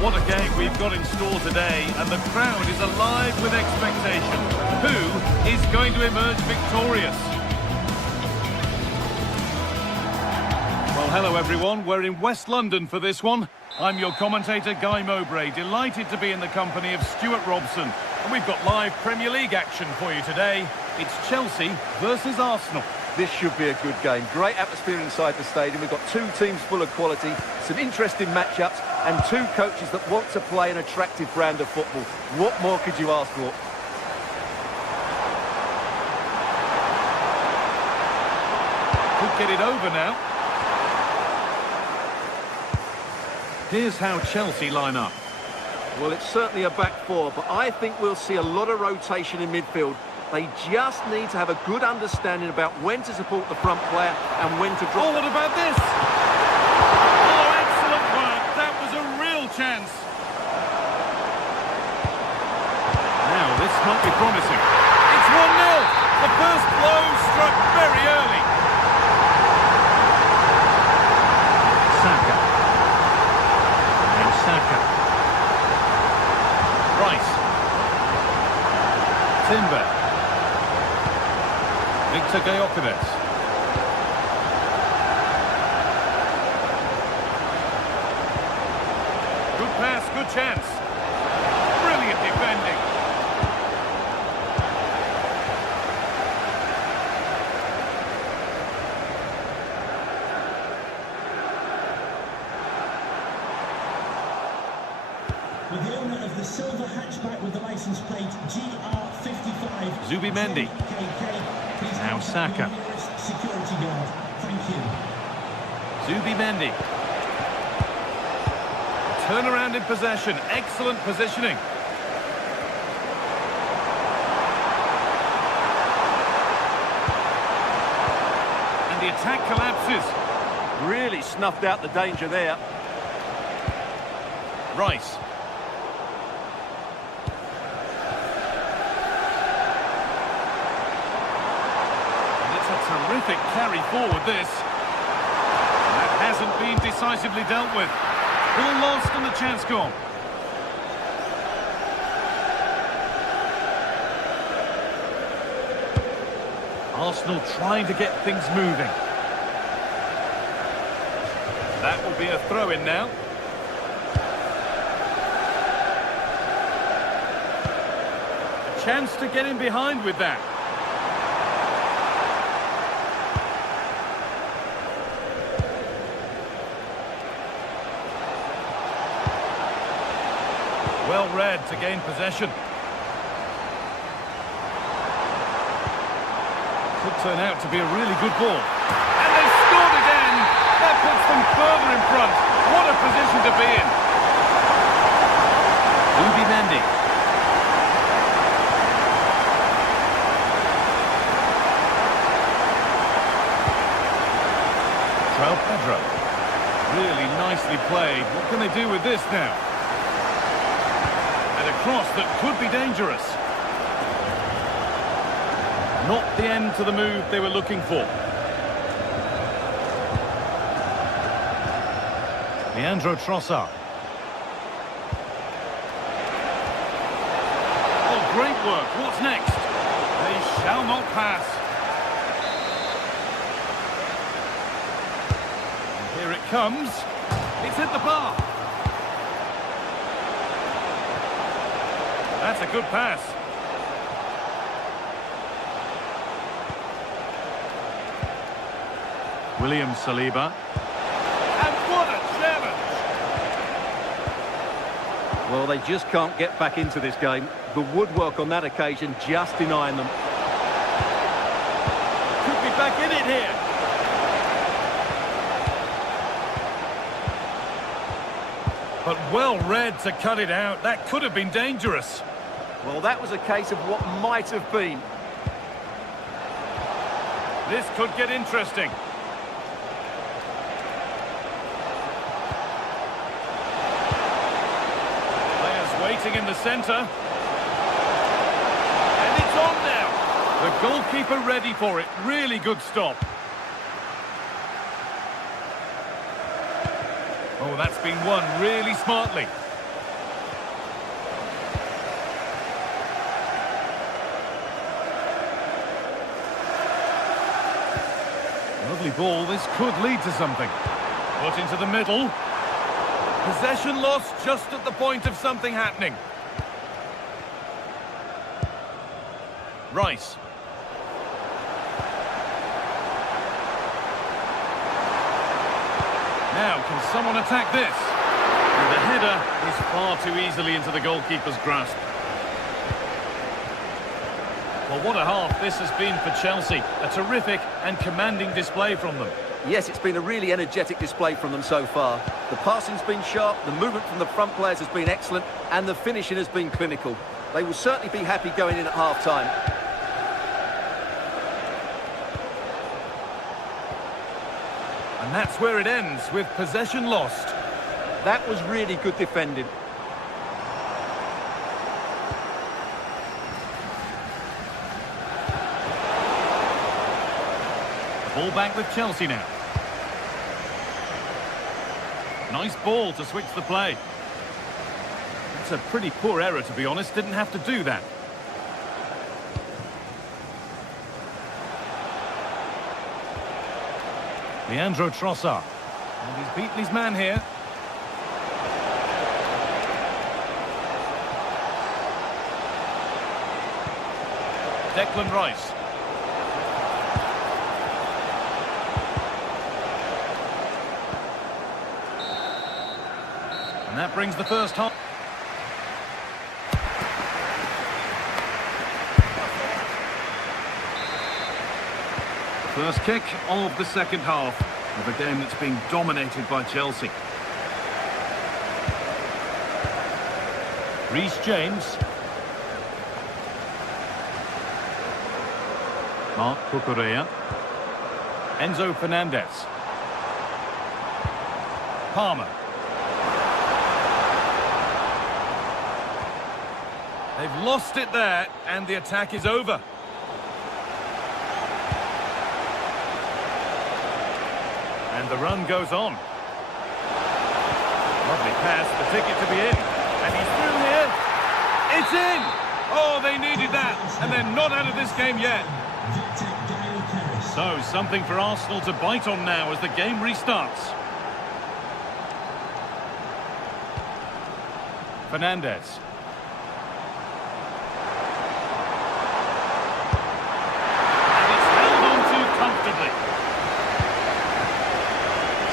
What a game we've got in store today, and the crowd is alive with expectation. Who is going to emerge victorious? Well, hello everyone. We're in West London for this one. I'm your commentator, Guy Mowbray, delighted to be in the company of Stuart Robson. And we've got live Premier League action for you today. It's Chelsea versus Arsenal. This should be a good game. Great atmosphere inside the stadium. We've got two teams full of quality, some interesting matchups, and two coaches that want to play an attractive brand of football. What more could you ask for? get it over now. Here's how Chelsea line up. Well, it's certainly a back four, but I think we'll see a lot of rotation in midfield. They just need to have a good understanding about when to support the front player and when to drop. Oh, what about this? Oh, excellent work. That was a real chance. Now, this might be promising. It's 1-0. The first blow struck very early. Saka. Now Saka. Rice. Timber. Victor Gyökeres. Good pass, good chance. Brilliant defending. With the owner of the silver hatchback with the license plate GR55. Zubimendi. Now Saka. Security guard. Thank you. Zubimendi. Turnaround in possession. Excellent positioning. And the attack collapses. Really snuffed out the danger there. Rice. Terrific carry forward this. That hasn't been decisively dealt with. Ball lost and the chance gone. Arsenal trying to get things moving. That will be a throw-in now. A chance to get in behind with that. Well read to gain possession. Could turn out to be a really good ball. And they scored again! That puts them further in front. What a position to be in. Zubimendi. Pedro. Really nicely played. What can they do with this now? A cross that could be dangerous. Not the end to the move they were looking for. Leandro Trossard. Oh, great work. What's next? They shall not pass. And here it comes. It's hit the bar. That's a good pass. William Saliba. And what a challenge! Well, they just can't get back into this game. The woodwork on that occasion just denying them. Could be back in it here. But well read to cut it out. That could have been dangerous. Well, that was a case of what might have been. This could get interesting. Players waiting in the centre. And it's on now. The goalkeeper ready for it. Really good stop. Oh, that's been won really smartly. Lovely ball. This could lead to something. Put into the middle. Possession lost just at the point of something happening. Rice. Now, can someone attack this? And the header is far too easily into the goalkeeper's grasp. Well, what a half this has been for Chelsea. A terrific and commanding display from them. Yes, it's been a really energetic display from them so far. The passing's been sharp, the movement from the front players has been excellent, and the finishing has been clinical. They will certainly be happy going in at half-time. And that's where it ends, with possession lost. That was really good defending. Ball back with Chelsea now. Nice ball to switch the play. That's a pretty poor error, to be honest. Didn't have to do that. Leandro Trossard. And he's beaten his man here. Declan Rice. And that brings the first half. First kick of the second half of a game that's being dominated by Chelsea. Reece James. Marc Cucurella. Enzo Fernandez. Palmer. They've lost it there, and the attack is over. And the run goes on. Lovely pass, the ticket to be in. And he's through here. It's in! Oh, they needed that, and they're not out of this game yet. So, something for Arsenal to bite on now as the game restarts. Fernandez. And it's held on to comfortably.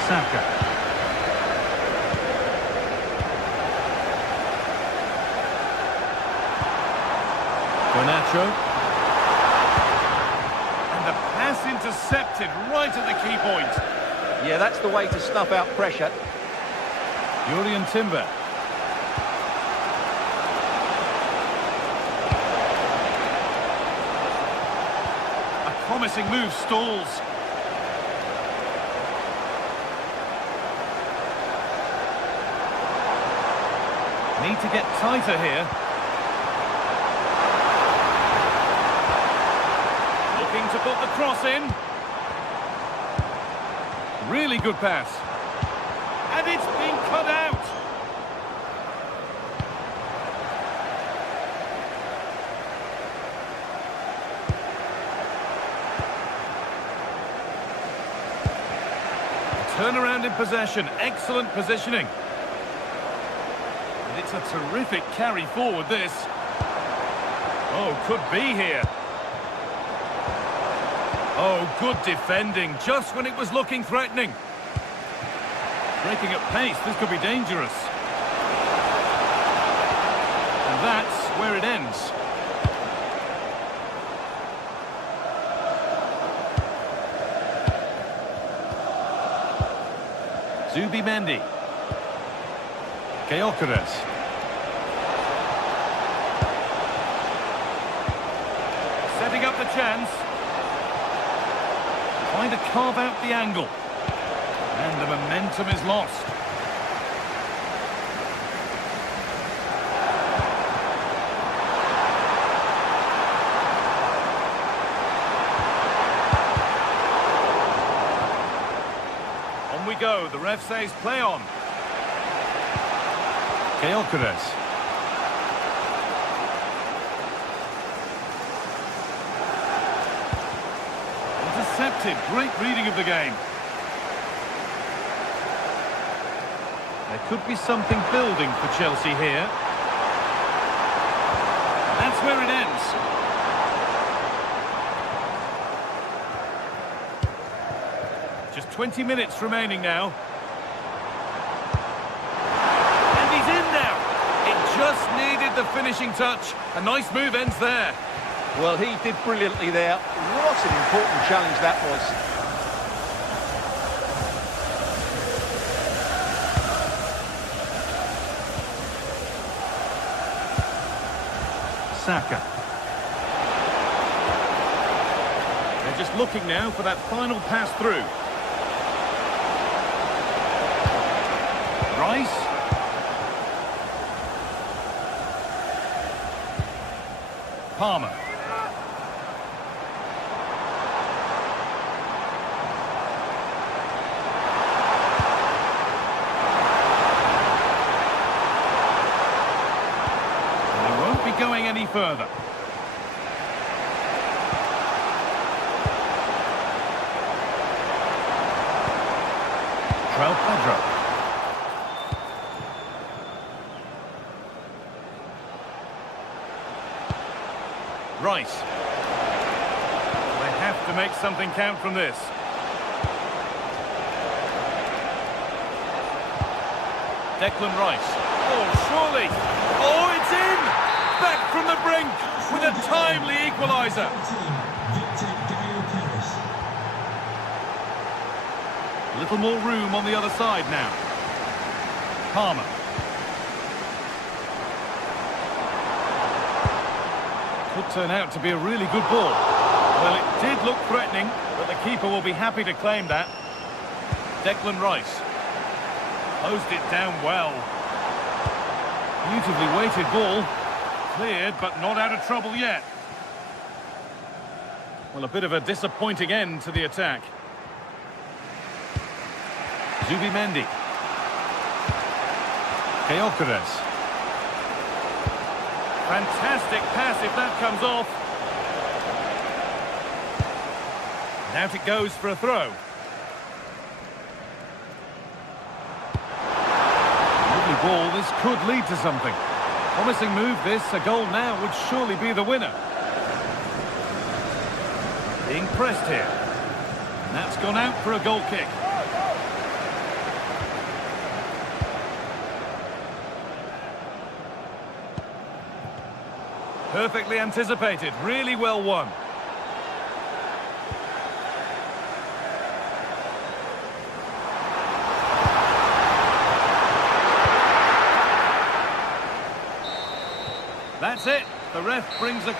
Saka. Garnacho. And the pass intercepted right at the key point. Yeah, that's the way to snuff out pressure. Julian Timber. A promising move stalls. Need to get tighter here. Looking to put the cross in. Really good pass. And it's been cut out. Turnaround in possession. Excellent positioning. It's a terrific carry forward, this. Oh, could be here. Oh, good defending, just when it was looking threatening. Breaking at pace, this could be dangerous. And that's where it ends. Zubimendi. Gyökeres. Setting up the chance. Trying to carve out the angle. And the momentum is lost. On we go. The ref says play on. Gyökeres. Intercepted. Great reading of the game. There could be something building for Chelsea here. That's where it ends. Just 20 minutes remaining now. And he's in now. It just needed the finishing touch. A nice move ends there. Well, he did brilliantly there. What an important challenge that was. Saka. They're just looking now for that final pass through. Rice. Palmer. Going any further. Pedro. Rice. They have to make something count from this. Declan Rice. Oh, surely. Oh, it's in! Back from the brink with a timely equaliser. A little more room on the other side now. Palmer. Could turn out to be a really good ball. Well, it did look threatening, but the keeper will be happy to claim that. Declan Rice. Closed it down well. Beautifully weighted ball. Cleared, but not out of trouble yet. Well, a bit of a disappointing end to the attack. Zubimendi. Gyökeres. Fantastic pass if that comes off. And out it goes for a throw. Lovely ball, this could lead to something. Promising move this, a goal now would surely be the winner. Being pressed here. And that's gone out for a goal kick. Perfectly anticipated, really well won. That's it. The ref brings a...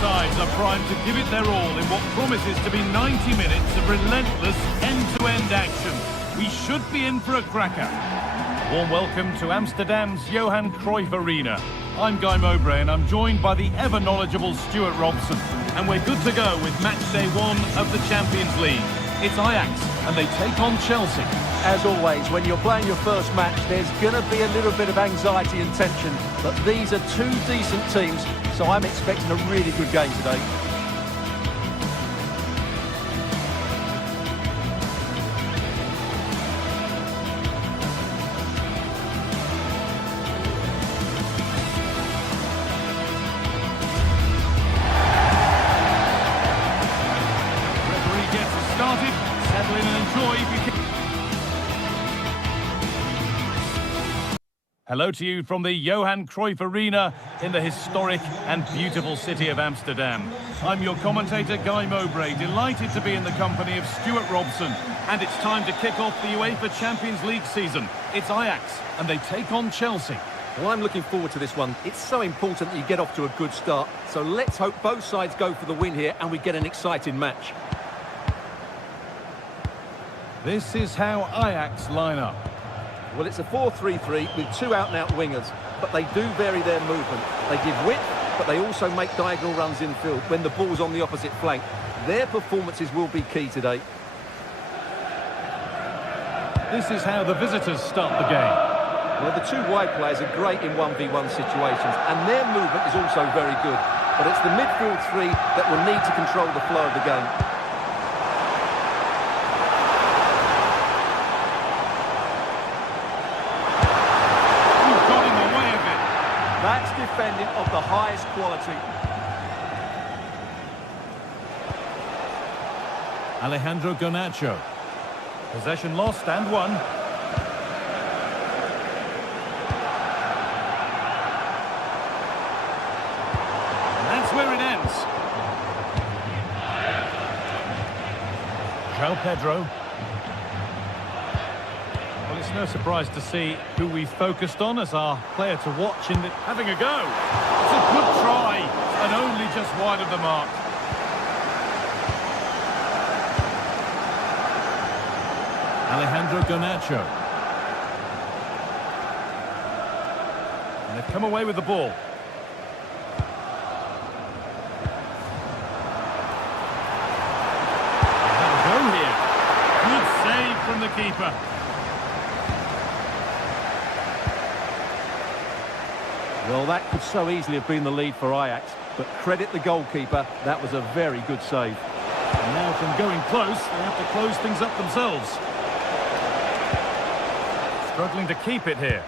Sides are primed to give it their all in what promises to be 90 minutes of relentless end-to-end action. We should be in for a cracker. Warm welcome to Amsterdam's Johan Cruyff Arena. I'm Guy Mowbray and I'm joined by the ever-knowledgeable Stuart Robson. And we're good to go with match day 1 of the Champions League. It's Ajax and they take on Chelsea. As always, when you're playing your first match, there's going to be a little bit of anxiety and tension. But these are two decent teams, so I'm expecting a really good game today. Hello to you from the Johan Cruyff Arena in the historic and beautiful city of Amsterdam. I'm your commentator, Guy Mowbray, delighted to be in the company of Stuart Robson. And it's time to kick off the UEFA Champions League season. It's Ajax, and they take on Chelsea. Well, I'm looking forward to this one. It's so important that you get off to a good start. So let's hope both sides go for the win here and we get an exciting match. This is how Ajax line up. Well, it's a 4-3-3 with two out-and-out wingers, but they do vary their movement. They give width, but they also make diagonal runs infield when the ball's on the opposite flank. Their performances will be key today. This is how the visitors start the game. Well, the two wide players are great in 1v1 situations, and their movement is also very good. But it's the midfield three that will need to control the flow of the game. That's defending of the highest quality. Alejandro Garnacho. Possession lost and won. And that's where it ends. João Pedro. Well, it's no surprise to see who we focused on as our player to watch in the... Having a go. It's a good try, and only just wide of the mark. Alejandro Garnacho. And they've come away with the ball. Have a go here. Good save from the keeper. Well, that could so easily have been the lead for Ajax, but credit the goalkeeper, that was a very good save. And now from going close, they have to close things up themselves. Struggling to keep it here.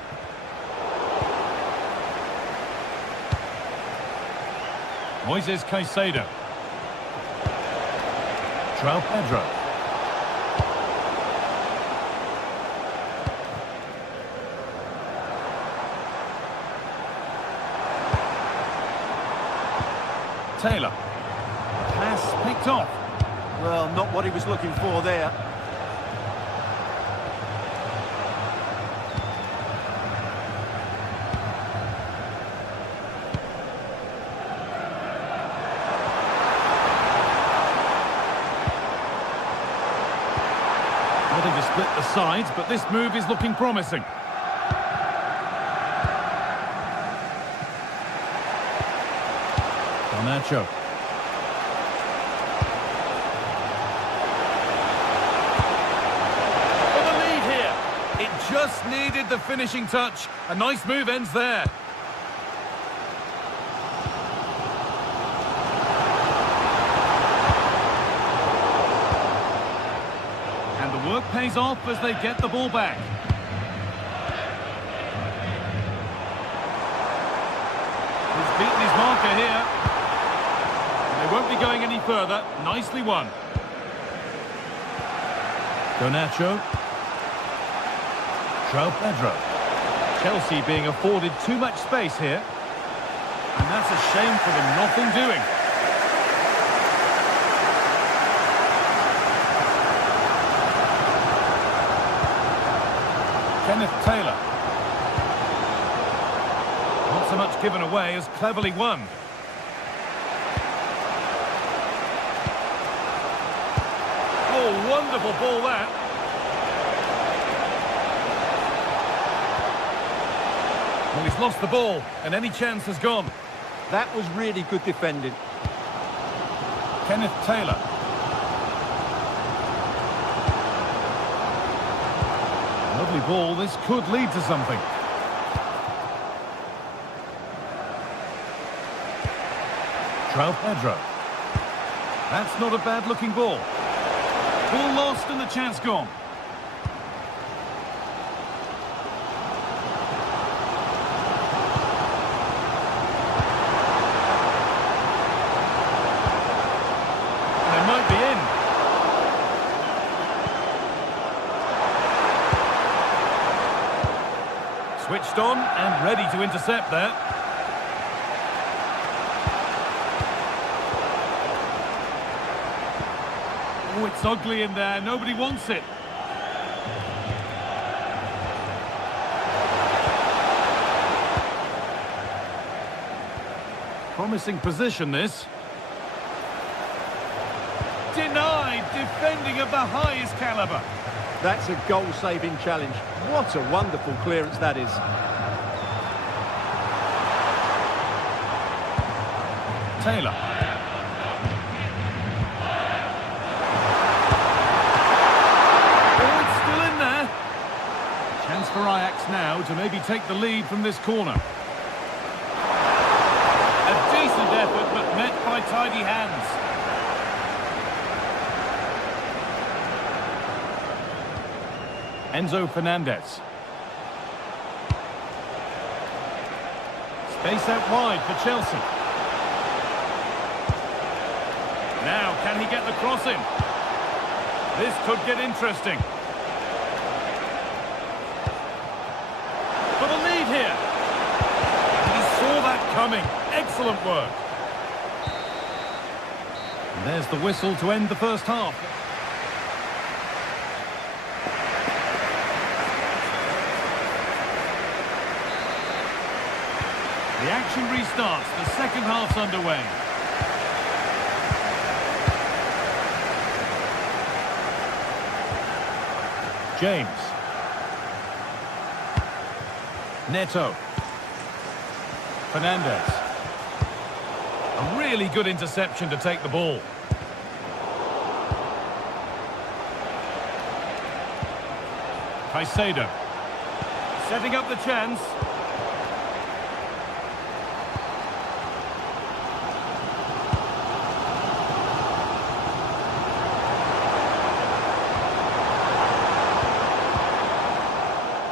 Moises Caicedo. João Pedro. Taylor. Pass picked off. Well, not what he was looking for there. Wanting to split the sides, but this move is looking promising. Garnacho. For the lead here. It just needed the finishing touch. A nice move ends there. And the work pays off as they get the ball back. He's beaten his marker here. They won't be going any further. Nicely won. Garnacho. João Pedro. Chelsea being afforded too much space here. And that's a shame for them. Nothing doing. Kenneth Taylor. Not so much given away as cleverly won. Oh, wonderful ball that. Well, he's lost the ball, and any chance has gone. That was really good defending. Kenneth Taylor. Lovely ball. This could lead to something. João Pedro. That's not a bad-looking ball. Ball lost and the chance gone. And they might be in. Switch switched on and ready to intercept there. Oh, it's ugly in there. Nobody wants it. Promising position, this. Denied, defending of the highest caliber. That's a goal-saving challenge. What a wonderful clearance that is. Taylor. Oh, it's still in there. Chance for Ajax now to maybe take the lead from this corner. A decent effort, but met by tidy hands. Enzo Fernandez. Space out wide for Chelsea. Now, can he get the cross in? This could get interesting. For the lead here. He saw that coming. Excellent work. And there's the whistle to end the first half. The action restarts. The second half's underway. James. Neto. Fernandez. A really good interception to take the ball. Caicedo. Setting up the chance.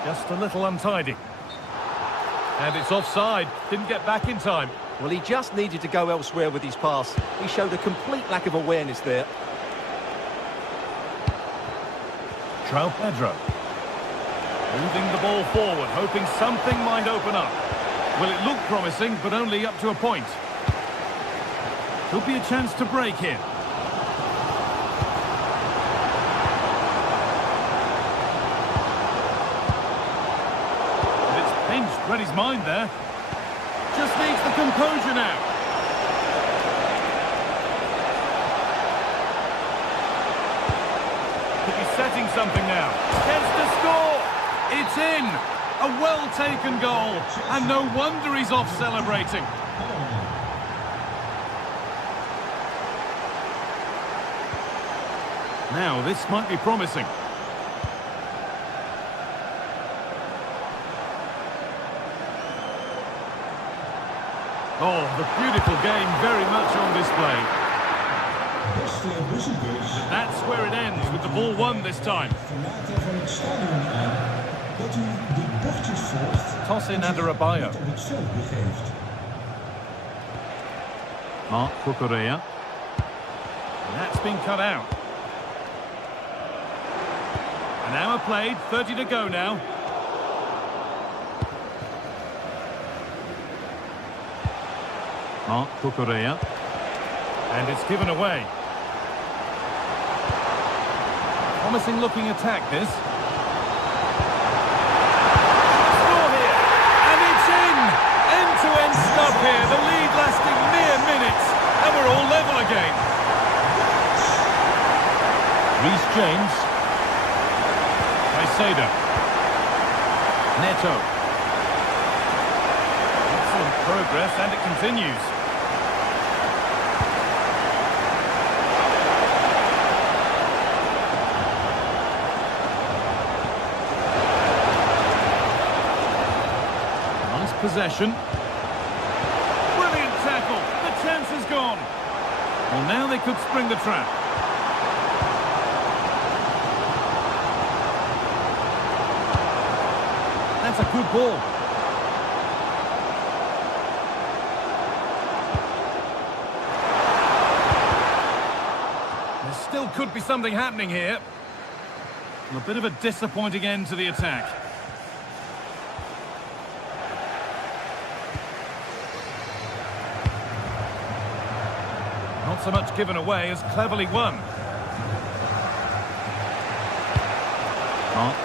Just a little untidy. And it's offside. Didn't get back in time. Well, he just needed to go elsewhere with his pass. He showed a complete lack of awareness there. João Pedro. Moving the ball forward, hoping something might open up. Well, it looked promising, but only up to a point. Could be a chance to break here. Read his mind there. Just needs the composure now. Could be setting something now. Chance to score. It's in. A well-taken goal. And no wonder he's off celebrating. Now, this might be promising. Oh, the beautiful game very much on display. That's where it ends, with the ball won this time. Toss in Adarabioyo. Marc Cucurella. And that's been cut out. An hour played, 30 to go now. Marc Cucurella. And it's given away. Promising looking attack, this. Score here. And it's in! End-to-end stuff here. The lead lasting mere minutes. And we're all level again. Reece James. Caicedo. Neto. Excellent progress, and it continues. Possession. Brilliant tackle. The chance is gone. Well, now they could spring the trap. That's a good ball. There still could be something happening here. A bit of a disappointing end to the attack. Not so much given away as cleverly won.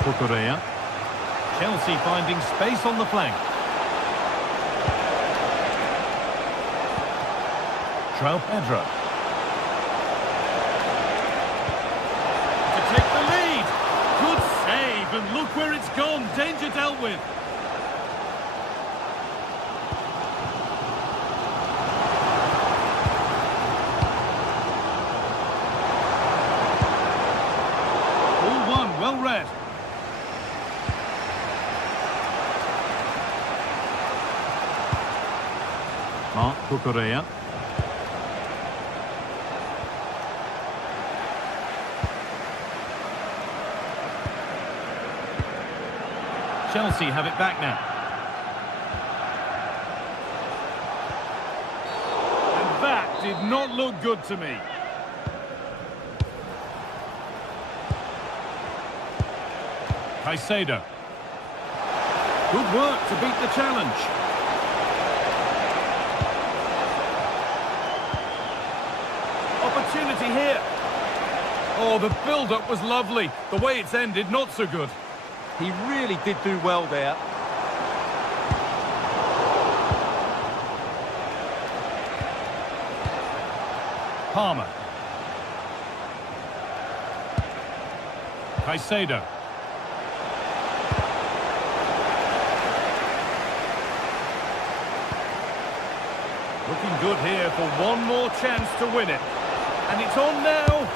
Cucurella. Chelsea finding space on the flank. João Pedro. To take the lead. Good save, and look where it's gone. Danger dealt with. All one, well read. Cucurella. Chelsea have it back now. And that did not look good to me. Caicedo. Good work to beat the challenge. Opportunity here. Oh, the build-up was lovely. The way it's ended, not so good. He really did do well there. Palmer. Caicedo. Looking good here for one more chance to win it. And it's on now.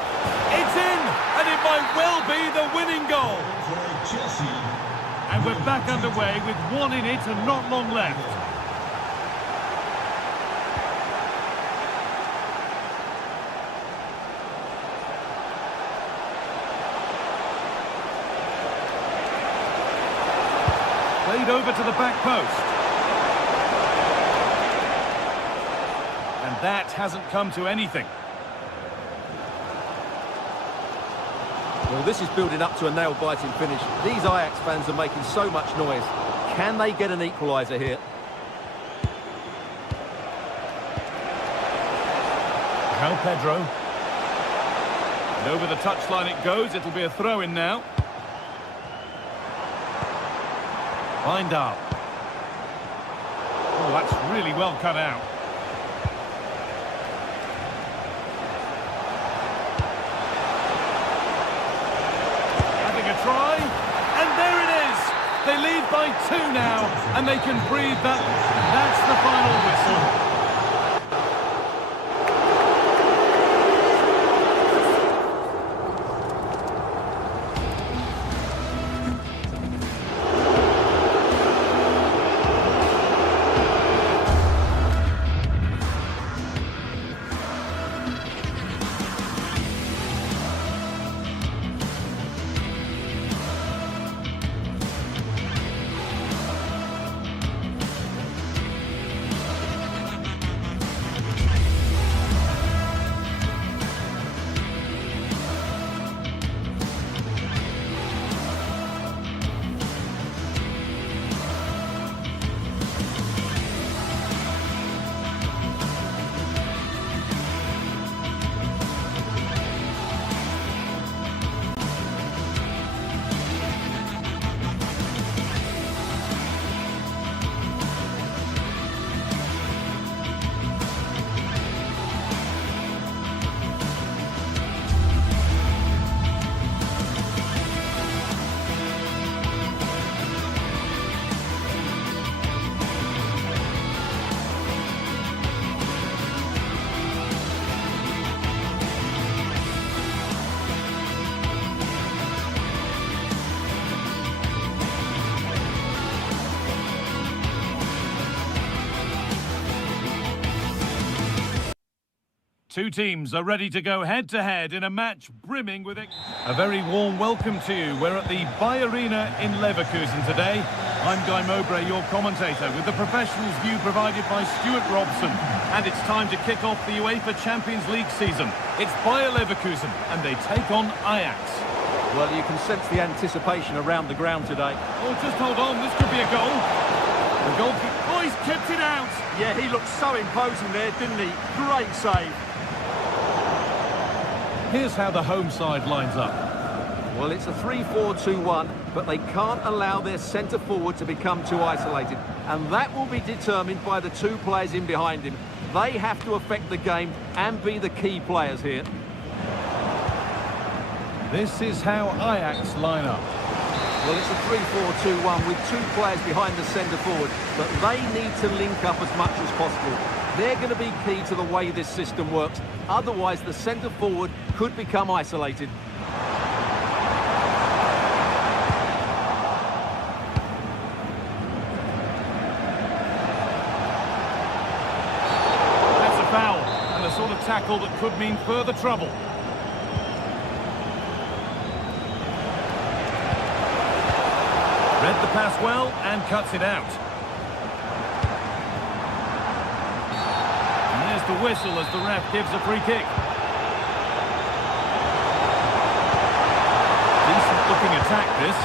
It's in! And it might well be the winning goal. And we're back underway with one in it and not long left. Played over to the back post. And that hasn't come to anything. Well, this is building up to a nail-biting finish. These Ajax fans are making so much noise. Can they get an equaliser here? João Pedro. And over the touchline it goes. It'll be a throw-in now. Wijndal. Oh, that's really well cut out. Try, and there it is. They lead by 2 now, and they can breathe that. That's the final whistle. Two teams are ready to go head-to-head in a match brimming with it. A very warm welcome to you. We're at the Bay Arena in Leverkusen today. I'm Guy Mowbray, your commentator, with the professionals view provided by Stuart Robson. And it's time to kick off the UEFA Champions League season. It's Bayer Leverkusen, and they take on Ajax. Well, you can sense the anticipation around the ground today. Oh, just hold on, this could be a goal. The goalkeeper, oh, he's kept it out. Yeah, he looked so imposing there, didn't he? Great save. Here's how the home side lines up. Well, it's a 3-4-2-1, but they can't allow their centre-forward to become too isolated. And that will be determined by the two players in behind him. They have to affect the game and be the key players here. This is how Ajax line up. Well, it's a 3-4-2-1 with two players behind the centre-forward, but they need to link up as much as possible. They're going to be key to the way this system works. Otherwise, the centre-forward could become isolated. That's a foul, and the sort of tackle that could mean further trouble. Read the pass well and cuts it out. And there's the whistle as the ref gives a free kick. Decent looking attack, this.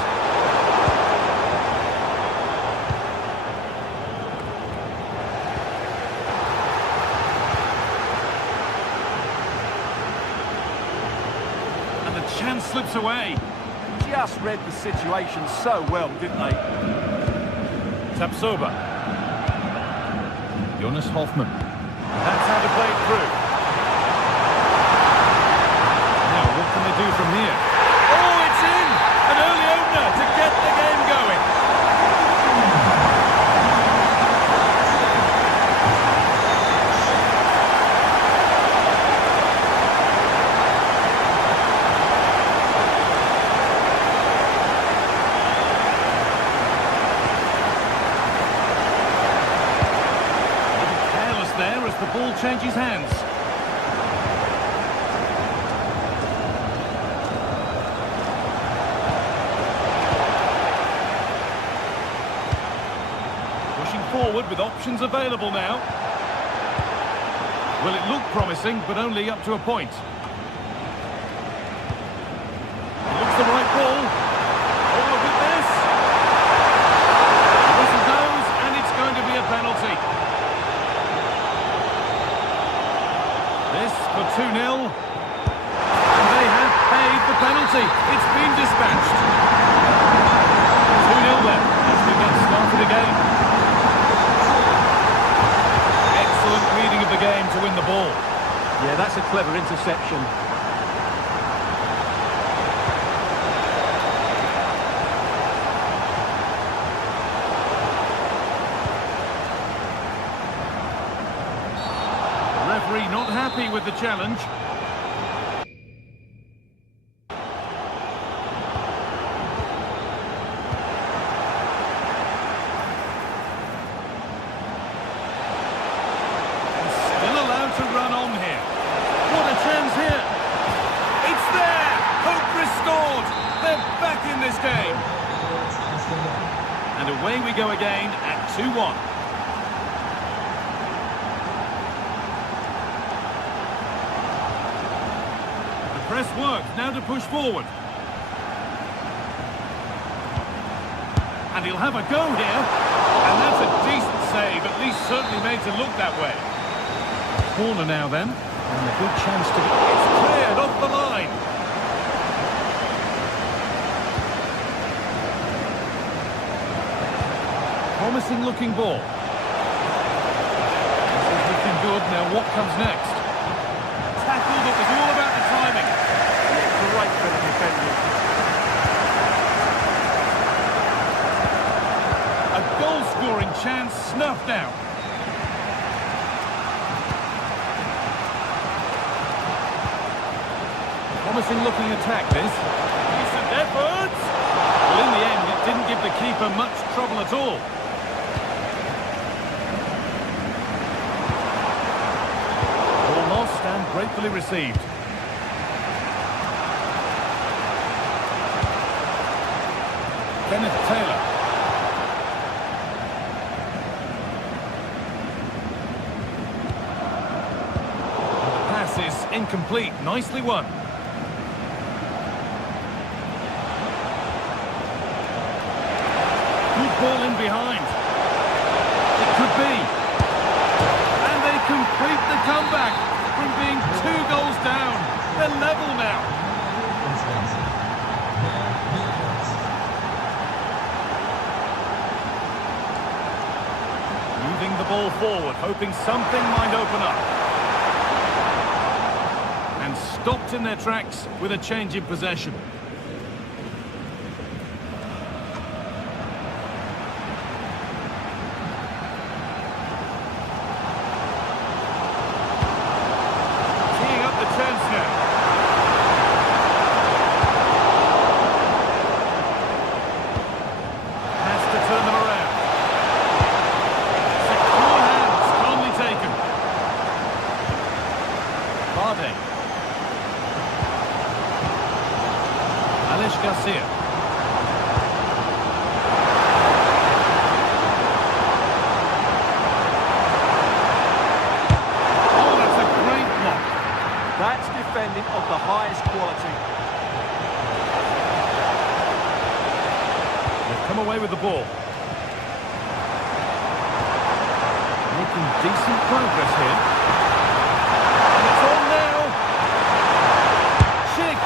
And the chance slips away. Just read the situation so well, didn't they? Tapsoba. Jonas Hoffmann. That's how to play it through. Now, what can they do from here? Oh, it's in! An early opener to get the game going. There as the ball changes hands. Pushing forward with options available now. Well, it looked promising, but only up to a point. It looks the right ball. Oh, look at this. The whistle goes, and it's going to be a penalty. This for 2-0. And they have paid the penalty. It's been dispatched. 2-0 left as we get started again. Excellent reading of the game to win the ball. Yeah, that's a clever interception. Referee not happy with the challenge. And still allowed to run on here. What a chance here. It's there. Hope restored. They're back in this game. And away we go again at 2-1. Press works, now to push forward. And he'll have a go here. And that's a decent save, at least certainly made to look that way. Corner now then. And a good chance to... It's cleared off the line. Promising looking ball. This is looking good, now what comes next? Tackle that was all about the timing. Great bit of defending. A goal-scoring chance snuffed out. Promising looking attack, this. Decent efforts! Well, in the end, it didn't give the keeper much trouble at all. Ball lost and gratefully received. Kenneth Taylor. The pass is incomplete. Nicely won. Good ball in behind. It could be. And they complete the comeback from being 2 goals down. They're level now. ball forward, hoping something might open up. And stopped in their tracks with a change in possession. Teeing up the chance now. Has to turn them around. Secure hands, calmly taken. Vardy. Garcia. Oh, that's a great block. That's defending of the highest quality. They've come away with the ball. Making decent progress here. And it's on now. Chick.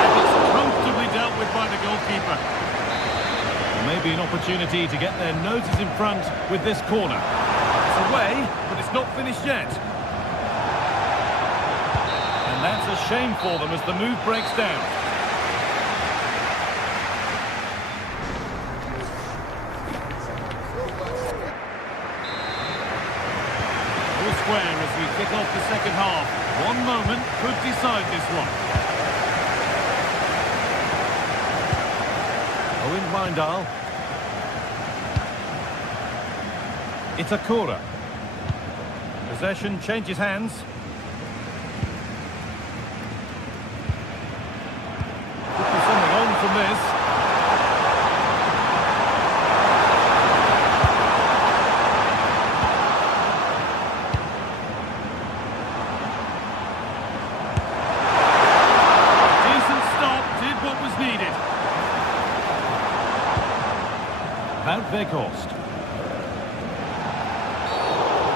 And it's comfortably dealt with by the goalkeeper. Maybe an opportunity to get their noses in front with this corner. It's away, but it's not finished yet. And that's a shame for them as the move breaks down. All square as we kick off the second half. One moment could decide this one. Owen Weindal. Itakura. Possession changes hands. Could be something on from this. Decent stop, did what was needed. Wout Weghorst.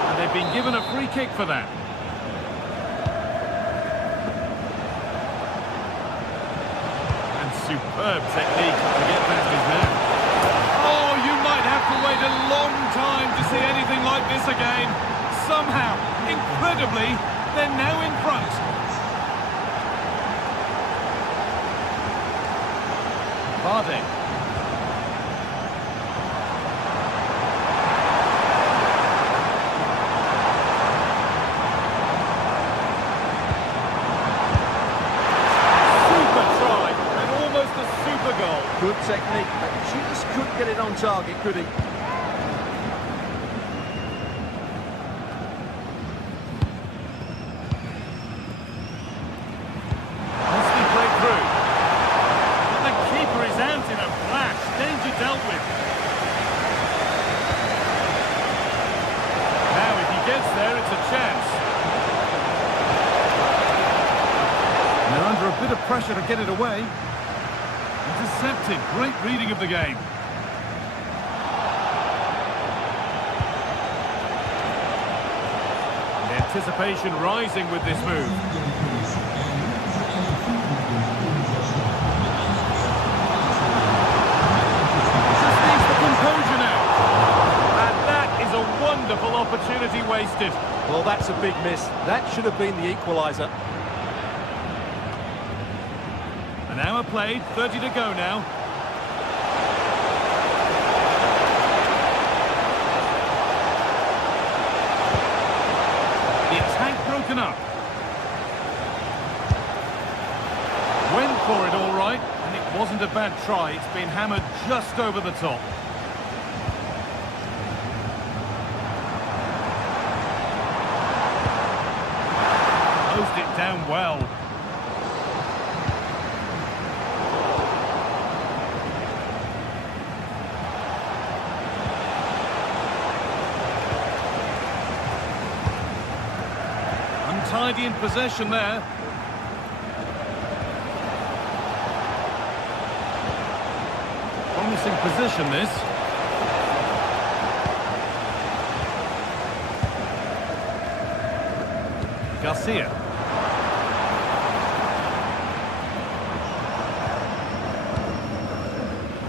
And they've been given a free kick for that. And superb technique to get past his man. Oh, you might have to wait a long time to see anything like this again. Somehow, incredibly, they're now in front. Vardy. Good technique, but just couldn't get it on target, could he? Nicely played through. But the keeper is out in a flash. Danger dealt with. Now, if he gets there, it's a chance. And they're under a bit of pressure to get it away. Intercepted. Great reading of the game. The anticipation rising with this move. Just needs the composure now. And that is a wonderful opportunity wasted. Well, that's a big miss. That should have been the equaliser. An hour played, 30 to go now. The attack broken up. Went for it all right, and it wasn't a bad try. It's been hammered just over the top. Closed it down well. Untidy in possession there. Promising position this. Garcia.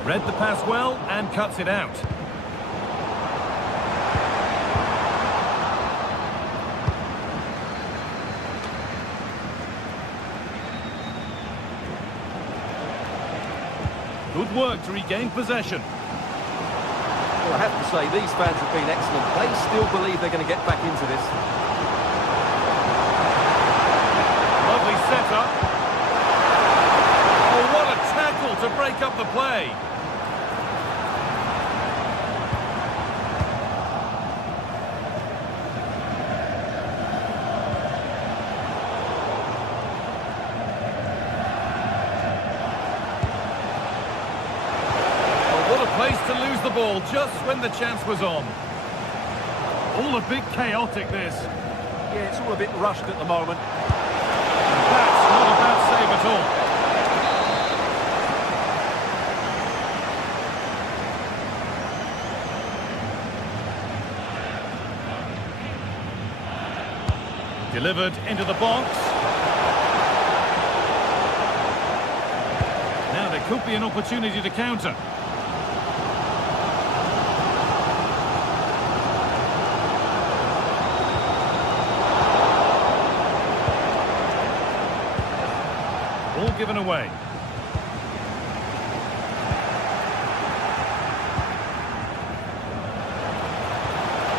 Read the pass well and cuts it out. Good work to regain possession. Well, I have to say, these fans have been excellent. They still believe they're going to get back into this. Lovely setup. Oh, what a tackle to break up the play. Place to lose the ball just when the chance was on. All a bit chaotic, this. Yeah, it's all a bit rushed at the moment. That's not a bad save at all. Delivered into the box. Now there could be an opportunity to counter. All given away.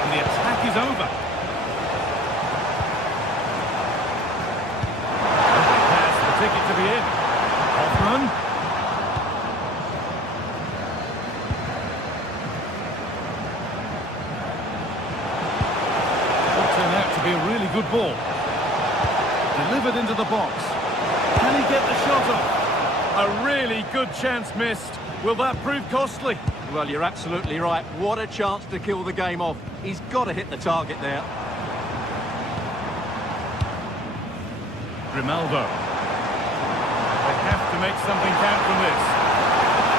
And the attack is over. That's the ticket to be in. Hoffman. Will turn out to be a really good ball. Delivered into the box. Can he get the shot off? A really good chance missed. Will that prove costly? Well, you're absolutely right. What a chance to kill the game off. He's got to hit the target there. Grimaldo. They have to make something count from this.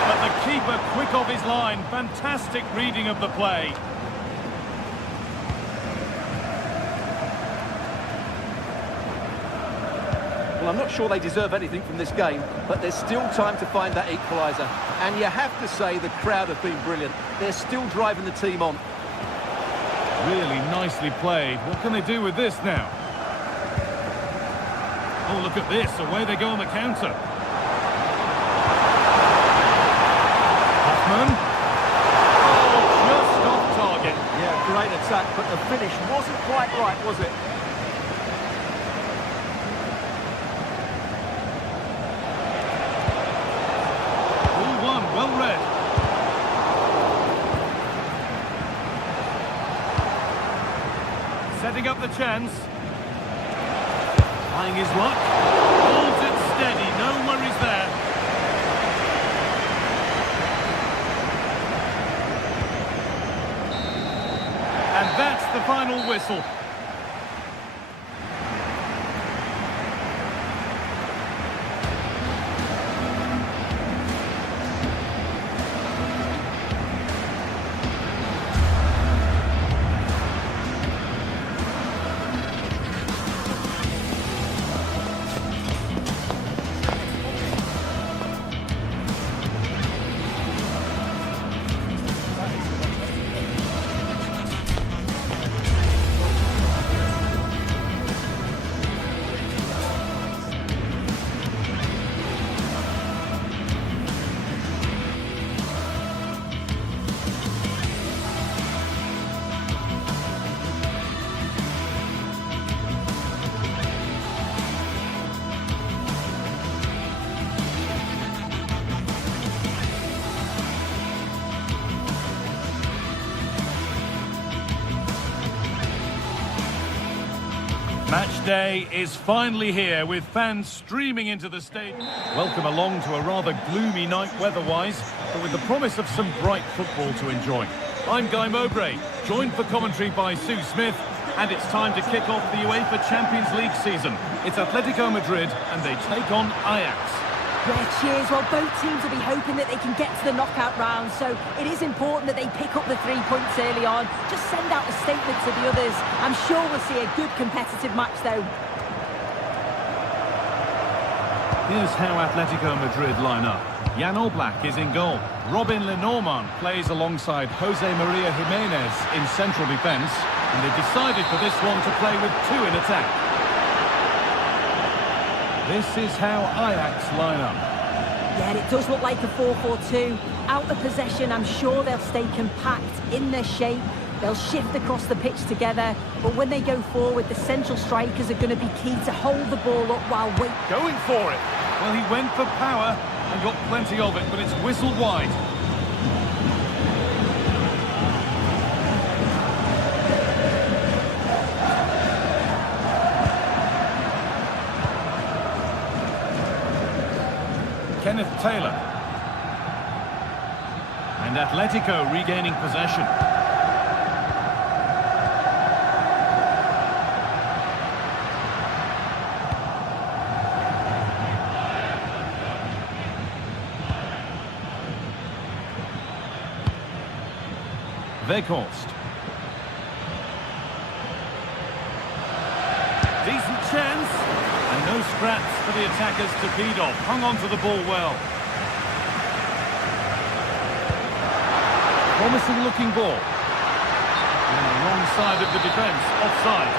But the keeper quick off his line. Fantastic reading of the play. Well, I'm not sure they deserve anything from this game, but there's still time to find that equaliser. And you have to say the crowd have been brilliant. They're still driving the team on. Really nicely played. What can they do with this now? Oh, look at this. Away they go on the counter. Hoffman. Oh, just off target. Yeah, great attack, but the finish wasn't quite right, was it? Well read. Setting up the chance. Trying his luck. Holds it steady. No worries there. And that's the final whistle. Match day is finally here with fans streaming into the stadium. Welcome along to a rather gloomy night weather-wise, but with the promise of some bright football to enjoy. I'm Guy Mowbray, joined for commentary by Sue Smith, and it's time to kick off the UEFA Champions League season. It's Atletico Madrid and they take on Ajax. Yeah, cheers. Well, both teams will be hoping that they can get to the knockout round, so it is important that they pick up the 3 points early on. Just send out a statement to the others. I'm sure we'll see a good competitive match, though. Here's how Atletico Madrid line up. Jan Oblak is in goal. Robin Lenormand plays alongside Jose Maria Jimenez in central defence, and they've decided for this one to play with 2 in attack. This is how Ajax line up. Yeah, it does look like a 4-4-2. Out of possession, I'm sure they'll stay compact in their shape. They'll shift across the pitch together. But when they go forward, the central strikers are going to be key to hold the ball up while waiting. Going for it. Well, he went for power and got plenty of it, but it's whistled wide. Kenneth Taylor. And Atletico regaining possession. Weghorst. Decent chance. And no scraps for the attackers to feed off. Hung on to the ball well. Promising looking ball. And the wrong side of the defence. Offside.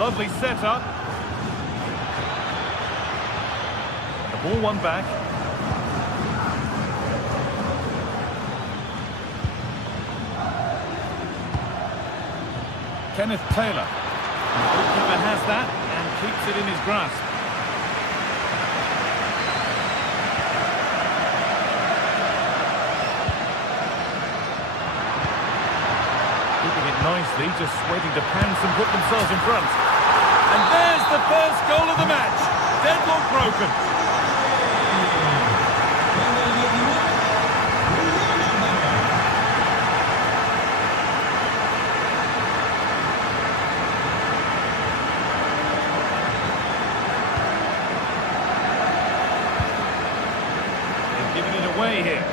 Lovely setup. Ball one back. Kenneth Taylor. The goalkeeper has that and keeps it in his grasp. Keeping it nicely, just waiting to pants and put themselves in front. And there's the first goal of the match. Deadlock broken. Giving it away here.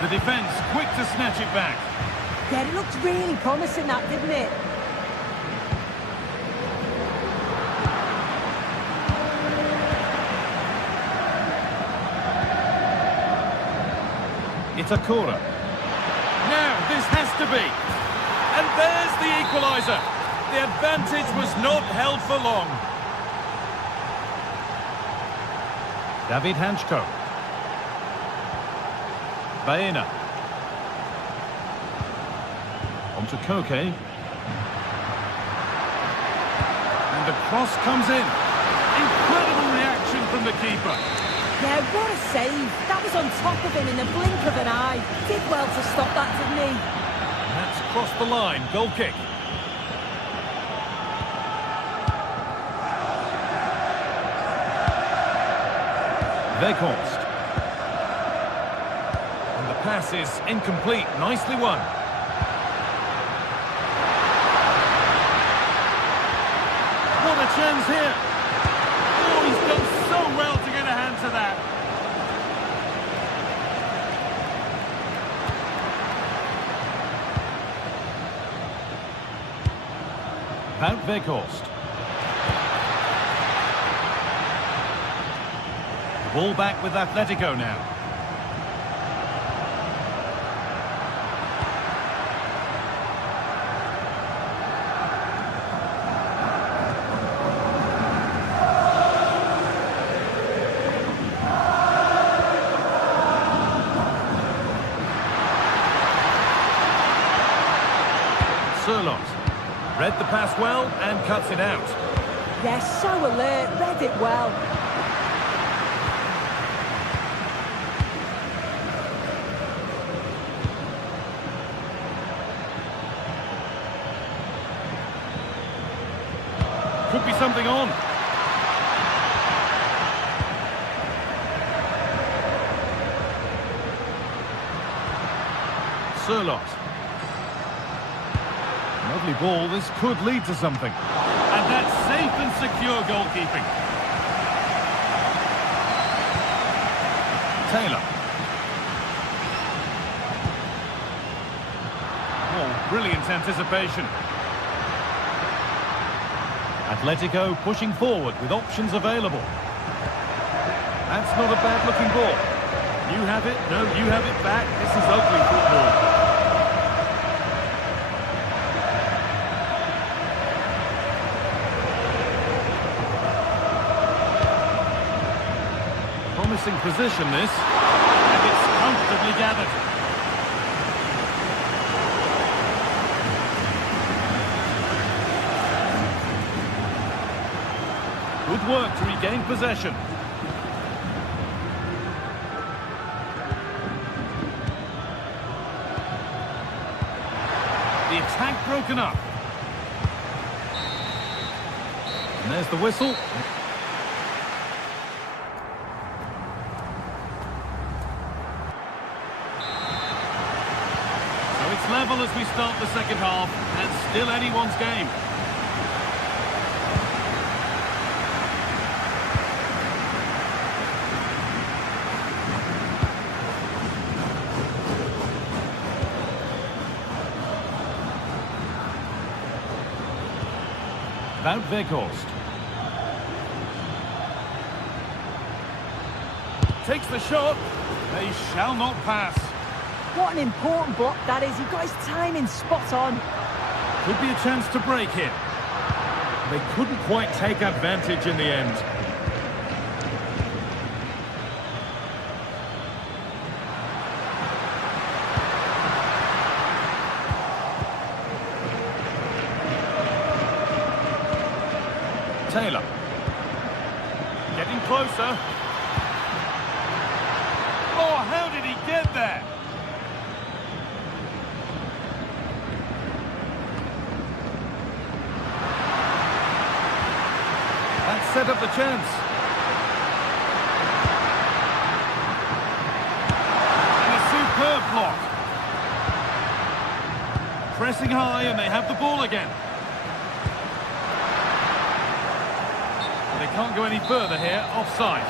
The defence quick to snatch it back. Yeah, it looked really promising, that, didn't it? Itakura. Now, this has to be. And there's the equaliser. The advantage was not held for long. David Hanchko. Baena. On to Koke. And the cross comes in. Incredible reaction from the keeper. Yeah, what a save. That was on top of him in the blink of an eye. Did well to stop that, didn't he? And that's crossed the line. Goal kick. Weghorst. And the pass is incomplete. Nicely won. What a chance here. Oh, he's done so well to get a hand to that. Wout Weghorst. Ball back with Atletico now. Surlot. Read the pass well and cuts it out. They're so alert, read it well. Could be something on. Surlot. Lovely ball. This could lead to something. And that's safe and secure goalkeeping. Taylor. Oh, brilliant anticipation. Atletico pushing forward with options available. That's not a bad looking ball. You have it, no, you have it back. This is ugly football. Promising position this, and it's comfortably gathered. Good work to regain possession. The attack broken up. And there's the whistle. So it's level as we start the second half, and still anyone's game. Wout Weghorst. Takes the shot. They shall not pass. What an important block that is. He got his timing spot on. Could be a chance to break it. They couldn't quite take advantage in the end. Taylor. Getting closer. Oh, how did he get there? That set up the chance. And a superb block. Pressing high and they have the ball again. They can't go any further here, offside.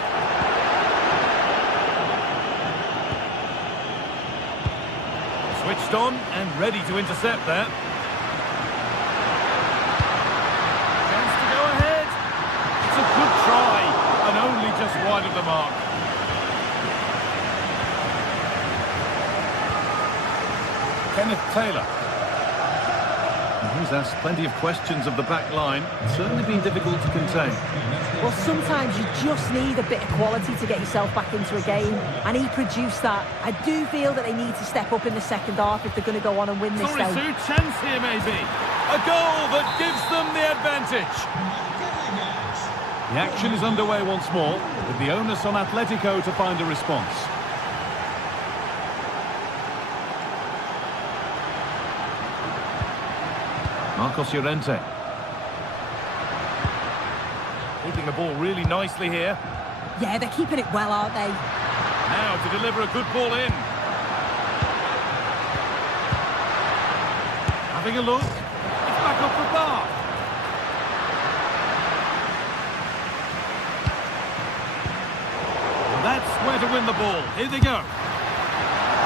Switched on and ready to intercept there. Chance to go ahead. It's a good try, and only just wide of the mark. Kenneth Taylor. He's asked plenty of questions of the back line. It's certainly been difficult to contain. Well, sometimes you just need a bit of quality to get yourself back into a game, and he produced that. I do feel that they need to step up in the second half if they're going to go on and win this Sorry, game. Sue, chance here maybe. A goal that gives them the advantage. The action is underway once more, with the onus on Atletico to find a response. Marcos Llorente. Keeping the ball really nicely here. Yeah, they're keeping it well, aren't they? Now to deliver a good ball in. Having a look. It's back off the bar. And that's where to win the ball. Here they go.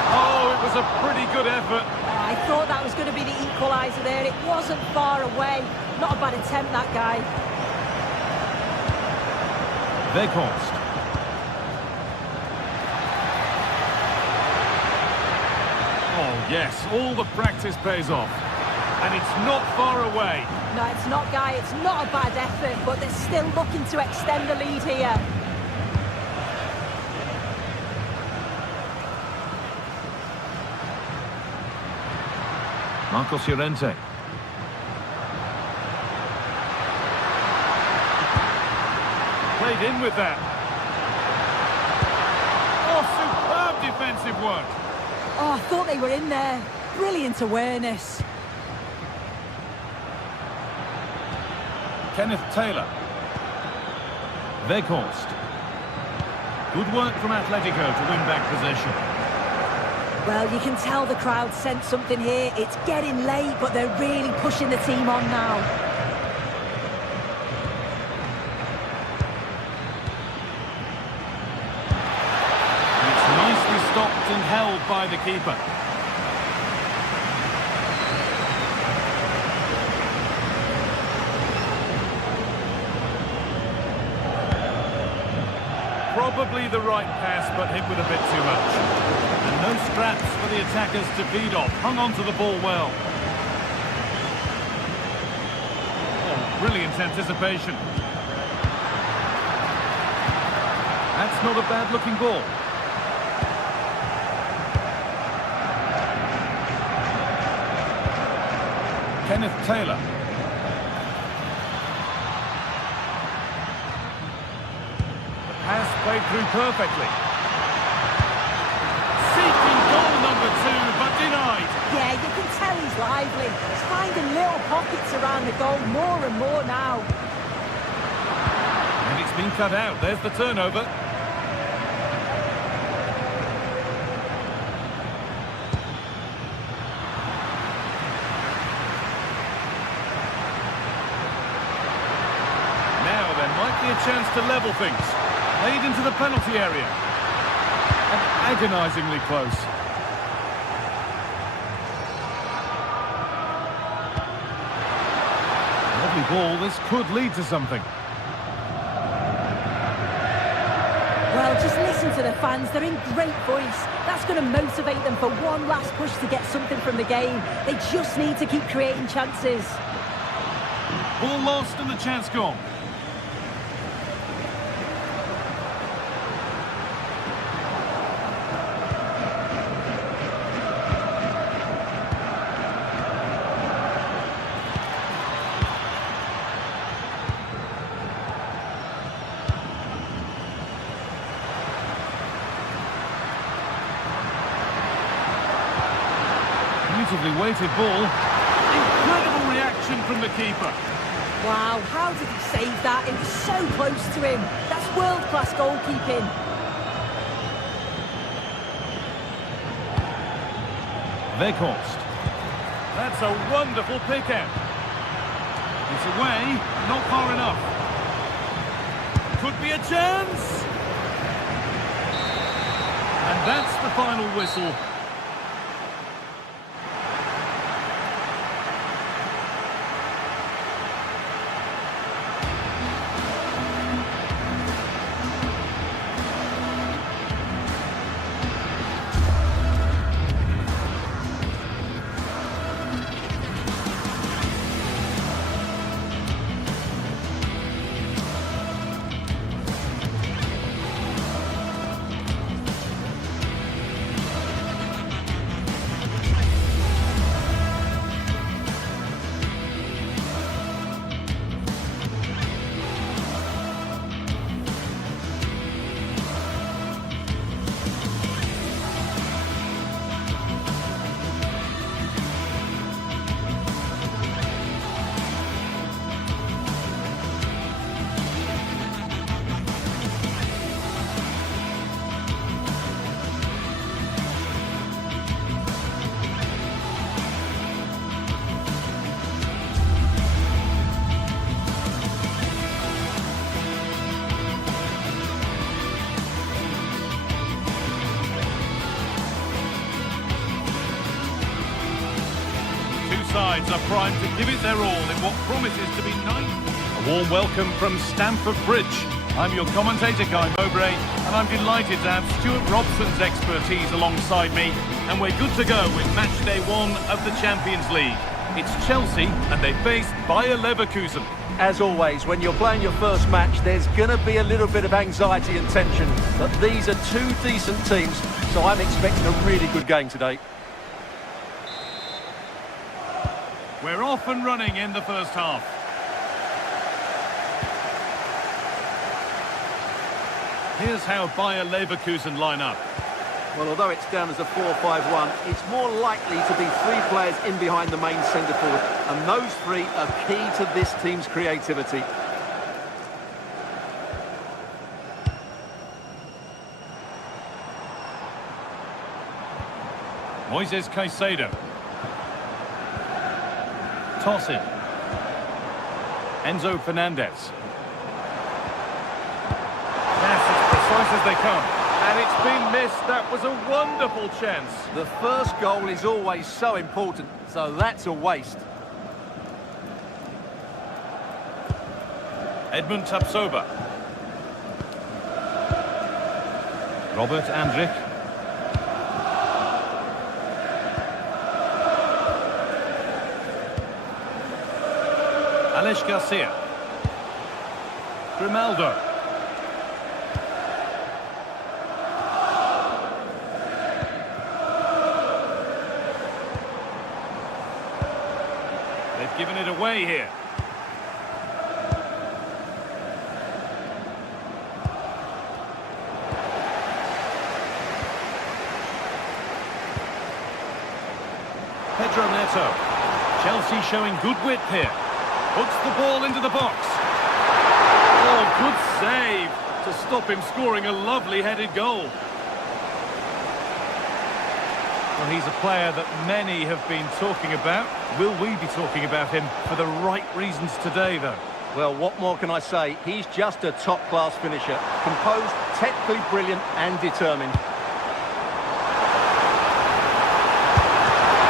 Oh, it was a pretty good effort. I thought that was going to be the equaliser there. It wasn't far away. Not a bad attempt, that guy. Weghorst. Oh, yes, all the practice pays off. And it's not far away. No, it's not, Guy. It's not a bad effort, but they're still looking to extend the lead here. Marcos Llorente. Played in with that. Oh, superb defensive work. Oh, I thought they were in there. Brilliant awareness. Kenneth Taylor. Weghorst. Good work from Atletico to win back possession. Well, you can tell the crowd sensed something here. It's getting late, but they're really pushing the team on now. It's nicely stopped and held by the keeper. Probably the right pass, but hit with a bit too much. And no scraps for the attackers to feed off. Hung on to the ball well. Oh, brilliant anticipation. That's not a bad-looking ball. Kenneth Taylor. The pass played through perfectly. Seeking goal number 2, but denied. Yeah, you can tell he's lively. He's finding little pockets around the goal more and more now. And it's been cut out. There's the turnover. A chance to level things. Played into the penalty area. And agonisingly close. Lovely ball. This could lead to something. Well, just listen to the fans. They're in great voice. That's going to motivate them for one last push to get something from the game. They just need to keep creating chances. Ball lost and the chance gone. Beautifully weighted ball. Incredible reaction from the keeper. Wow, how did he save that? It was so close to him. That's world-class goalkeeping. Weghorst. That's a wonderful pick-out. It's away, not far enough. Could be a chance. And that's the final whistle. Sides are primed to give it their all in what promises to be nice. A warm welcome from Stamford Bridge. I'm your commentator, Guy Mowbray, and I'm delighted to have Stuart Robson's expertise alongside me, and we're good to go with match day 1 of the Champions League. It's Chelsea, and they face Bayer Leverkusen. As always, when you're playing your first match, there's going to be a little bit of anxiety and tension, but these are two decent teams, so I'm expecting a really good game today. We're off and running in the first half. Here's how Bayer Leverkusen line up. Well, although it's down as a 4-5-1, it's more likely to be 3 players in behind the main centre forward, and those 3 are key to this team's creativity. Moises Caicedo. Toss in. Enzo Fernandez. That's as precise as they come. And it's been missed. That was a wonderful chance. The first goal is always so important, so that's a waste. Edmund Tapsoba. Robert Andrich. Alex Garcia. Grimaldo. They've given it away here. Pedro Neto. Chelsea showing good width here. Hooks the ball into the box. Oh, good save to stop him scoring a lovely headed goal. Well, he's a player that many have been talking about. Will we be talking about him for the right reasons today, though? Well, what more can I say? He's just a top-class finisher. Composed, technically brilliant and determined.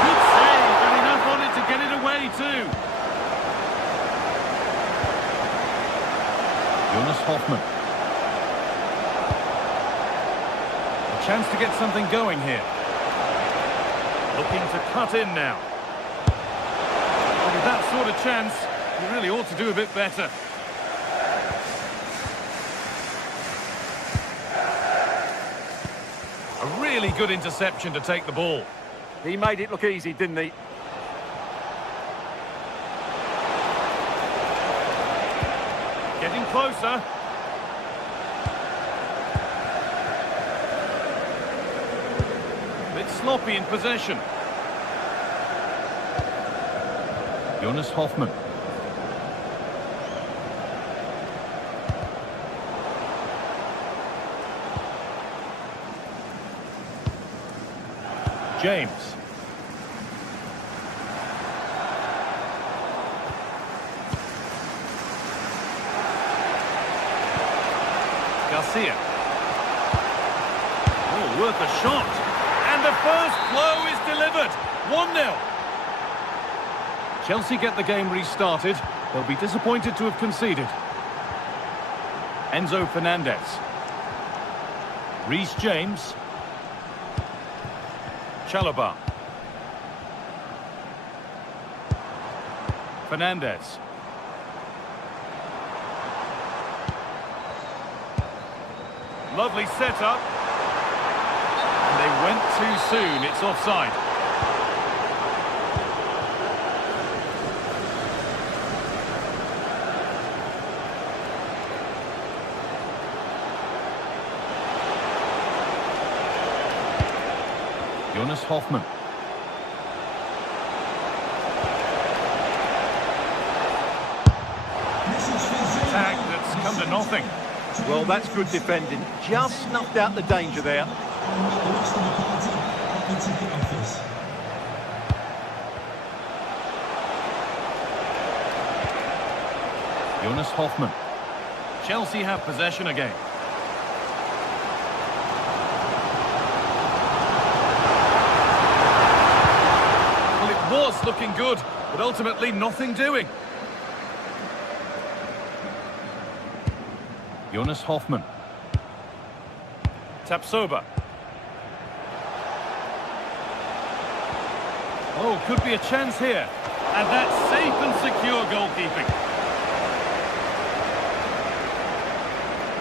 Good save, and enough on it to get it away too. Jonas Hoffmann. A chance to get something going here. Looking to cut in now. Well, with that sort of chance, you really ought to do a bit better. A really good interception to take the ball. He made it look easy, didn't he? Getting closer. Bit sloppy in possession. Jonas Hoffmann. James. Garcia. Oh, worth a shot. And the first blow is delivered. 1-0. Chelsea get the game restarted. They'll be disappointed to have conceded. Enzo Fernandez. Reece James. Chalobah. Fernandez. Lovely setup. And they went too soon. It's offside. Jonas Hoffmann. Attack that's come to nothing. Well, that's good defending. Just snuffed out the danger there. And the rest of the party at the ticket office. Jonas Hoffmann. Chelsea have possession again. Well, it was looking good, but ultimately nothing doing. Jonas Hoffmann. Tapsoba. Oh, could be a chance here. And that's safe and secure goalkeeping.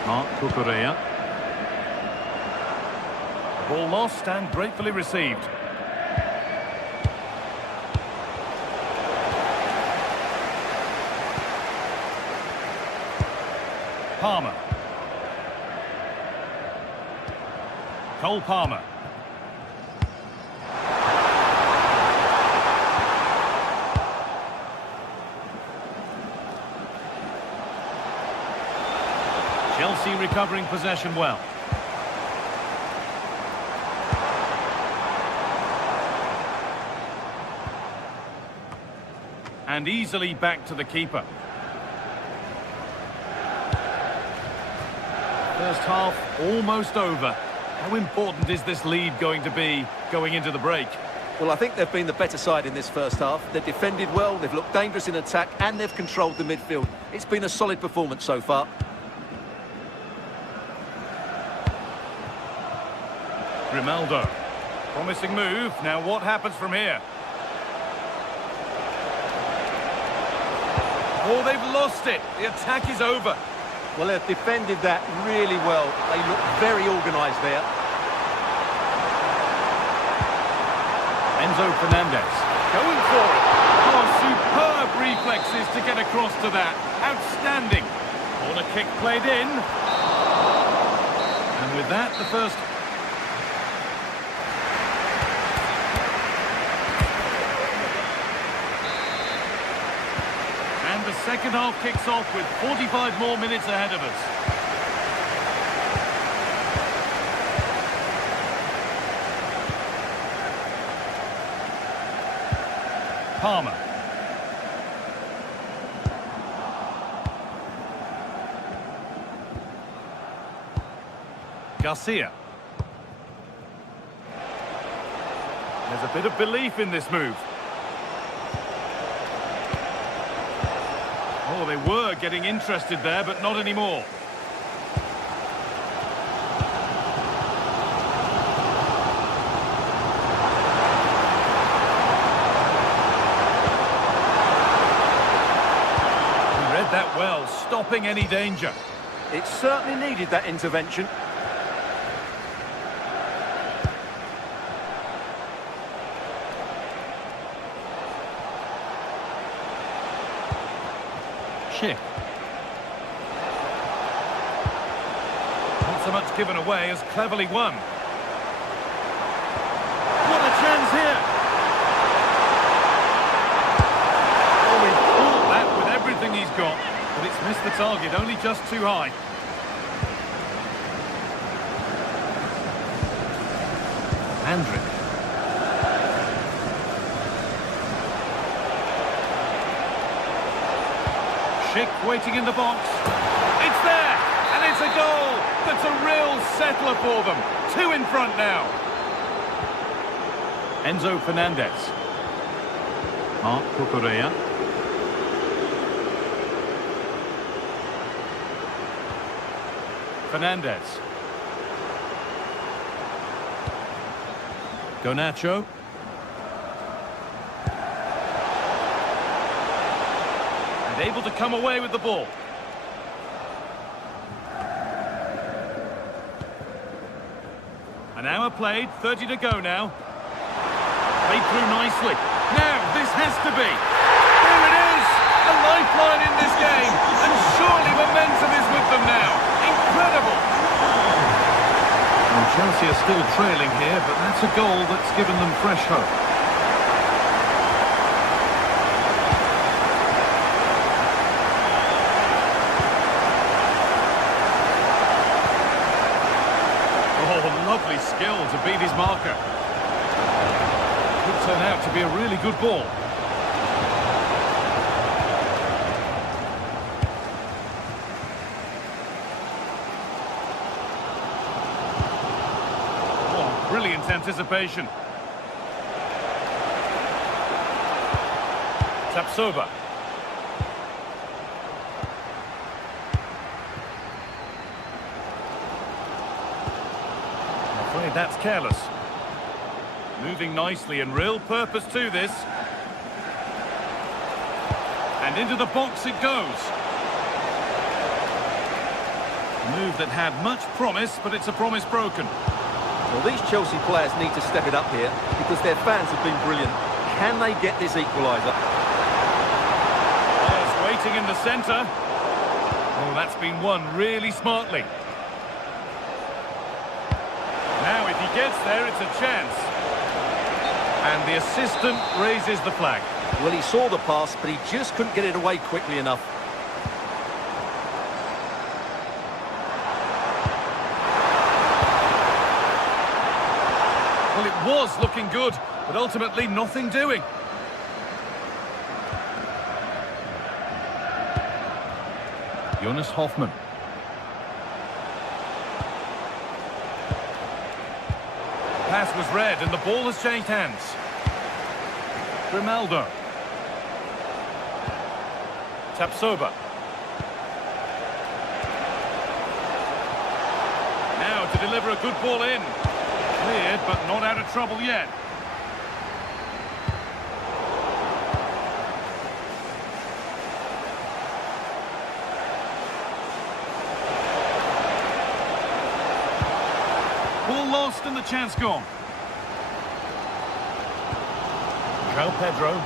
Mark Cucurella. Ball lost and gratefully received. Palmer. Cole Palmer. Chelsea recovering possession well. And easily back to the keeper. First half almost over. How important is this lead going to be going into the break? Well, I think they've been the better side in this first half. They've defended well, they've looked dangerous in attack, and they've controlled the midfield. It's been a solid performance so far. Grimaldo. Promising move. Now what happens from here? Oh, they've lost it. The attack is over. Well, they've defended that really well. They look very organised there. Enzo Fernandez going for it. Oh, superb reflexes to get across to that. Outstanding. Corner kick played in. And with that, the first... And the second half kicks off with 45 more minutes ahead of us. Palmer. Garcia. There's a bit of belief in this move. Oh, they were getting interested there, but not anymore. He read that well, stopping any danger. It certainly needed that intervention. Schick. Not so much given away as cleverly won. What a chance here! Oh, he fought that with everything he's got, but it's missed the target, only just too high. Andrick. Schick waiting in the box. It's there! And it's a goal! That's a real settler for them. 2 in front now. Enzo Fernandez. Marc Cucurella. Fernandez. Garnacho. And able to come away with the ball. An hour played, 30 to go now. Played through nicely. Now, this has to be. There it is! A lifeline in this game. And surely momentum is with them now. Incredible! Well, Chelsea are still trailing here, but that's a goal that's given them fresh hope. Lovely skill to beat his marker. Could turn out to be a really good ball. Oh, brilliant anticipation. Tapsoba. That's careless. Moving nicely and real purpose to this. And into the box it goes. A move that had much promise, but it's a promise broken. Well, these Chelsea players need to step it up here because their fans have been brilliant. Can they get this equaliser? Players waiting in the centre. Oh, that's been won really smartly. Now, if he gets there, it's a chance. And the assistant raises the flag. Well, he saw the pass, but he just couldn't get it away quickly enough. Well, it was looking good, but ultimately nothing doing. Jonas Hoffmann. Pass was read and the ball has changed hands. Grimaldo. Tapsoba. Now to deliver a good ball in. Cleared, but not out of trouble yet. Ball lost and the chance gone. João Pedro.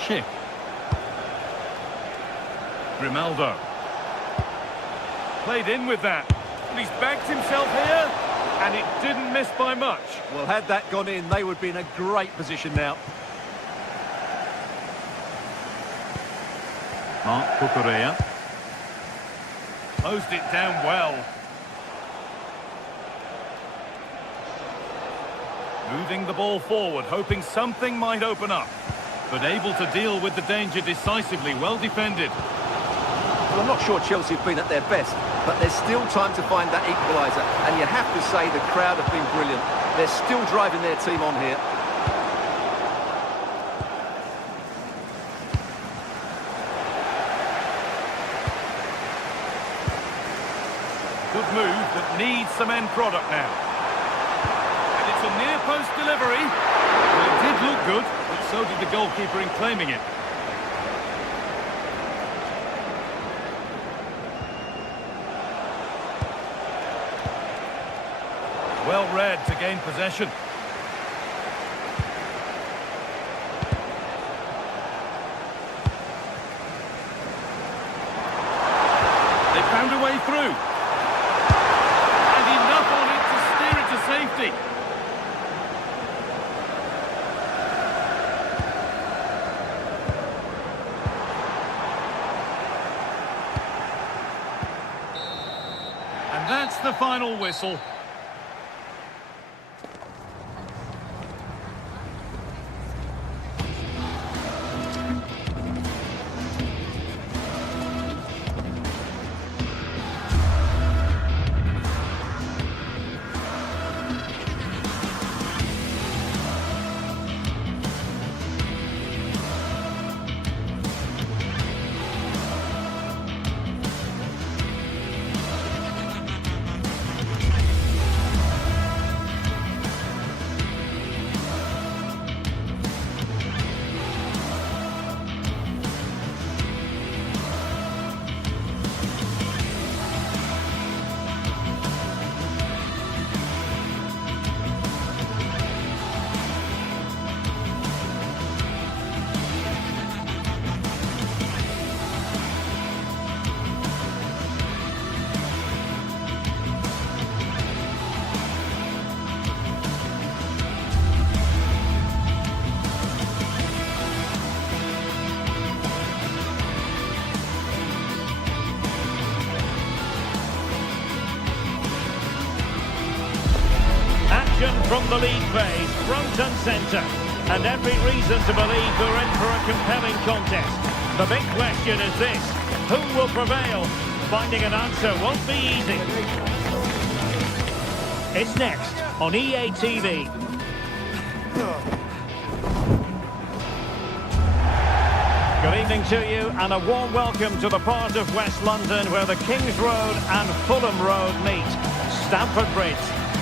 Schick. Grimaldo. Played in with that. And he's backed himself here, and it didn't miss by much. Well, had that gone in, they would be in a great position now. Marc Cucurella. Closed it down well. Moving the ball forward, hoping something might open up. But able to deal with the danger decisively, well defended. Well, I'm not sure Chelsea have been at their best, but there's still time to find that equaliser. And you have to say the crowd have been brilliant. They're still driving their team on here. Good move that needs some end product now. And it's a near post delivery. Well, it did look good, but so did the goalkeeper in claiming it. Well read to gain possession. They found a way through. And enough on it to steer it to safety. And that's the final whistle. From the league phase, front and centre. And every reason to believe we're in for a compelling contest. The big question is this: who will prevail? Finding an answer won't be easy. It's next on EA TV. Good evening to you and a warm welcome to the part of West London where the Kings Road and Fulham Road meet, Stamford Bridge.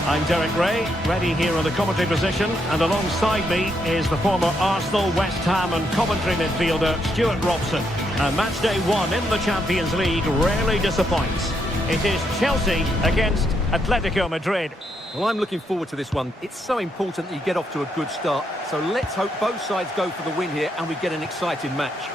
I'm Derek Ray, ready here on the commentary position, and alongside me is the former Arsenal, West Ham and Coventry midfielder Stuart Robson. And match day one in the Champions League rarely disappoints. It is Chelsea against Atletico Madrid. Well, I'm looking forward to this one. It's so important that you get off to a good start. So let's hope both sides go for the win here and we get an exciting match.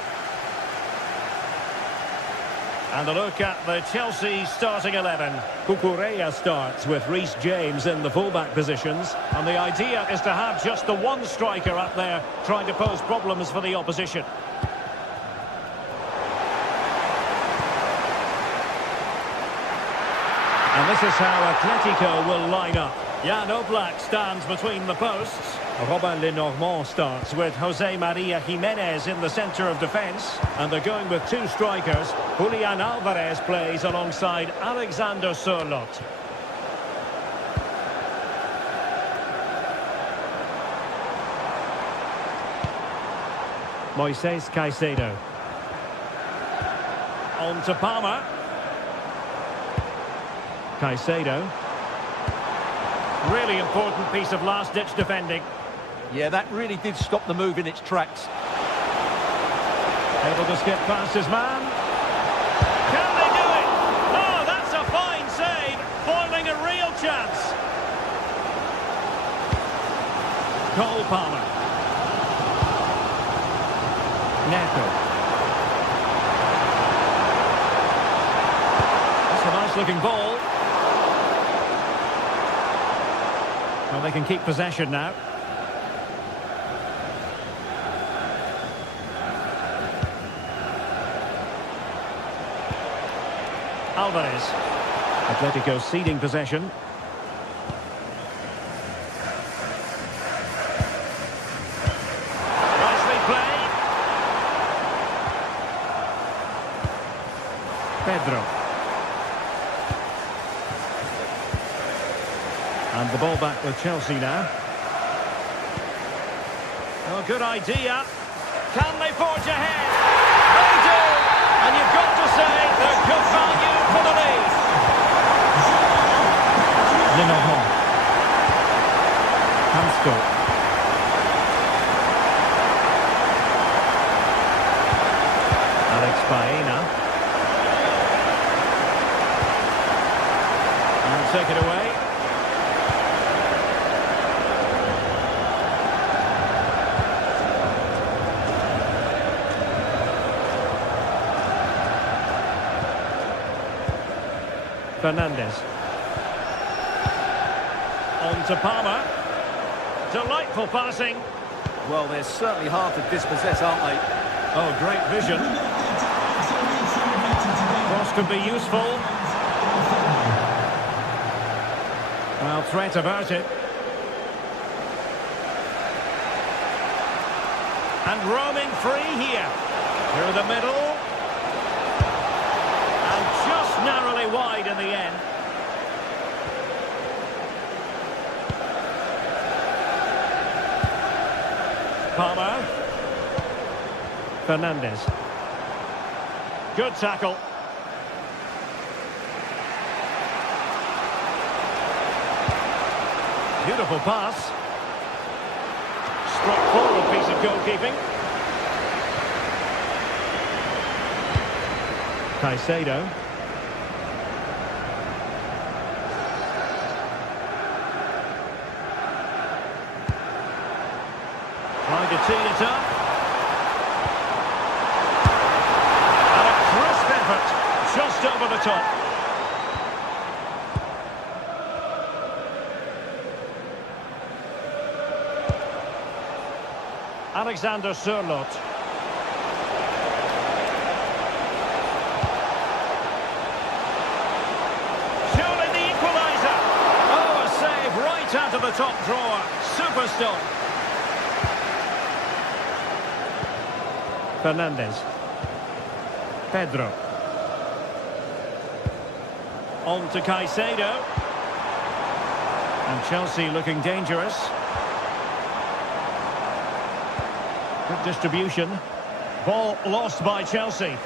And a look at the Chelsea starting 11. Cucurella starts with Reece James in the fullback positions. And the idea is to have just the one striker up there trying to pose problems for the opposition. And this is how Atletico will line up. Jan Oblak stands between the posts. Robin Lenormand starts with Jose Maria Jimenez in the centre of defence. And they're going with two strikers. Julian Alvarez plays alongside Alexander Sørloth. Moises Caicedo. On to Palmer. Caicedo. Really important piece of last-ditch defending. Yeah, that really did stop the move in its tracks. Able to skip past his man. Can they do it? Oh, that's a fine save. Foiling a real chance. Cole Palmer. Neto. That's a nice-looking ball. Well, they can keep possession now. Alvarez. Atletico ceding possession. Nicely played. Pedro. And the ball back with Chelsea now. Oh, good idea. Can they forge ahead? They do! And you've got to say they're good value for the lead. Lenovo. Hansco. Alex Baena. And take it away. Fernandez. On to Palmer. Delightful passing. Well, they're certainly hard to dispossess, aren't they? Oh, great vision. Cross could be useful. Well, threat about it. And roaming free here. Through the middle. Just narrowly wide in the end. Palmer. Fernandez. Good tackle. Beautiful pass. Straightforward piece of goalkeeping. Caicedo. Trying to tee it up. And a crisp effort, just over the top. Alexander Sørloth. Surely the equaliser. Oh, a save right out of the top drawer. Superstar. Fernandez. Pedro. On to Caicedo. And Chelsea looking dangerous. Good distribution. Ball lost by Chelsea.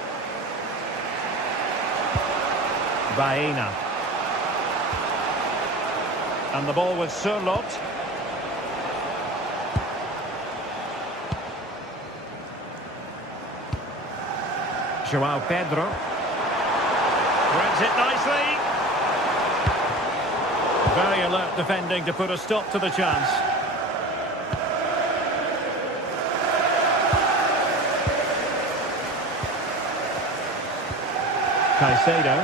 Baena. And the ball with Sørloth. Joao Pedro. Grabs it nicely. Very alert defending to put a stop to the chance. Caicedo.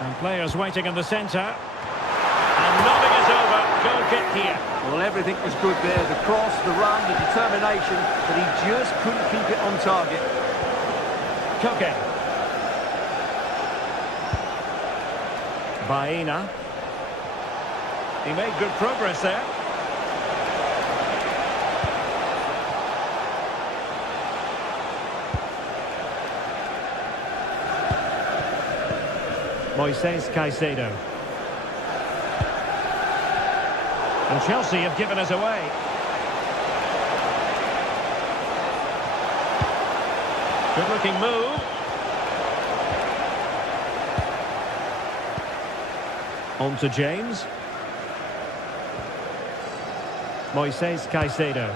And players waiting in the centre. And nothing is over. Goal kick here. Well, everything was good there. The cross, the run, the determination, but he just couldn't keep it on target. Koke. Baena. He made good progress there. Moises Caicedo. And Chelsea have given us away. Good looking move. On to James. Moises Caicedo.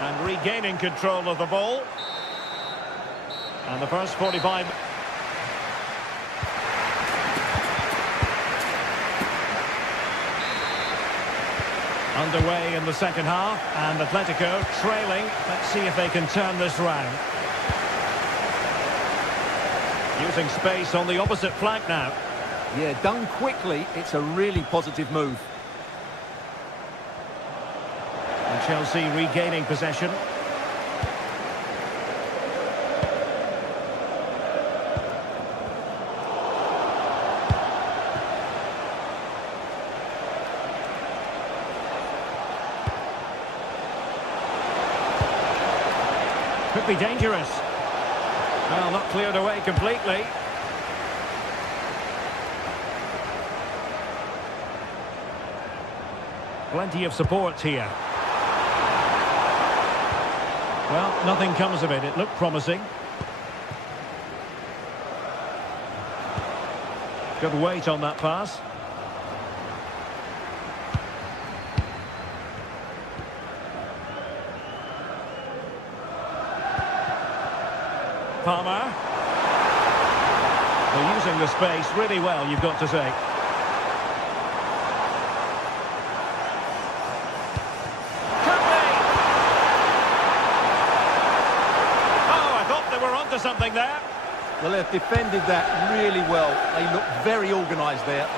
And regaining control of the ball. And the first 45... underway in the second half, and Atletico trailing. Let's see if they can turn this round. Using space on the opposite flank now. Yeah, done quickly, it's a really positive move. And Chelsea regaining possession. Could be dangerous. Well, not cleared away completely. Plenty of support here. Well, nothing comes of it. It looked promising. Good weight on that pass. Palmer. They're using the space really well, you've got to say. Could be! Oh, I thought they were onto something there. Well, they've defended that really well. They look very organised there.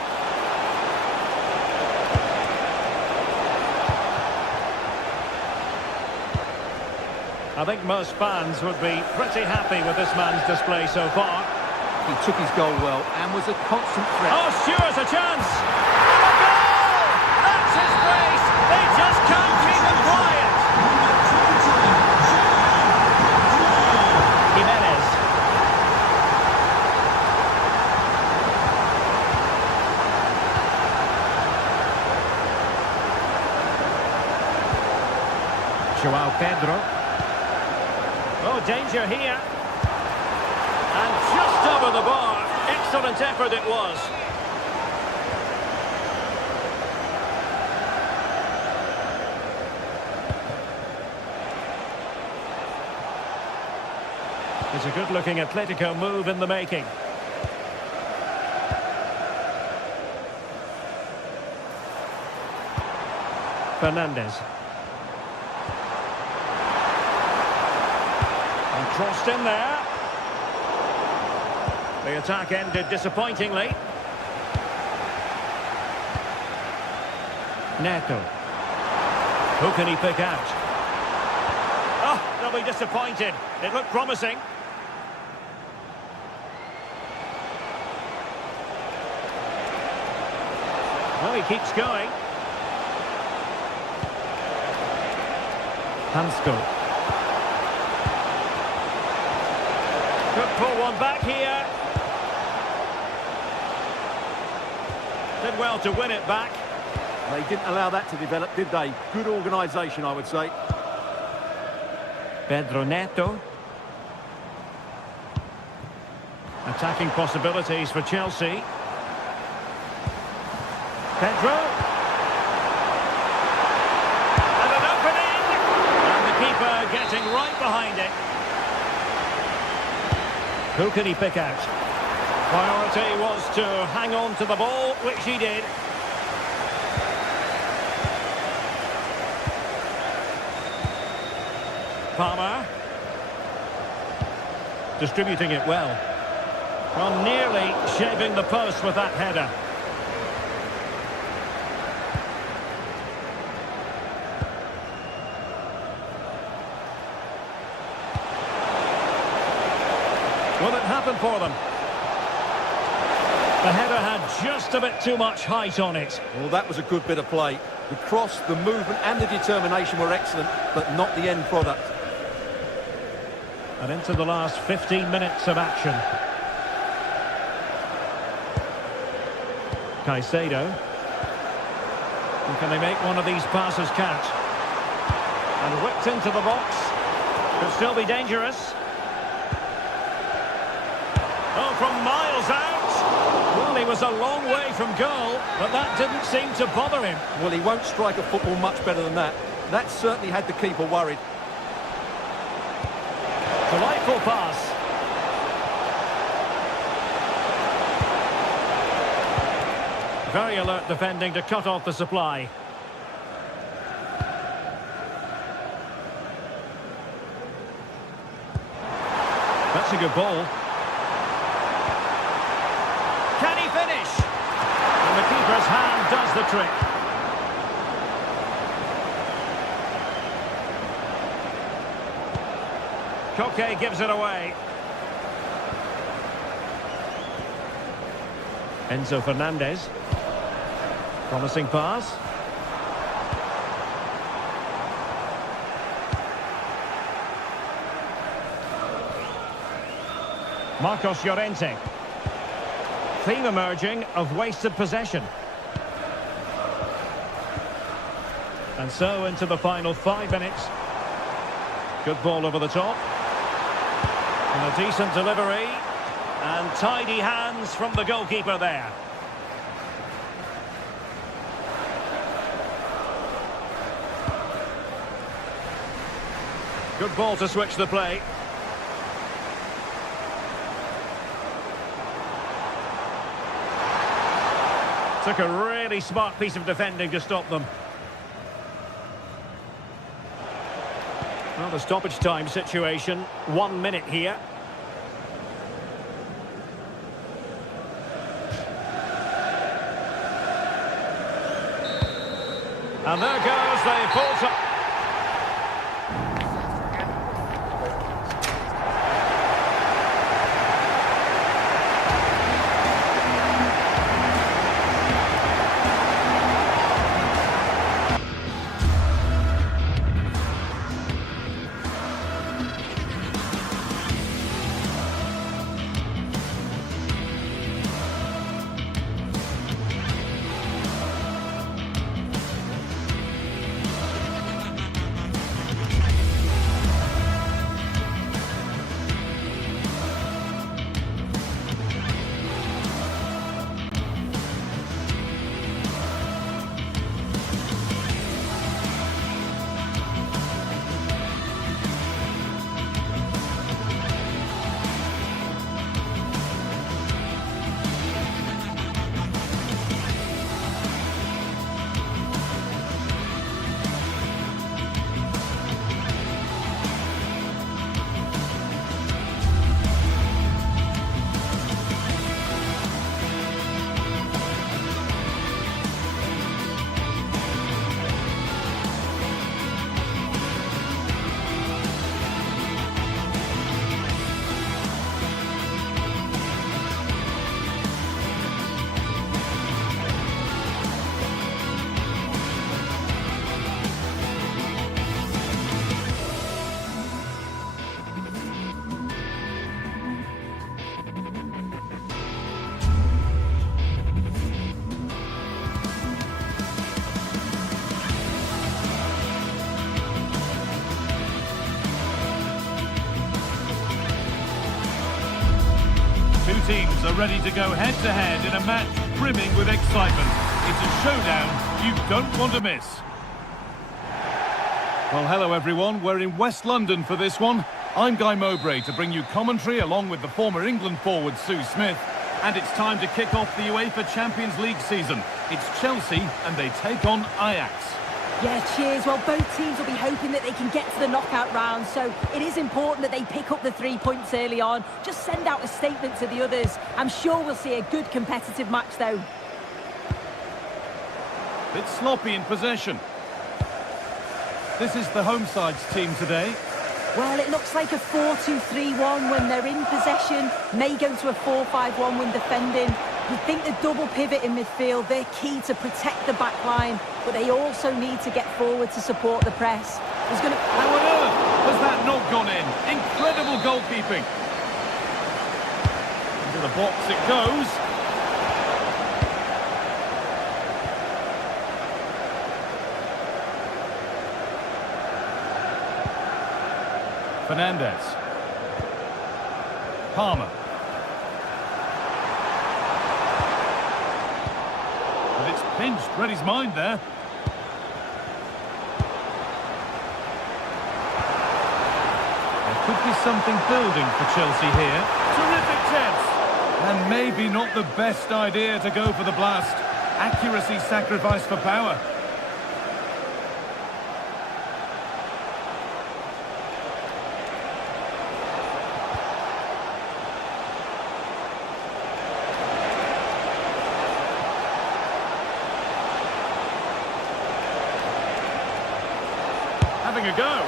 I think most fans would be pretty happy with this man's display so far. He took his goal well and was a constant threat. Oh, Stewart's a chance! And a goal! That's his brace! They just can't keep him quiet! Jimenez. João Pedro. Oh, danger here. And just over the bar. Excellent effort it was. It's a good-looking Atletico move in the making. Fernandez. And crossed in there. The attack ended disappointingly. Neto. Who can he pick out? Oh, they'll be disappointed. It looked promising. Well, he keeps going. Hansco. Could pull one back here. Did well to win it back. They didn't allow that to develop, did they? Good organisation, I would say. Pedro Neto. Attacking possibilities for Chelsea. Pedro. And an opening. And the keeper getting right behind it. Who can he pick out? Priority was to hang on to the ball, which he did. Palmer. Distributing it well. Well, nearly shaving the post with that header. Will it happen for them? The header had just a bit too much height on it. Well, that was a good bit of play. The cross, the movement and the determination were excellent, but not the end product. And into the last 15 minutes of action. Caicedo. And can they make one of these passes catch? And whipped into the box. Could still be dangerous. Oh, from miles out. Well, he was a long way from goal, but that didn't seem to bother him. Well, he won't strike a football much better than that. That certainly had the keeper worried. Delightful pass. Very alert defending to cut off the supply. That's a good ball. Can he finish? And the keeper's hand does the trick. Koke gives it away. Enzo Fernandez. Promising pass. Marcos Llorente. Theme emerging of wasted possession. And so into the final 5 minutes. Good ball over the top. And a decent delivery. And tidy hands from the goalkeeper there. Good ball to switch the play. Took a really smart piece of defending to stop them. Well, the stoppage time situation, 1 minute here. And there goes the full time. Teams are ready to go head-to-head in a match brimming with excitement. It's a showdown you don't want to miss. Well, hello everyone. We're in West London for this one. I'm Guy Mowbray to bring you commentary along with the former England forward Sue Smith. And it's time to kick off the UEFA Champions League season. It's Chelsea and they take on Ajax. Yeah, cheers. Well, both teams will be hoping that they can get to the knockout round, so it is important that they pick up the 3 points early on. Just send out a statement to the others. I'm sure we'll see a good competitive match, though. Bit sloppy in possession. This is the home side's team today. Well, it looks like a 4-2-3-1 when they're in possession. May go to a 4-5-1 when defending. You think the double pivot in midfield, they're key to protect the back line, but they also need to get forward to support the press. How on earth has that not gone in? Incredible goalkeeping. Into the box it goes. Fernandez. Palmer. But it's pinched, read his mind there. There could be something building for Chelsea here. Terrific chance! And maybe not the best idea to go for the blast. Accuracy sacrificed for power. Having a go.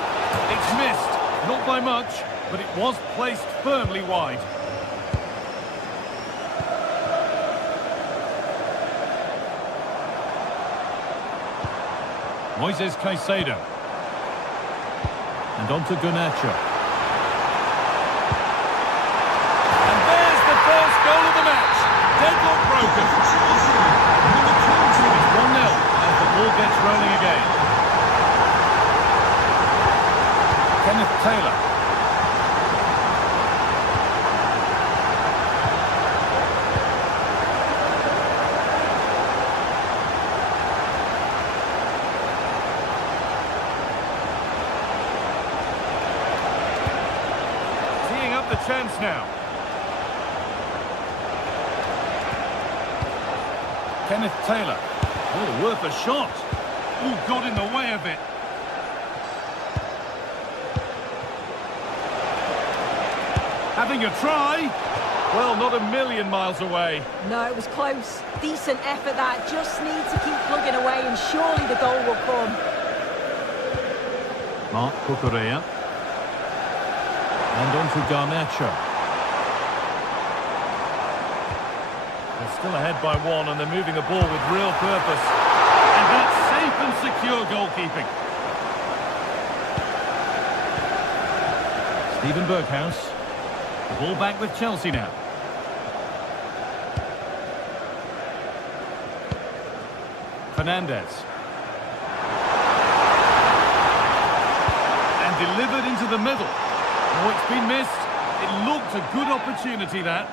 It's missed. Not by much, but it was placed firmly wide. Moises Caicedo. And on to Garnacho. And there's the first goal of the match. Deadlock broken. It's 1-0 as the ball gets rolling again. Kenneth Taylor. Teeing up the chance now. Kenneth Taylor. Oh, worth a shot. Oh, got in the way of it. Having a try. Well, not a million miles away. No, it was close. Decent effort that. Just need to keep plugging away and surely the goal will come. Marc Cucurella. And on to Garnacho. They're still ahead by one and they're moving the ball with real purpose. And that's safe and secure goalkeeping. Steven Berghuis. The ball back with Chelsea now. Fernandez. And delivered into the middle. Oh, it's been missed. It looked a good opportunity, that.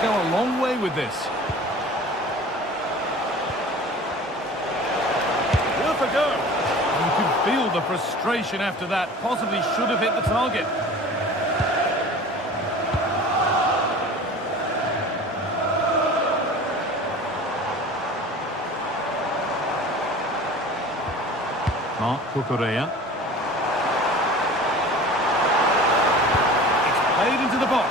Go a long way with this. Worth a go. You can feel the frustration after that. Possibly should have hit the target. Marc Cucurella. It's played into the box.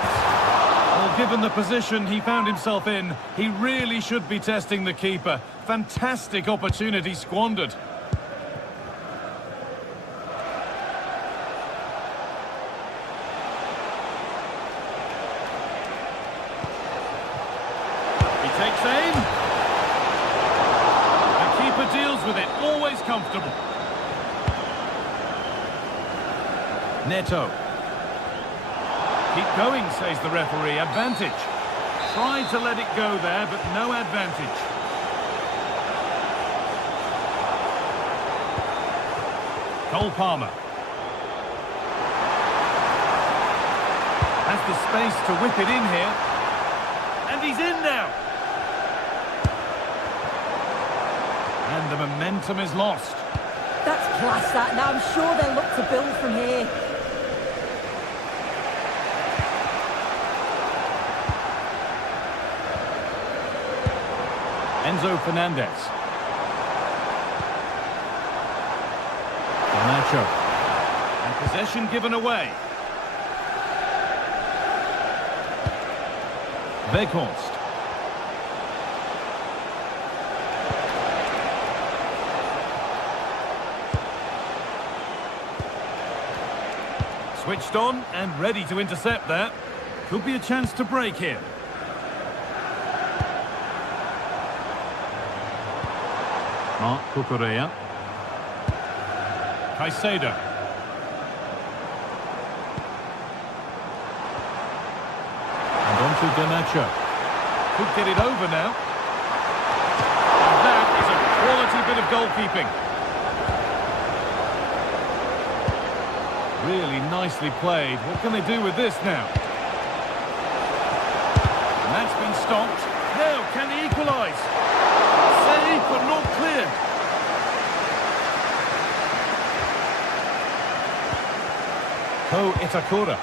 Well, given the position he found himself in, he really should be testing the keeper. Fantastic opportunity squandered. He takes aim. The keeper deals with it, always comfortable. Neto. Keep going, says the referee. Advantage. Tried to let it go there, but no advantage. Cole Palmer. Has the space to whip it in here. And he's in now. And the momentum is lost. That's class, that. Now I'm sure they'll look to build from here. Enzo Fernandez. Garnacho. And possession given away. Weghorst. Switched on and ready to intercept there. Could be a chance to break here. Marc Cucurella. Caicedo. And on to Garnacho. Could get it over now. And that is a quality bit of goalkeeping. Really nicely played. What can they do with this now? And that's been stopped. Now, can he equalise? Save, but not clear. Ko Itakura.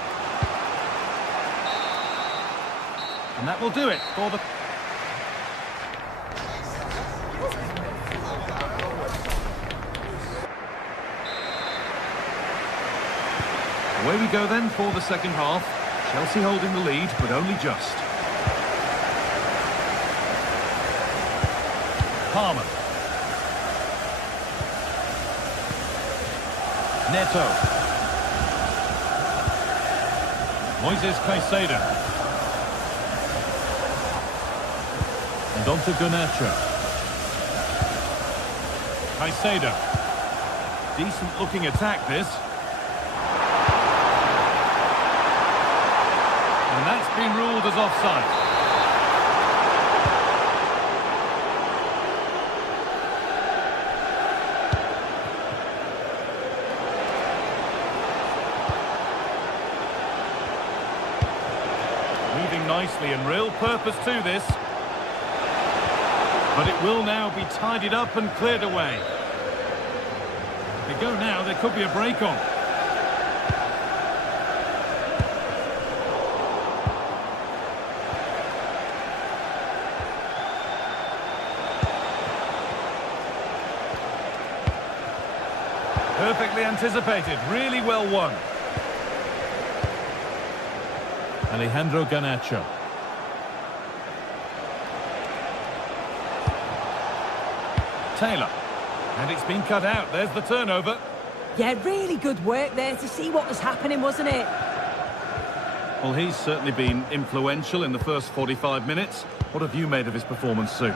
And that will do it for the... Away we go then for the second half. Chelsea holding the lead, but only just. Palmer. Neto. Moises Caicedo. And on to Garnacho. Caicedo. Decent looking attack this. And that's been ruled as offside. Moving nicely and real purpose to this. But it will now be tidied up and cleared away. They go now, there could be a break on. Perfectly anticipated, really well won. Alejandro Garnacho. Taylor. And it's been cut out. There's the turnover. Yeah, really good work there to see what was happening, wasn't it? Well, he's certainly been influential in the first 45 minutes. What have you made of his performance, Sue?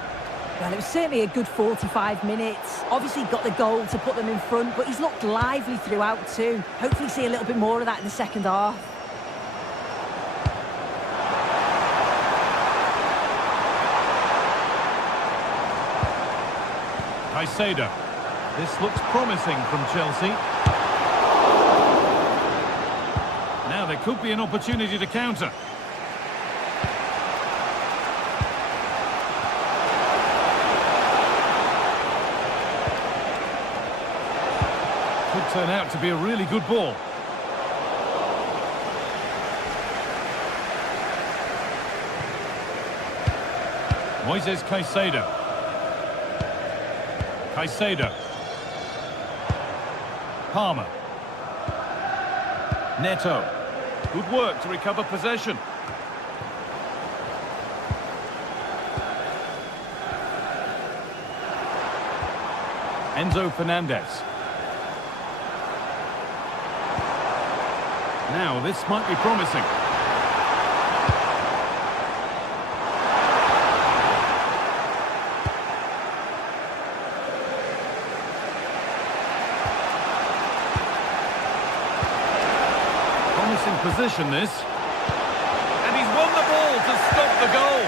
Well, it was certainly a good 45 minutes. Obviously got the goal to put them in front, but he's looked lively throughout too. Hopefully see a little bit more of that in the second half. Caicedo. This looks promising from Chelsea. Now there could be an opportunity to counter. Could turn out to be a really good ball. Moises Caicedo. Caicedo. Palmer. Neto. Good work to recover possession. Enzo Fernandez. Now this might be promising. Position this, and he's won the ball to stop the goal.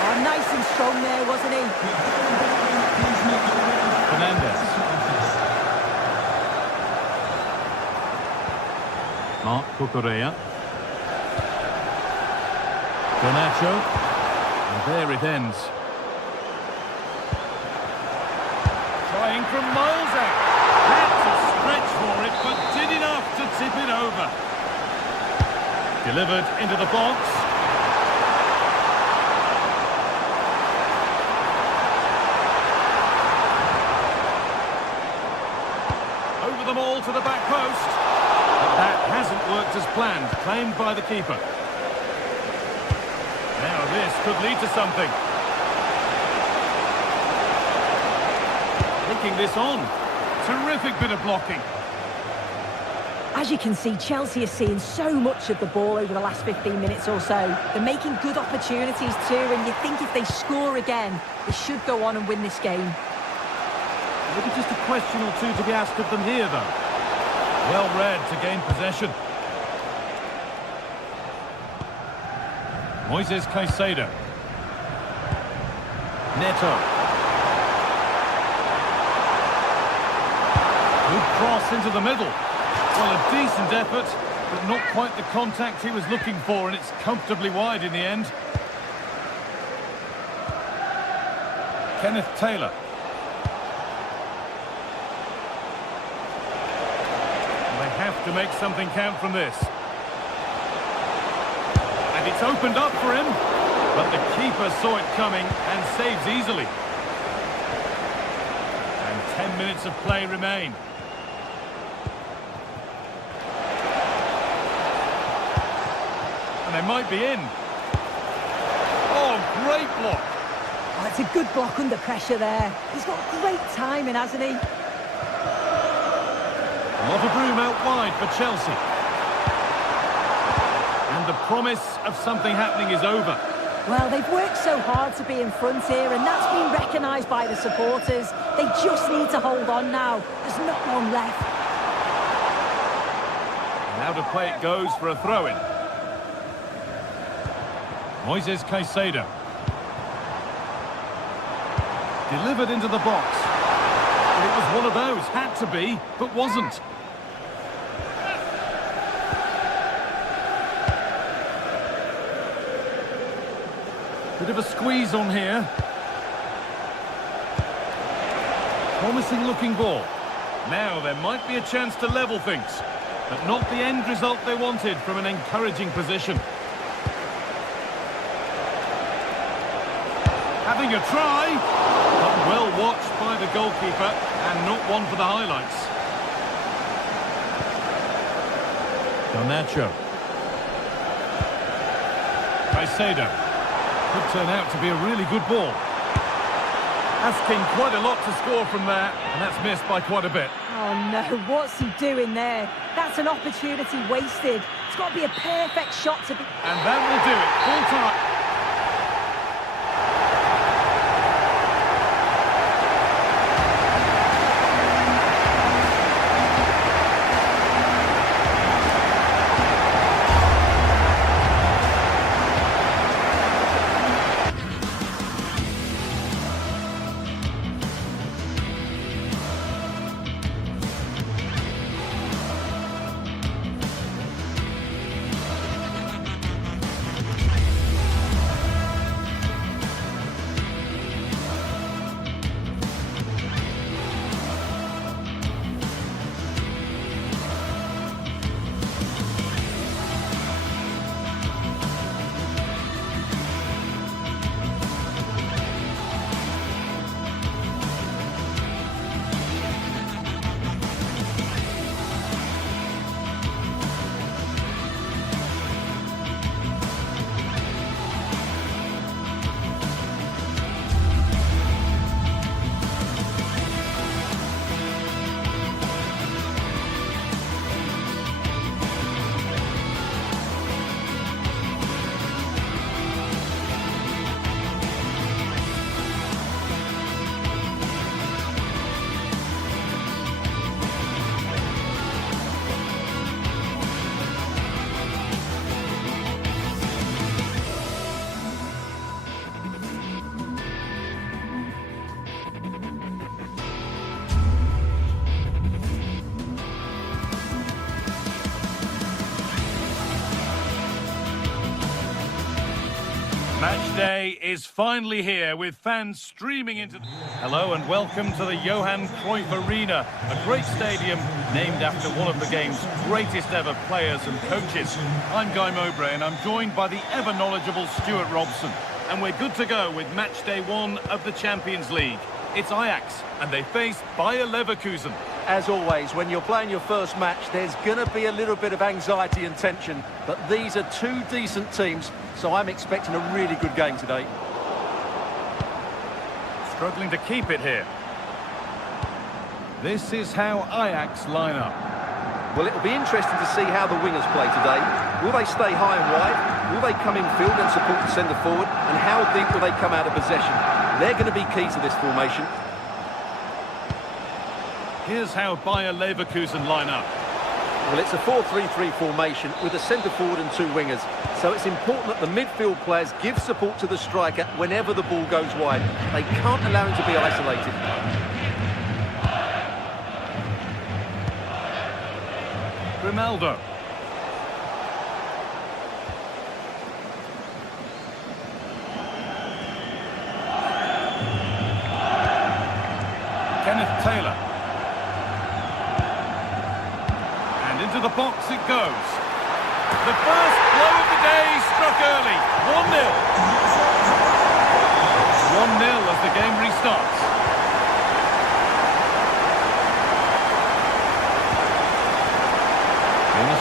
Oh, nice and strong there, wasn't he? Fernandez. Marc Cucurella. Garnacho. And there it ends. Trying from miles out. Had to stretch for it, but did enough to tip it over. Delivered into the box. Over them all to the back post. But that hasn't worked as planned. Claimed by the keeper. Now this could lead to something. Taking this on. Terrific bit of blocking. As you can see, Chelsea are seeing so much of the ball over the last 15 minutes or so. They're making good opportunities too, and you think if they score again, they should go on and win this game. Maybe just a question or two to be asked of them here, though. Well read to gain possession. Moises Caicedo. Neto. Good cross into the middle. Well, a decent effort, but not quite the contact he was looking for, and it's comfortably wide in the end. Kenneth Taylor. They have to make something count from this. And it's opened up for him, but the keeper saw it coming and saves easily. And 10 minutes of play remain. And they might be in. Oh, great block. Oh, it's a good block under pressure there. He's got great timing, hasn't he? A lot of room out wide for Chelsea. And the promise of something happening is over. Well, they've worked so hard to be in front here, and that's been recognised by the supporters. They just need to hold on now. There's not long left. And out of play it goes for a throw-in. Moises Caicedo. Delivered into the box. And it was one of those, had to be, but wasn't. Bit of a squeeze on here. Promising looking ball. Now there might be a chance to level things, but not the end result they wanted from an encouraging position. Having a try, but well watched by the goalkeeper and not one for the highlights. Garnacho. Caicedo. Could turn out to be a really good ball. Asking quite a lot to score from there, and that's missed by quite a bit. Oh no, what's he doing there? That's an opportunity wasted. It's got to be a perfect shot to be... And that will do it, full time. Match day is finally here with fans streaming into... Hello and welcome to the Johan Cruyff Arena, a great stadium named after one of the game's greatest ever players and coaches. I'm Guy Mowbray and I'm joined by the ever knowledgeable Stuart Robson. And we're good to go with match day 1 of the Champions League. It's Ajax and they face Bayer Leverkusen. As always, when you're playing your first match, there's going to be a little bit of anxiety and tension. But these are two decent teams, so I'm expecting a really good game today. Struggling to keep it here. This is how Ajax line up. Well, it'll be interesting to see how the wingers play today. Will they stay high and wide? Will they come in field and support the centre forward? And how deep will they come out of possession? They're going to be key to this formation. Here's how Bayer Leverkusen line up. Well, it's a 4-3-3 formation with a centre forward and two wingers. So it's important that the midfield players give support to the striker whenever the ball goes wide. They can't allow him to be isolated. Ronaldo. Kenneth Taylor. And into the box it goes. The first blow of the day struck early. 1-0. 1-0 as the game restarts.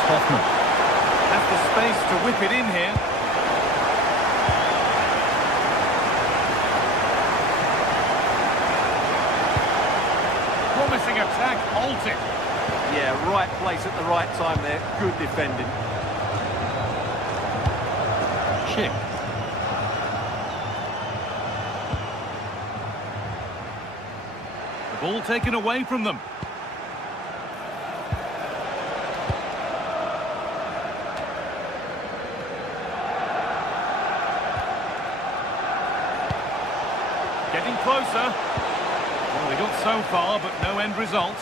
Hoffman has the space to whip it in here. Promising attack halted. Yeah, right place at the right time there. Good defending. Chick. The ball taken away from them. Getting closer. Well, they got so far, but no end result.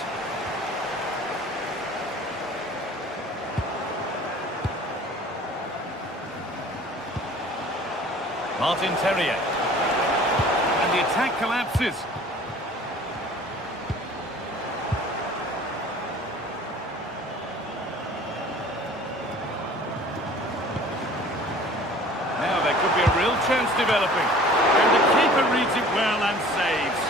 Martin Terrier. And the attack collapses. Now there could be a real chance developing. And the keeper reads it well and saves.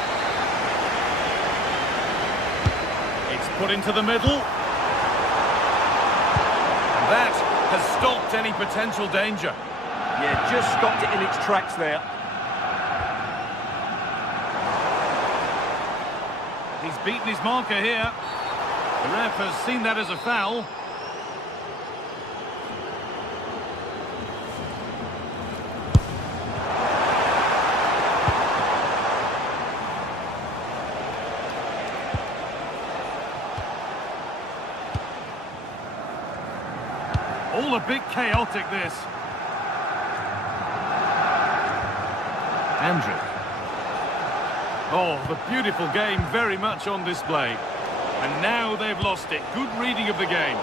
It's put into the middle. And that has stopped any potential danger. Yeah, just stopped it in its tracks there. He's beaten his marker here. The ref has seen that as a foul. All a bit chaotic, this. Andrew. Oh, the beautiful game very much on display. And now they've lost it. Good reading of the game.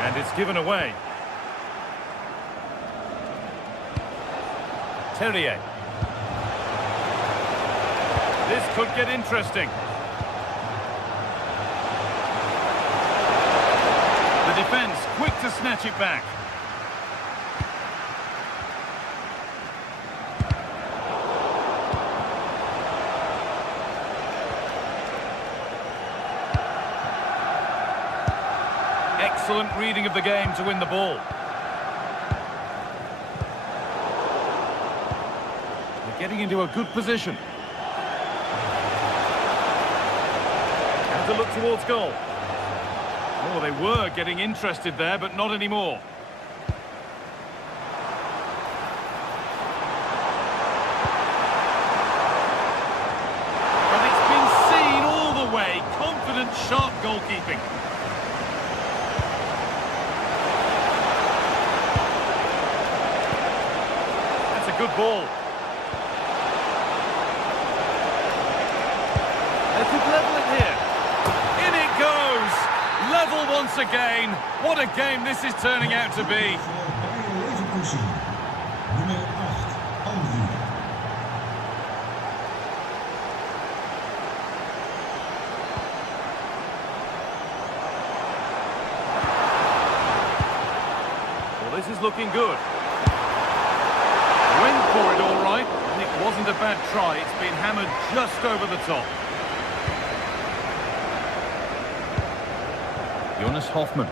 And it's given away. Terrier. This could get interesting. The defence quick to snatch it back. Excellent reading of the game to win the ball. They're getting into a good position. And to look towards goal. Oh, they were getting interested there, but not anymore. But it's been seen all the way. Confident, sharp goalkeeping. That's a good ball. They could level it here. In it goes! Level once again. What a game this is turning out to be. Well, this is looking good. Went for it all right, and it wasn't a bad try. It's been hammered just over the top. Jonas Hoffman.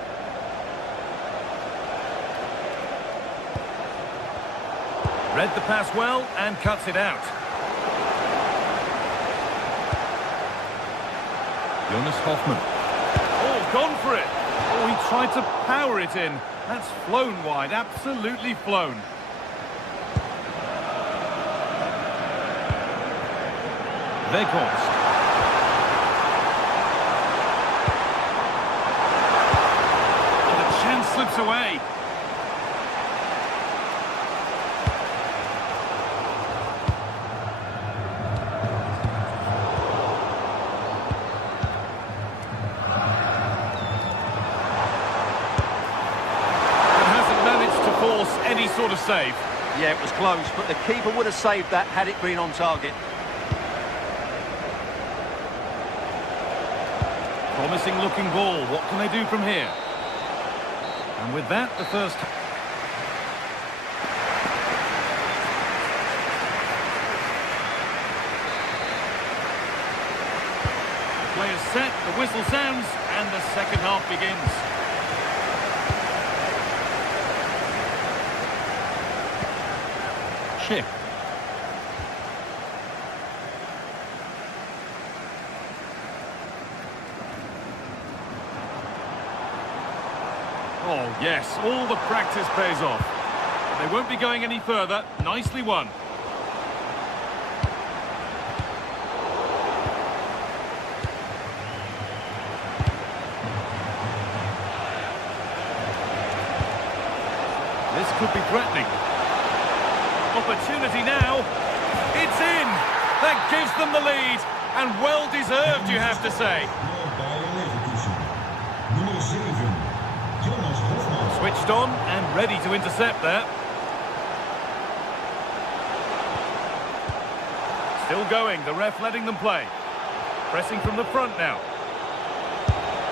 Read the pass well and cuts it out. Jonas Hoffman. Oh, gone for it. Oh, he tried to power it in. That's flown wide, absolutely flown. Weghorst. And the chance slips away. Any sort of save. Yeah, it was close, but the keeper would have saved that had it been on target. Promising looking ball. What can they do from here? And with that, the first... The play is set, the whistle sounds, and the second half begins. Chip. Oh, yes, all the practice pays off. They won't be going any further. Nicely won. This could be threatening. Opportunity now. It's in. That gives them the lead. And well deserved, you have to say. Switched on and ready to intercept there. Still going. The ref letting them play. Pressing from the front now.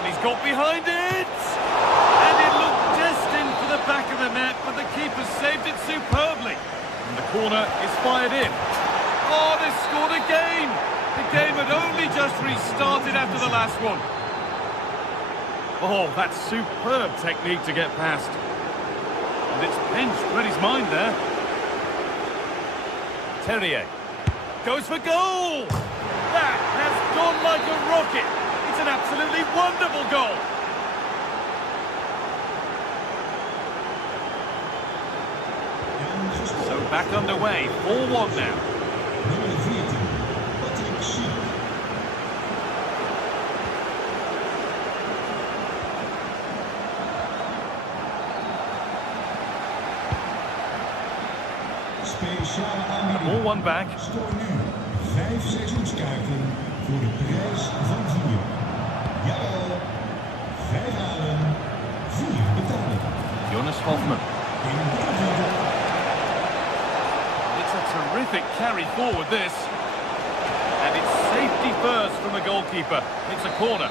And he's got behind it. And it looked destined for the back of the net, but the keeper saved it superbly. And the corner is fired in. Oh, they scored again! The game had only just restarted after the last one. Oh, that's superb technique to get past. And it's pinched Reddy's mind there. Terrier goes for goal! That has gone like a rocket. It's an absolutely wonderful goal. So back underway, 4-1 now. All one back. Stoor nu 5 seizoenskaarten voor de prijs van 4. Jawel, 5 halen, 4 betalen. Jonas Hoffman. It's a terrific carry forward, this. And it's safety first from the goalkeeper. It's a corner.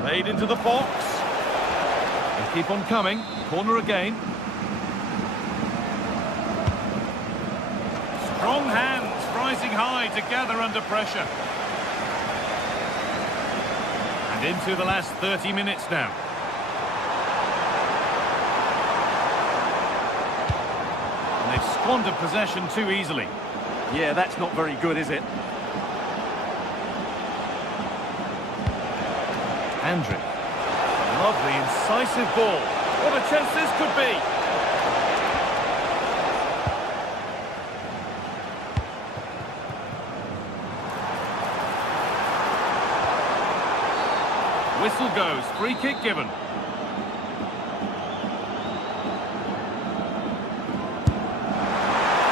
Played into the box. Keep on coming. Corner again. Strong hands rising high to gather under pressure. And into the last 30 minutes now. And they've squandered possession too easily. Yeah, that's not very good, is it? Andrew. Lovely, incisive ball. What a chance this could be. Whistle goes. Free kick given.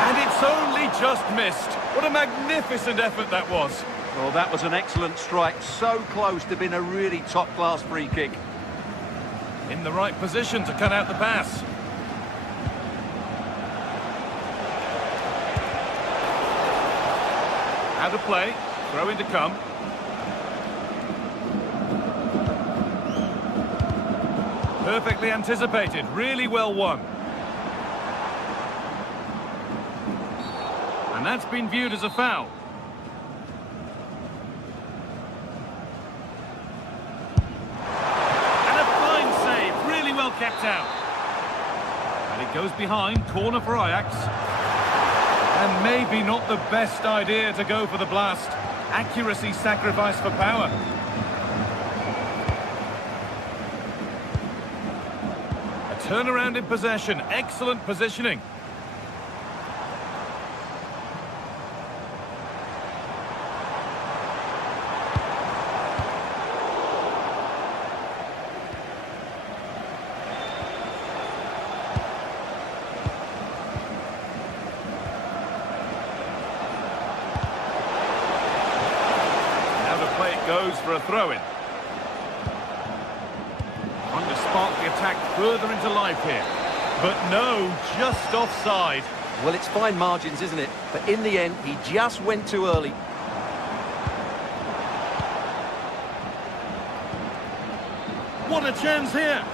And it's only just missed. What a magnificent effort that was. Well, that was an excellent strike. So close to being a really top-class free kick. In the right position to cut out the pass. Out of play. Throw in to come. Perfectly anticipated. Really well won. And that's been viewed as a foul. Kept out. And it goes behind, corner for Ajax. And maybe not the best idea to go for the blast. Accuracy sacrificed for power. A turnaround in possession, excellent positioning. goes for a throw-in. Trying to spark the attack further into life here. But no, just offside. Well, it's fine margins, isn't it? But in the end, he just went too early. What a chance here.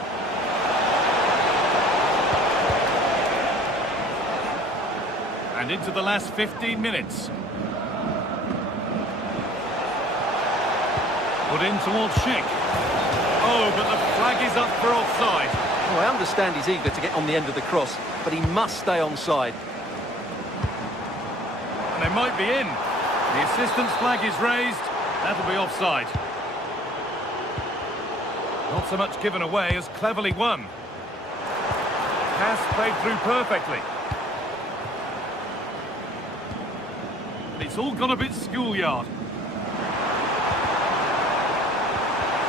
And into the last 15 minutes. Put in towards Schick. Oh, but the flag is up for offside. Well, I understand he's eager to get on the end of the cross, but he must stay onside. And they might be in. The assistant's flag is raised. That'll be offside. Not so much given away as cleverly won. Pass played through perfectly. It's all gone a bit schoolyard.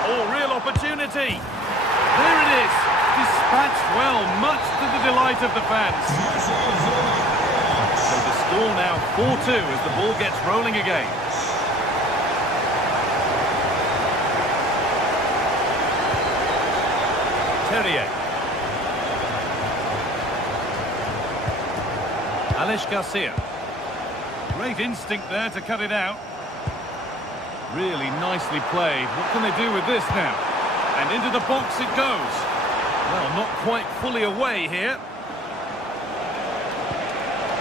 Oh, real opportunity. There it is. Dispatched well, much to the delight of the fans. So the score now 4-2 as the ball gets rolling again. Terrier. Alex Garcia. Great instinct there to cut it out. Really nicely played. What can they do with this now? And into the box it goes. Well, not quite fully away here.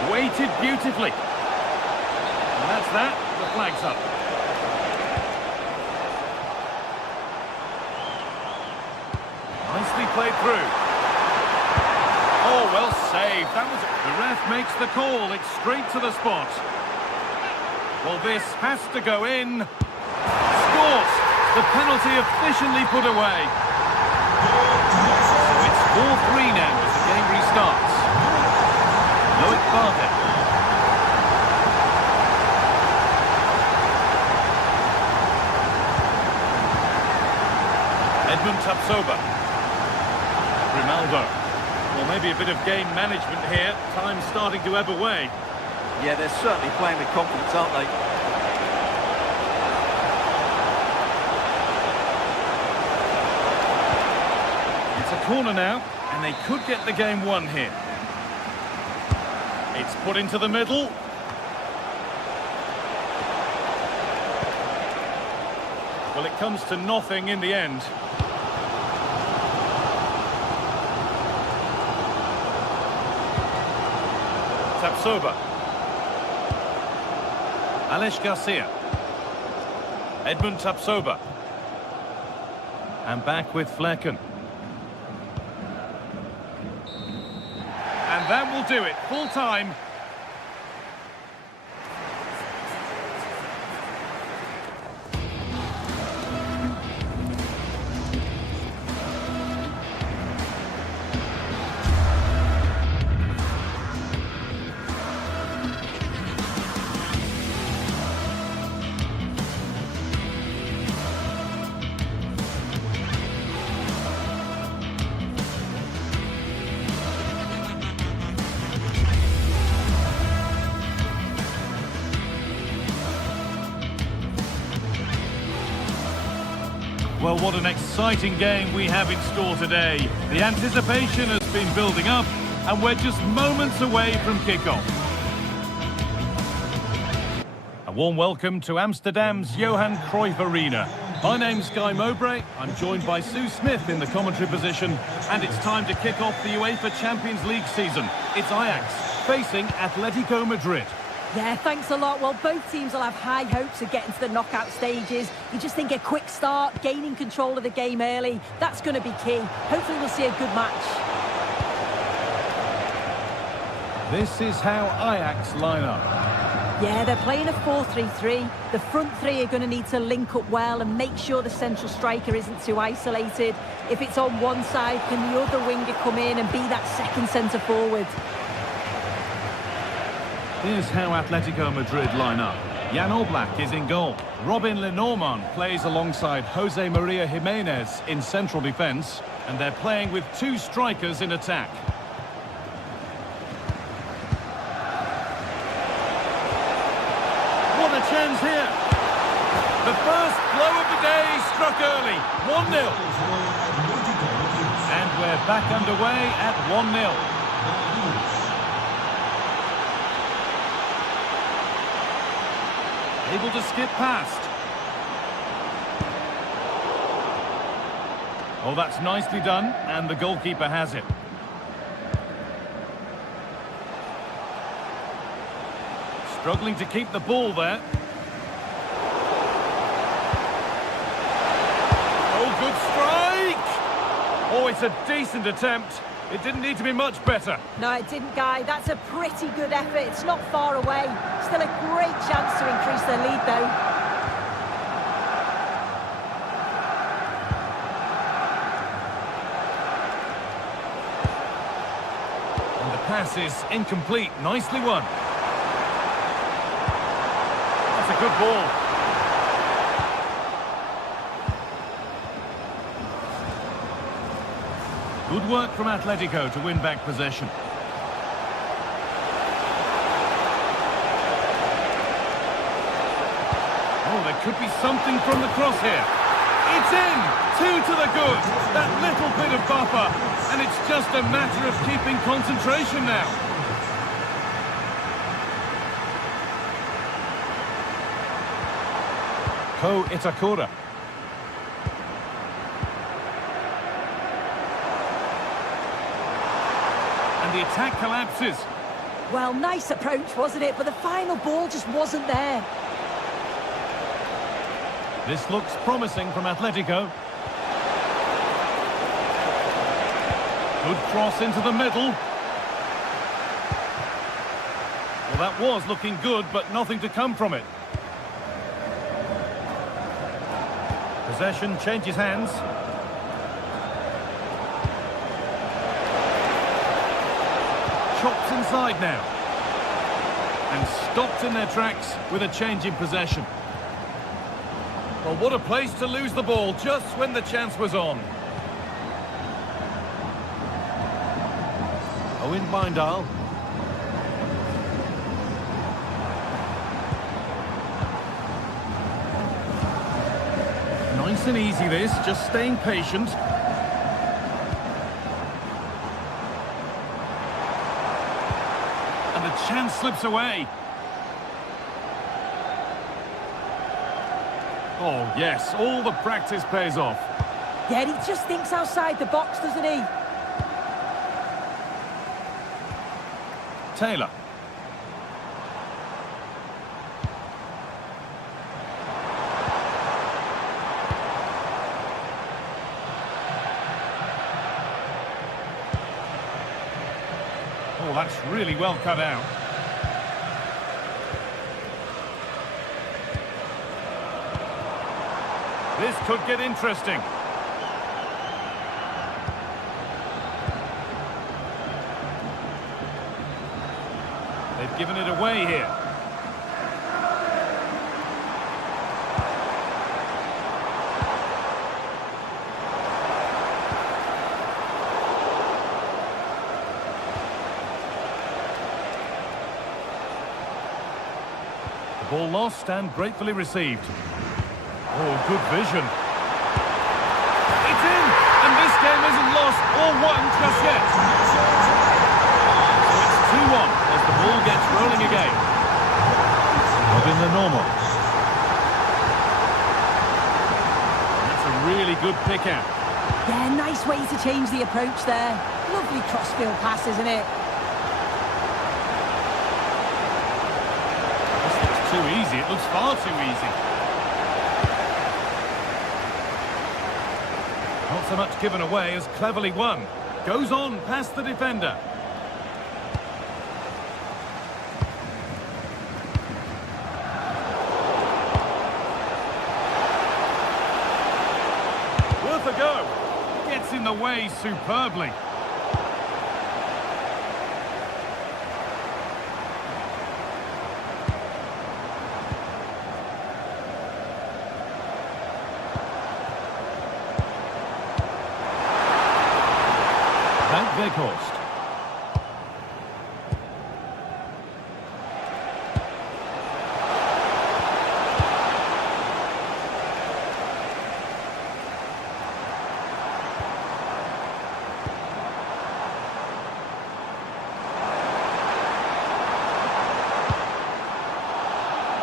Weighted beautifully. And that's that. The flag's up. Nicely played through. Oh, well saved. That was... The ref makes the call. It's straight to the spot. Well, this has to go in. Scores! The penalty efficiently put away. So it's 4-3 now as the game restarts. Loic Bardet. Edmund Tapsoba. Grimaldo. Well, maybe a bit of game management here. Time starting to ebb away. Yeah, they're certainly playing with confidence, aren't they? It's a corner now, and they could get the game won here. It's put into the middle. Well, it comes to nothing in the end. Tapsoba. Alex Garcia. Edmund Tapsoba. And back with Flecken. And that will do it. Full time. Well, what an exciting game we have in store today. The anticipation has been building up, and we're just moments away from kickoff. A warm welcome to Amsterdam's Johan Cruyff Arena. My name's Guy Mowbray. I'm joined by Sue Smith in the commentary position, and it's time to kick off the UEFA Champions League season. It's Ajax facing Atletico Madrid. Yeah, thanks a lot. Well, both teams will have high hopes of getting to the knockout stages. You just think a quick start, gaining control of the game early, that's going to be key. Hopefully we'll see a good match. This is how Ajax line up. Yeah, they're playing a 4-3-3. The front three are going to need to link up well and make sure the central striker isn't too isolated. If it's on one side, can the other winger come in and be that second centre forward? Here's how Atletico Madrid line up. Jan Oblak is in goal. Robin Lenormand plays alongside Jose Maria Jimenez in central defence. And they're playing with two strikers in attack. What a chance here! The first blow of the day struck early. 1-0. And we're back underway at 1-0. Able to skip past. Oh, that's nicely done, and the goalkeeper has it. Struggling to keep the ball there. Oh, good strike! Oh, it's a decent attempt. It didn't need to be much better. No, it didn't, Guy. That's a pretty good effort. It's not far away. Still a great chance to increase their lead, though. And the pass is incomplete. Nicely won. That's a good ball. Good work from Atletico to win back possession. Oh, there could be something from the cross here. It's in! 2 to the good. That little bit of buffer. And it's just a matter of keeping concentration now. Ko Itakura. And the attack collapses. Well, nice approach, wasn't it? But the final ball just wasn't there. This looks promising from Atletico. Good cross into the middle. Well, that was looking good, but nothing to come from it. Possession changes hands. Chops inside now. And stopped in their tracks with a change in possession. Well, what a place to lose the ball just when the chance was on. Owen Bindal. Nice and easy this, just staying patient. And the chance slips away. Oh, yes, all the practice pays off. Yeah, he just thinks outside the box, doesn't he? Taylor. Oh, that's really well cut out. This could get interesting. They've given it away here. The ball lost and gratefully received. Oh, good vision. It's in! And this game isn't lost or won just yet. So it's 2-1 as the ball gets rolling again. Robin the normal. That's a really good pick out. Yeah, nice way to change the approach there. Lovely crossfield pass, isn't it? This looks too easy. It looks far too easy. Not so much given away as cleverly won. Goes on past the defender. Worth a go. Gets in the way superbly. Weghorst.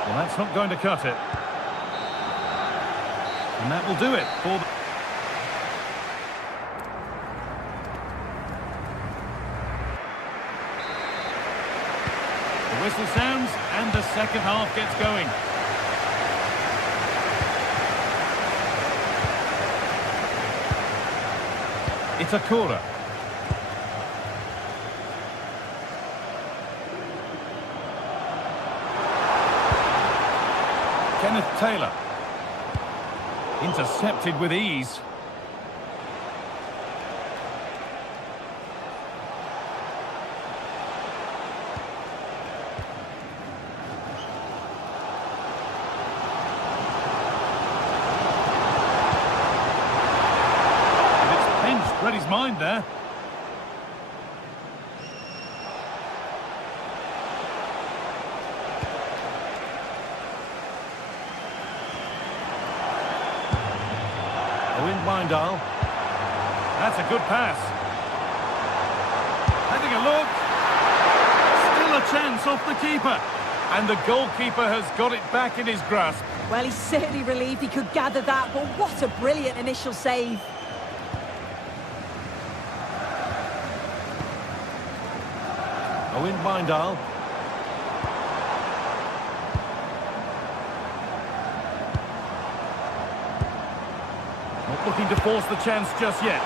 Well, that's not going to cut it. And that will do it for the... The whistle sounds and the second half gets going. It's a corner. Kenneth Taylor. Intercepted with ease. Read his mind there. Owen Bindal. That's a good pass. Having a look. Still a chance off the keeper. And the goalkeeper has got it back in his grasp. Well, he's certainly relieved he could gather that, but what a brilliant initial save. Owen Bindal. Not looking to force the chance just yet.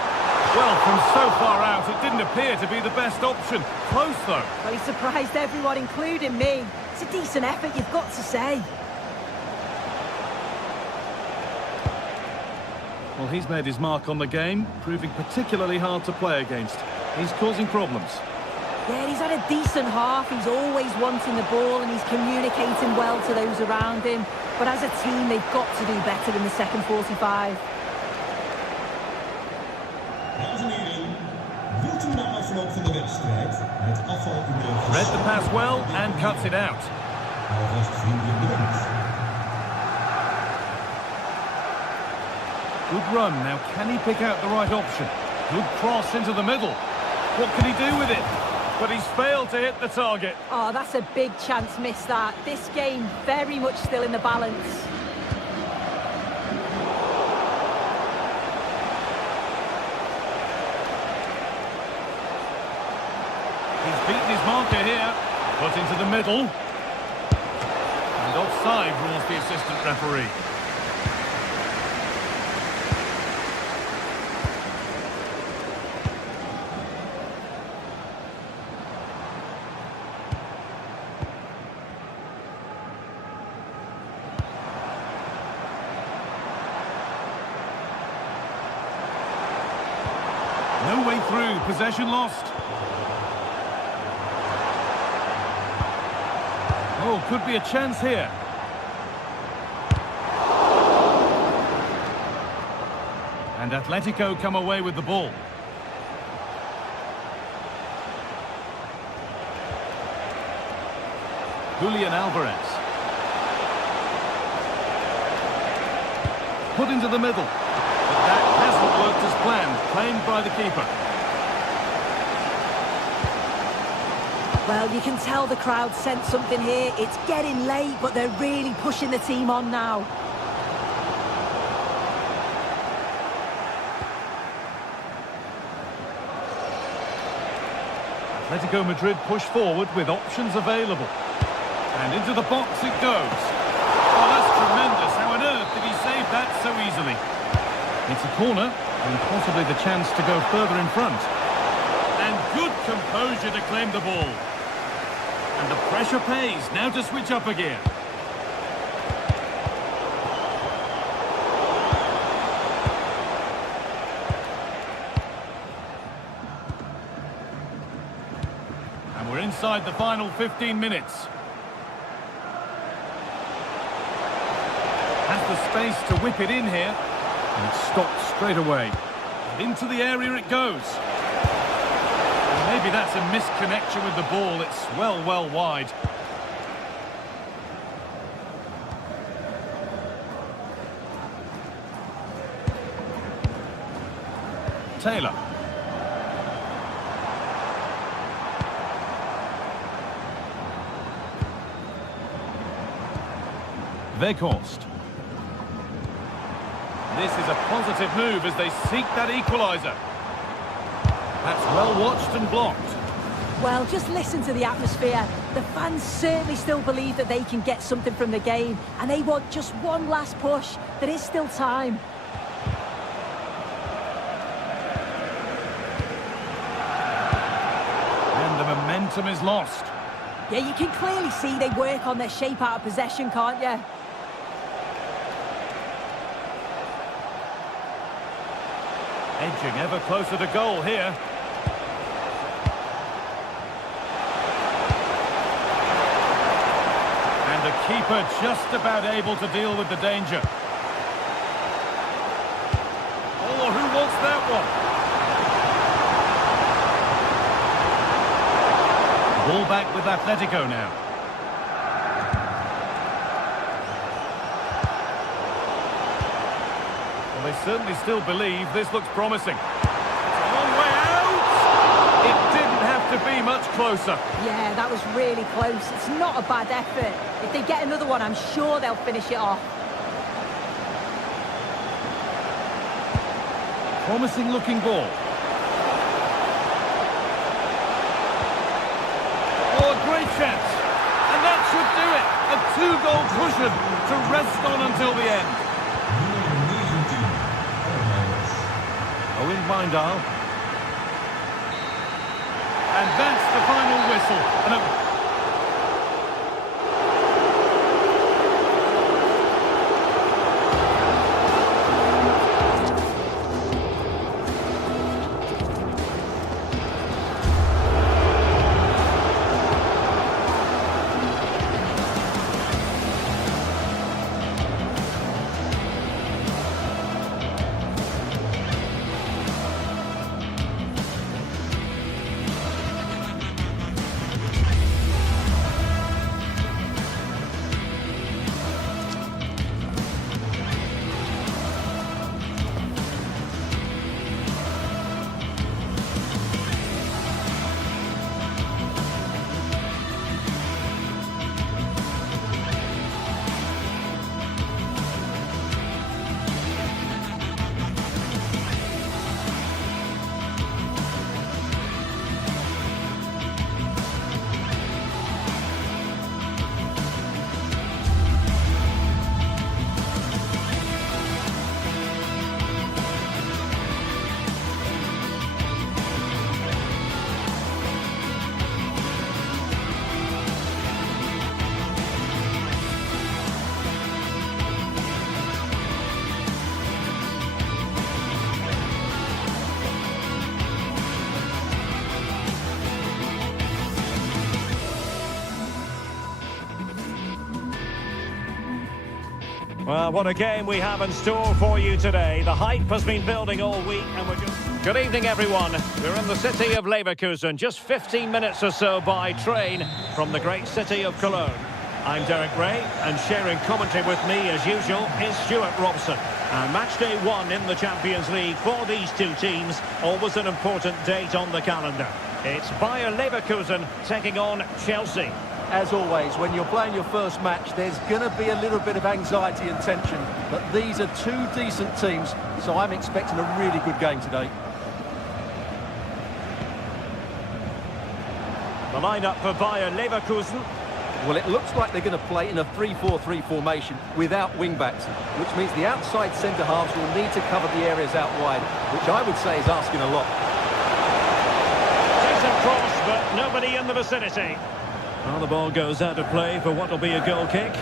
Well, from so far out, it didn't appear to be the best option. Close, though. Well, he surprised everyone, including me. It's a decent effort, you've got to say. Well, he's made his mark on the game, proving particularly hard to play against. He's causing problems. Yeah, he's had a decent half. He's always wanting the ball and he's communicating well to those around him. But as a team, they've got to do better in the second 45. Dames en heren, wilt u na afloop van de wedstrijd het afval in de... Read the pass well and cuts it out. Alvast vriendelijk bedankt. Good run. Now, can he pick out the right option? Good cross into the middle. What can he do with it? But he's failed to hit the target. Oh, that's a big chance missed that. This game very much still in the balance. He's beaten his marker here. Put into the middle. And offside rules the assistant referee. No way through, possession lost. Oh, could be a chance here. And Atletico come away with the ball. Julian Alvarez. Put into the middle. But that hasn't worked as planned, claimed by the keeper. Well, you can tell the crowd sensed something here. It's getting late, but they're really pushing the team on now. Atletico Madrid push forward with options available. And into the box it goes. Oh, that's tremendous. How on earth did he save that so easily? It's a corner, and possibly the chance to go further in front. And good composure to claim the ball. And the pressure pays. Now to switch up again. And we're inside the final 15 minutes. Has the space to whip it in here. And it's stopped straight away. And into the area it goes. And maybe that's a misconnection with the ball. It's well wide. Taylor. Weghorst. This is a positive move as they seek that equaliser. That's well watched and blocked. Well, just listen to the atmosphere. The fans certainly still believe that they can get something from the game, and they want just one last push. There is still time. And the momentum is lost. Yeah, you can clearly see they work on their shape out of possession, can't you? Edging ever closer to goal here. And the keeper just about able to deal with the danger. Oh, who wants that one? Ball back with Atletico now. Well, they certainly still believe this looks promising. It's a long way out! It didn't have to be much closer. Yeah, that was really close. It's not a bad effort. If they get another one, I'm sure they'll finish it off. Promising looking ball. Oh, a great chance. And that should do it. A two-goal cushion to rest on until the end. Owen Bindal. And that's the final whistle. And Well, what a game we have in store for you today. The hype has been building all week and we're just... Good evening, everyone. We're in the city of Leverkusen, just 15 minutes or so by train from the great city of Cologne. I'm Derek Ray, and sharing commentary with me, as usual, is Stuart Robson. And match day 1 in the Champions League for these two teams, always an important date on the calendar. It's Bayer Leverkusen taking on Chelsea. As always, when you're playing your first match, there's going to be a little bit of anxiety and tension. But these are two decent teams, so I'm expecting a really good game today. The lineup for Bayer Leverkusen. Well, it looks like they're going to play in a 3-4-3 formation without wing-backs, which means the outside centre-halves will need to cover the areas out wide, which I would say is asking a lot. Decent cross, but nobody in the vicinity. Well, the ball goes out of play for what will be a goal kick.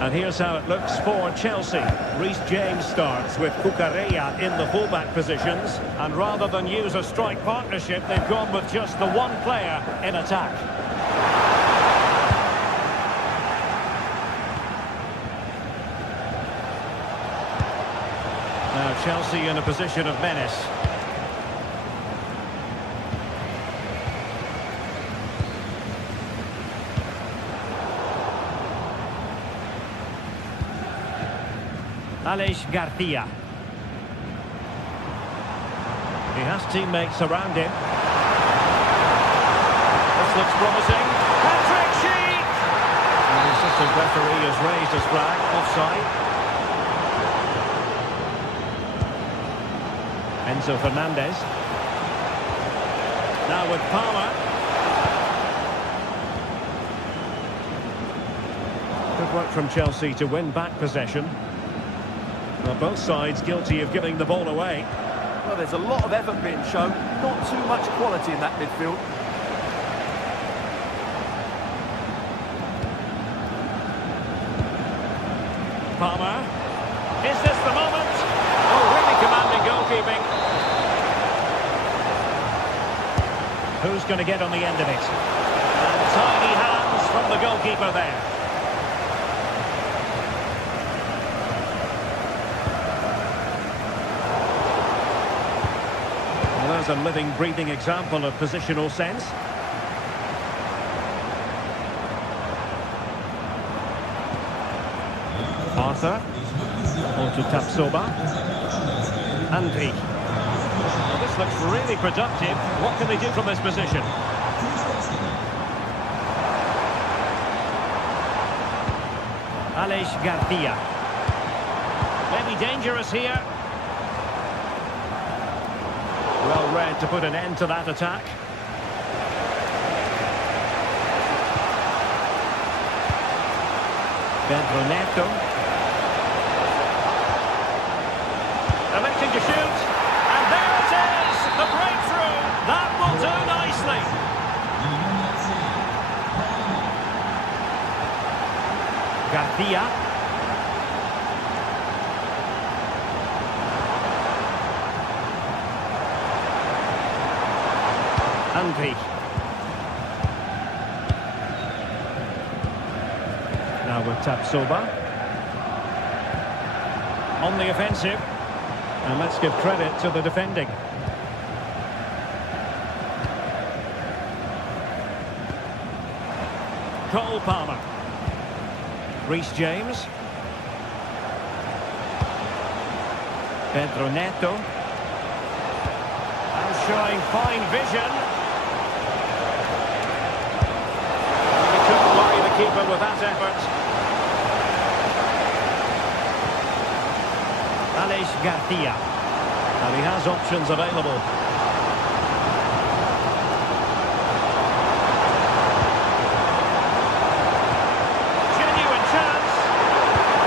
And here's how it looks for Chelsea. Reece James starts with Cucurella in the fullback positions. And rather than use a strike partnership, they've gone with just the one player in attack. Now Chelsea in a position of menace. Aleix Garcia. He has teammates around him. This looks promising. Patrick Sheik! And the assistant referee has raised his flag, offside. Enzo Fernandez. Now with Palmer. Good work from Chelsea to win back possession. Well, both sides guilty of giving the ball away. Well, there's a lot of effort being shown, not too much quality in that midfield. Palmer. Is this the moment? Oh, really commanding goalkeeping. Who's going to get on the end of it? And tiny hands from the goalkeeper there. Well, there's a living, breathing example of positional sense. Arthur. On to Tapsoba. Andri. Well, this looks really productive. What can they do from this position? Aleix Garcia. Maybe dangerous here. Well read to put an end to that attack. Pedro Neto. Electing to shoot. And there it is! The breakthrough! That will do nicely. Garcia. Andri. Now with Tapsoba. On the offensive. And let's give credit to the defending. Cole Palmer. Reece James. Pedro Neto. And showing fine vision. He couldn't worry the keeper with that effort. Aleix Garcia. And he has options available. Genuine chance.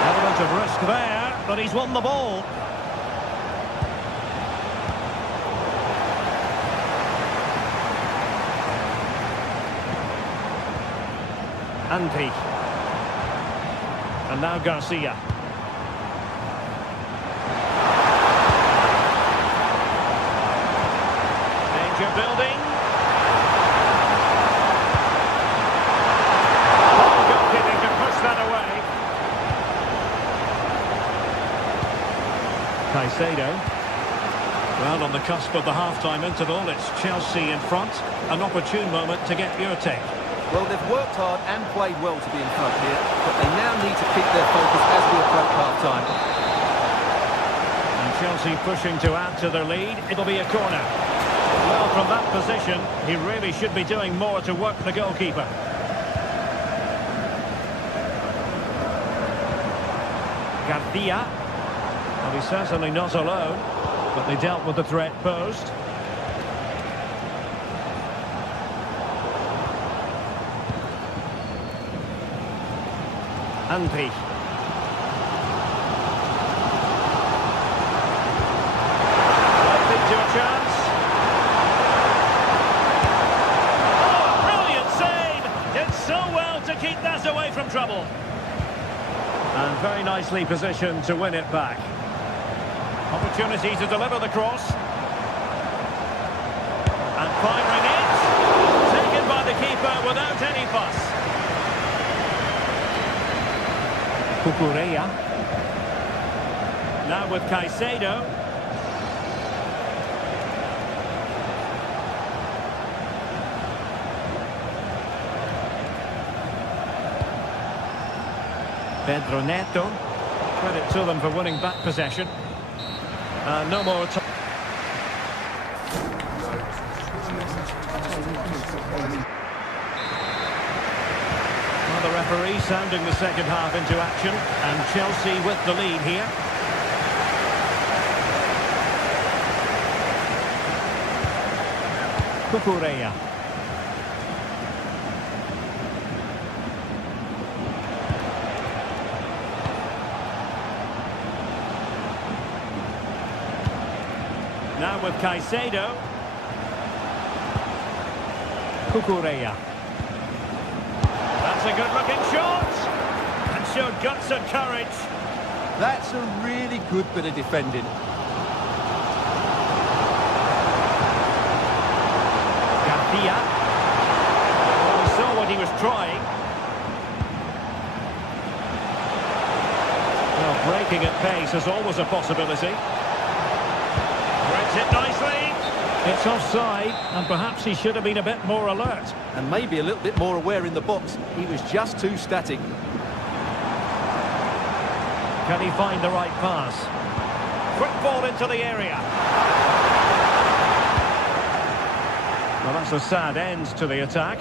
Element of risk there, but he's won the ball. Andri. And now Garcia. Danger building. Oh, goalkeeping to push that away. Caicedo. Well, on the cusp of the half-time interval, it's Chelsea in front. An opportune moment to get your take. Well, they've worked hard and played well to be in front here, but they now need to keep their focus as we approach half-time. And Chelsea pushing to add to their lead. It'll be a corner. Well, from that position, he really should be doing more to work the goalkeeper. Garcia. Well, he's certainly not alone, but they dealt with the threat posed. Andri. Likely to a chance. Oh, brilliant save! Did so well to keep that away from trouble. And very nicely positioned to win it back. Opportunity to deliver the cross. And firing it. Taken by the keeper without any fuss. Cucurella. Now with Caicedo. Pedro Neto. Credit to them for winning back possession. No more time. Well, the referee sounding the second half into action, and Chelsea with the lead here. Cucurella. Now with Caicedo. Cucurella. That's a good-looking shot! And showed guts and courage. That's a really good bit of defending. Garcia. Well, we saw what he was trying. Well, breaking at pace is always a possibility. Threads it nicely. It's offside, and perhaps he should have been a bit more alert. And maybe a little bit more aware in the box. He was just too static. Can he find the right pass? Quick ball into the area. Well, that's a sad end to the attack.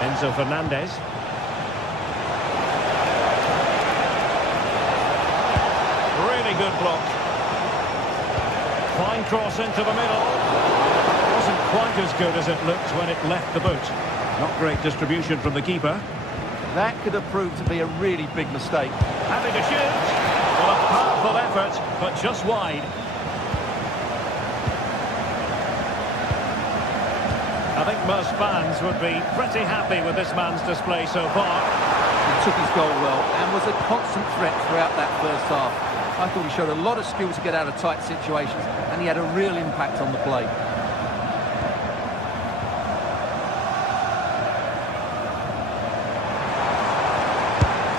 Enzo Fernandez. Really good block. Fine cross into the middle. Wasn't quite as good as it looked when it left the boot. Not great distribution from the keeper. That could have proved to be a really big mistake. Having to shoot. Well, a powerful effort, but just wide. I think most fans would be pretty happy with this man's display so far. He took his goal well and was a constant threat throughout that first half. I thought he showed a lot of skill to get out of tight situations, and he had a real impact on the play.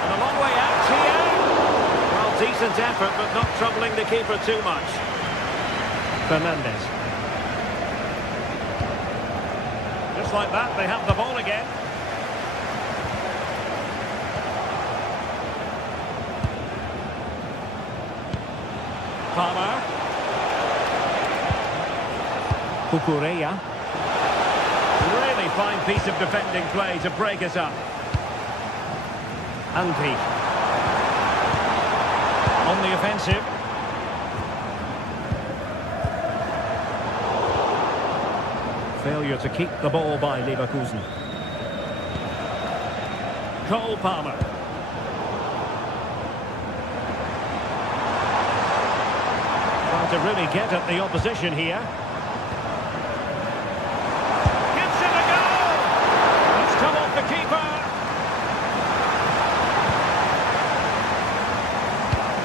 And a long way out here. Well, decent effort, but not troubling the keeper too much. Fernandez. Just like that, they have the ball again. Palmer. Cucurella. Really fine piece of defending play to break us up. Anki. On the offensive. Failure to keep the ball by Leverkusen. Cole Palmer. To really get at the opposition here. Gives it a go! It's come off the keeper.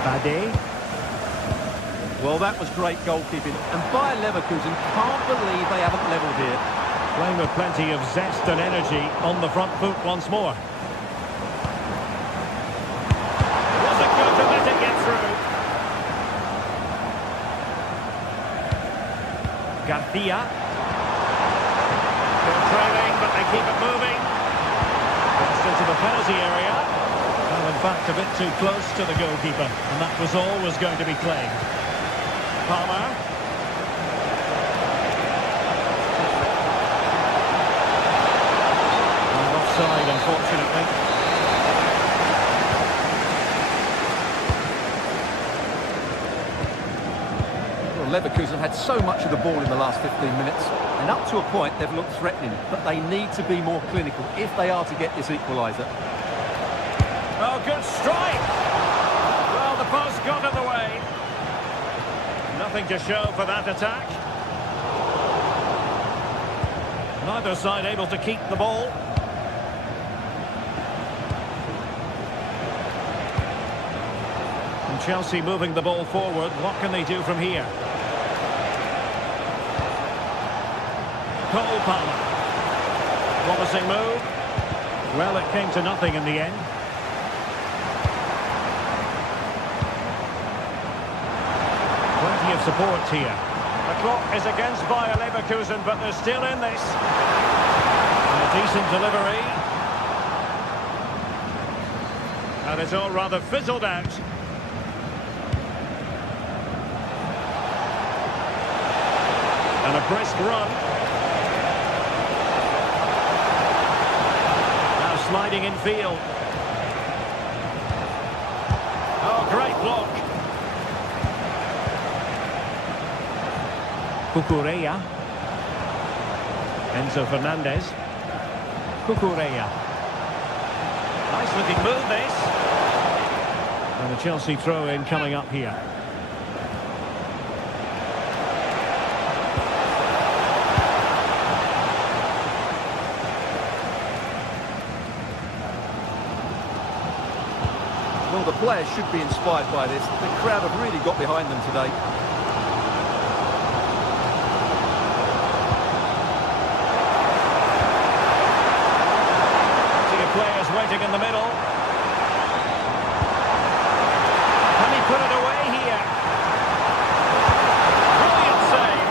Bade. Well, that was great goalkeeping. And Bayer Leverkusen can't believe they haven't levelled here. Playing with plenty of zest and energy on the front foot once more. Wasn't good to let it get through. Garcia. They're trailing, but they keep it moving. Just into the penalty area. Well, in fact, a bit too close to the goalkeeper, and that was always going to be claimed. Palmer. And offside, unfortunately. Leverkusen had so much of the ball in the last 15 minutes, and up to a point they've looked threatening, but they need to be more clinical if they are to get this equaliser. Oh, good strike! Well, the post got in the way. Nothing to show for that attack. Neither side able to keep the ball. And Chelsea moving the ball forward. What can they do from here? Cole Palmer. Promising move. Well, it came to nothing in the end. Plenty of support here. The clock is against Bayer Leverkusen, but they're still in this. And a decent delivery. And it's all rather fizzled out. And a brisk run. sliding infield. Oh, great block. Cucurella. Enzo Fernandez. Cucurella. Nice looking move, this. And the Chelsea throw-in coming up here. Well, the players should be inspired by this. The crowd have really got behind them today. Players waiting in the middle. Can he put it away here? Brilliant save.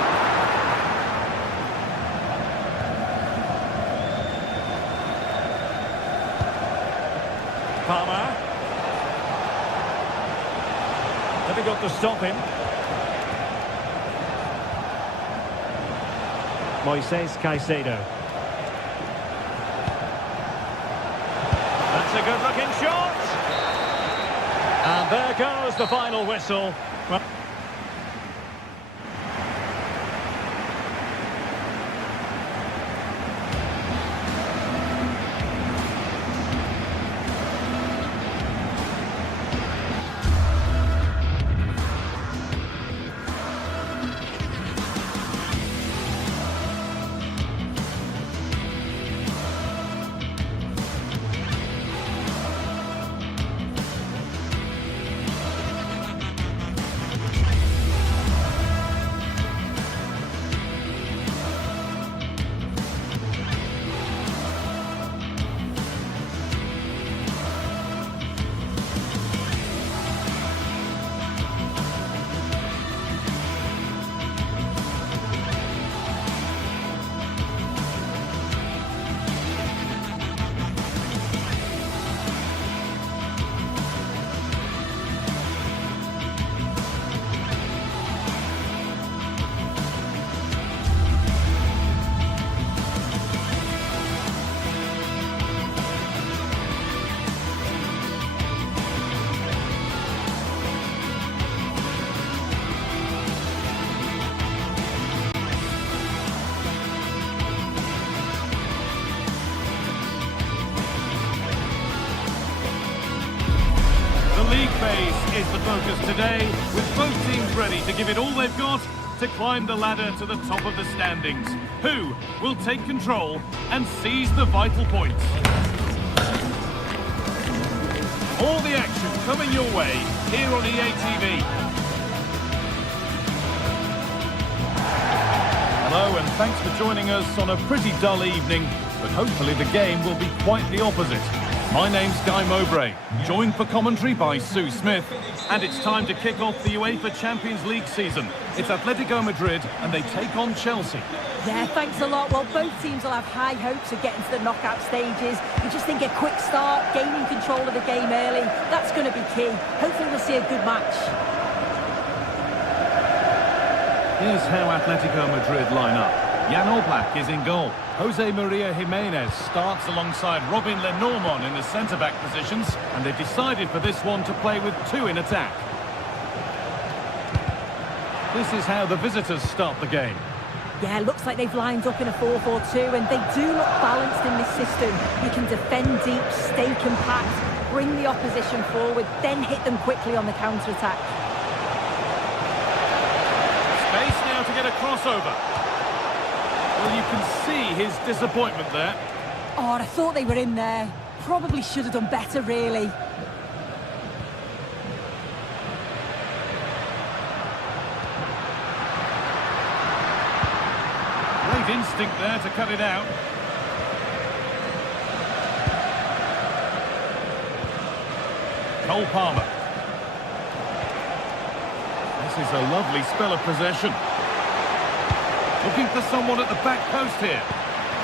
Palmer. Difficult to stop him. Moises Caicedo. That's a good-looking shot. And there goes the final whistle. Is the focus today, with both teams ready to give it all they've got to climb the ladder to the top of the standings. Who will take control and seize the vital points? All the action coming your way here on EA TV. Hello and thanks for joining us on a pretty dull evening, but hopefully the game will be quite the opposite. My name's Guy Mowbray, joined for commentary by Sue Smith, and it's time to kick off the UEFA Champions League season. It's Atletico Madrid, and they take on Chelsea. Yeah, thanks a lot. Well, both teams will have high hopes of getting to the knockout stages. You just think a quick start, gaining control of the game early, that's going to be key. Hopefully we'll see a good match. Here's how Atletico Madrid line up. Jan Oblak is in goal. Jose Maria Jimenez starts alongside Robin Lenormand in the centre-back positions, and they've decided for this one to play with two in attack. This is how the visitors start the game. Yeah, looks like they've lined up in a 4-4-2, and they do look balanced in this system. You can defend deep, stay compact, bring the opposition forward, then hit them quickly on the counter-attack. Space now to get a crossover. Well, you can see his disappointment there. Oh, I thought they were in there. Probably should have done better, really. Great instinct there to cut it out. Cole Palmer. This is a lovely spell of possession. Looking for someone at the back post here.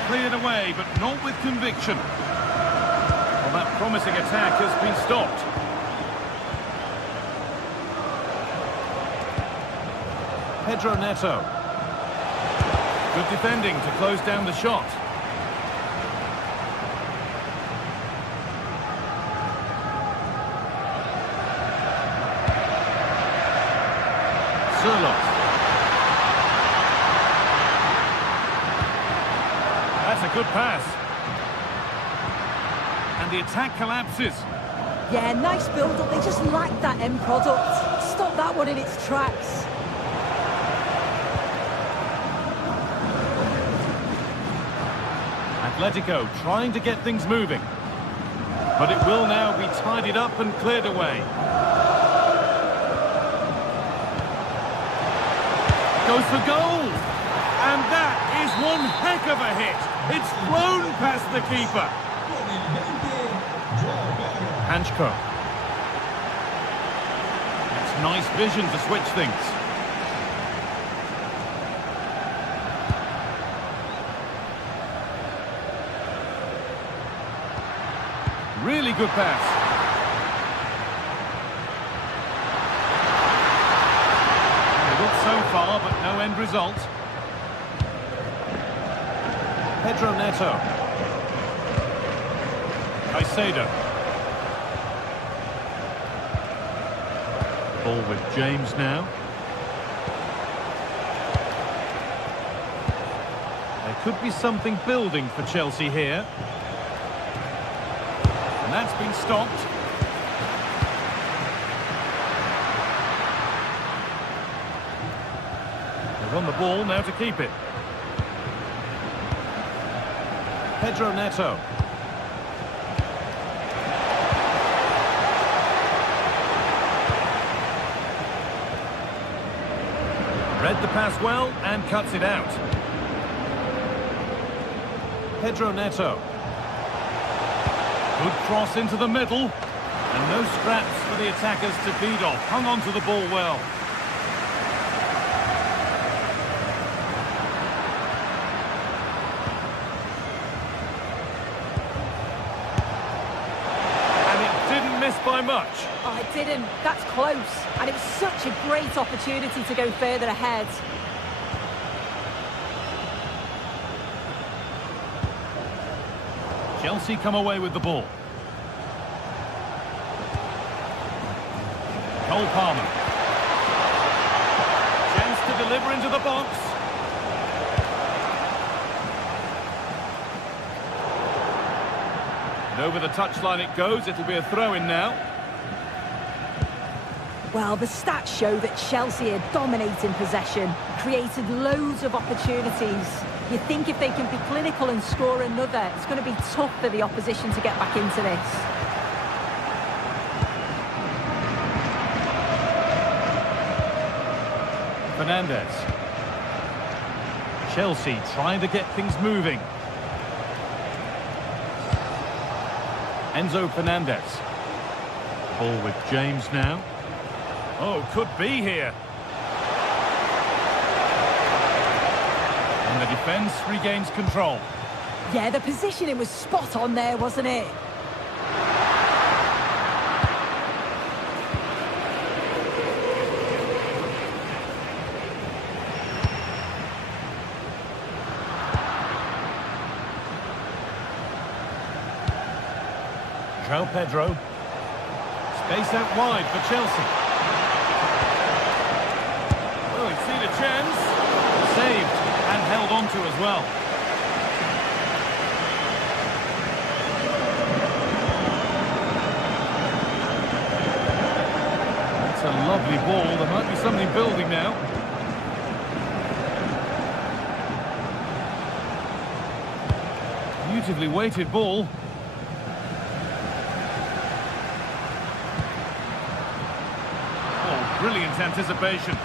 Cleared away, but not with conviction. Well, that promising attack has been stopped. Pedro Neto. Good defending to close down the shot. Surlot. That's a good pass. And the attack collapses. Yeah, nice build-up. They just lack that end product. Stop that one in its tracks. Atletico trying to get things moving. But it will now be tidied up and cleared away. Goes for goal! And that is one heck of a hit. It's flown past the keeper. Hanchko. That's nice vision to switch things. Really good pass. They got so far, but no end result. Pedro Neto. Caicedo. Ball with James now. There could be something building for Chelsea here. And that's been stopped. They're on the ball now to keep it. Pedro Neto. Read the pass well and cuts it out. Pedro Neto. Good cross into the middle. And no scraps for the attackers to feed off. Hung on to the ball well. And it didn't miss by much. Oh, it didn't. That's close. And it was such a great opportunity to go further ahead. Chelsea come away with the ball. Cole Palmer. Chance to deliver into the box. And over the touchline it goes. It'll be a throw-in now. Well, the stats show that Chelsea are dominating possession, created loads of opportunities. You think if they can be clinical and score another, it's going to be tough for the opposition to get back into this. Fernandes. Chelsea trying to get things moving. Enzo Fernandez. Ball with James now. Oh, could be here. And the defence regains control. Yeah, the positioning was spot on there, wasn't it? João Pedro. Space out wide for Chelsea. Oh, he's seen a chance. Saved and held on to as well. It's a lovely ball. There might be something building now. Beautifully weighted ball. Oh, brilliant anticipation.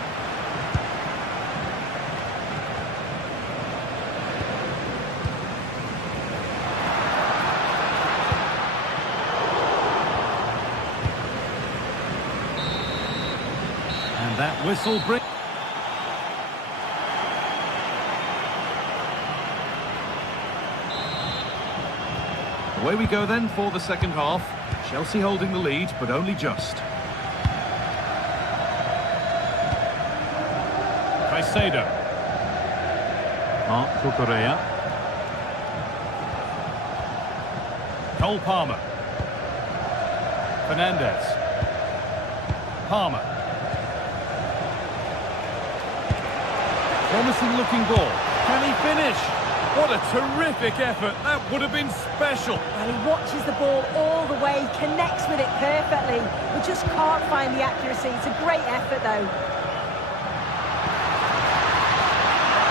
And that whistle brings... Away we go then for the second half. Chelsea holding the lead, but only just. Caicedo. Marc Cucurella. Cole Palmer. Fernandes. Palmer. Promising looking ball. Can he finish? What a terrific effort. That would have been special. Well, he watches the ball all the way, connects with it perfectly. We just can't find the accuracy. It's a great effort, though.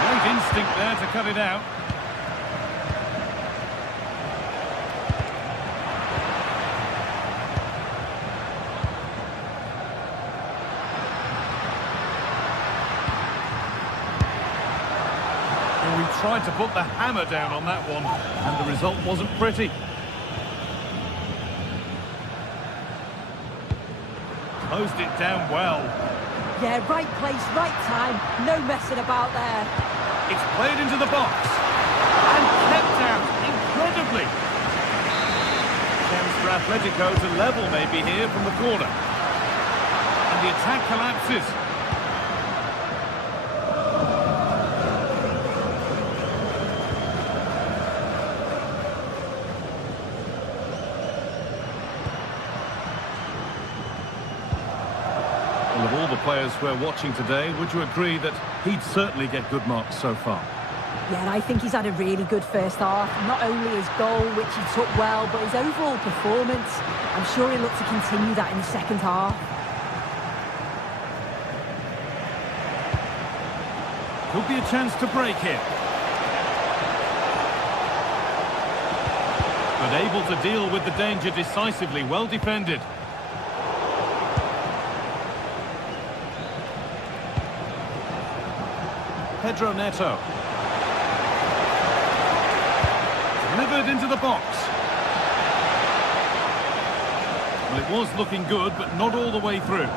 Great instinct there to cut it out. He tried to put the hammer down on that one, and the result wasn't pretty. Closed it down well. Yeah, right place, right time. No messing about there. It's played into the box. And kept out, incredibly. Chance for Atletico to level maybe here from the corner. And the attack collapses. Well, of all the players we're watching today, would you agree that he'd certainly get good marks so far? Yeah, I think he's had a really good first half. Not only his goal, which he took well, but his overall performance. I'm sure he'll look to continue that in the second half. Could be a chance to break here. But able to deal with the danger decisively, well defended. Pedro Neto. Delivered into the box. Well, it was looking good, but not all the way through.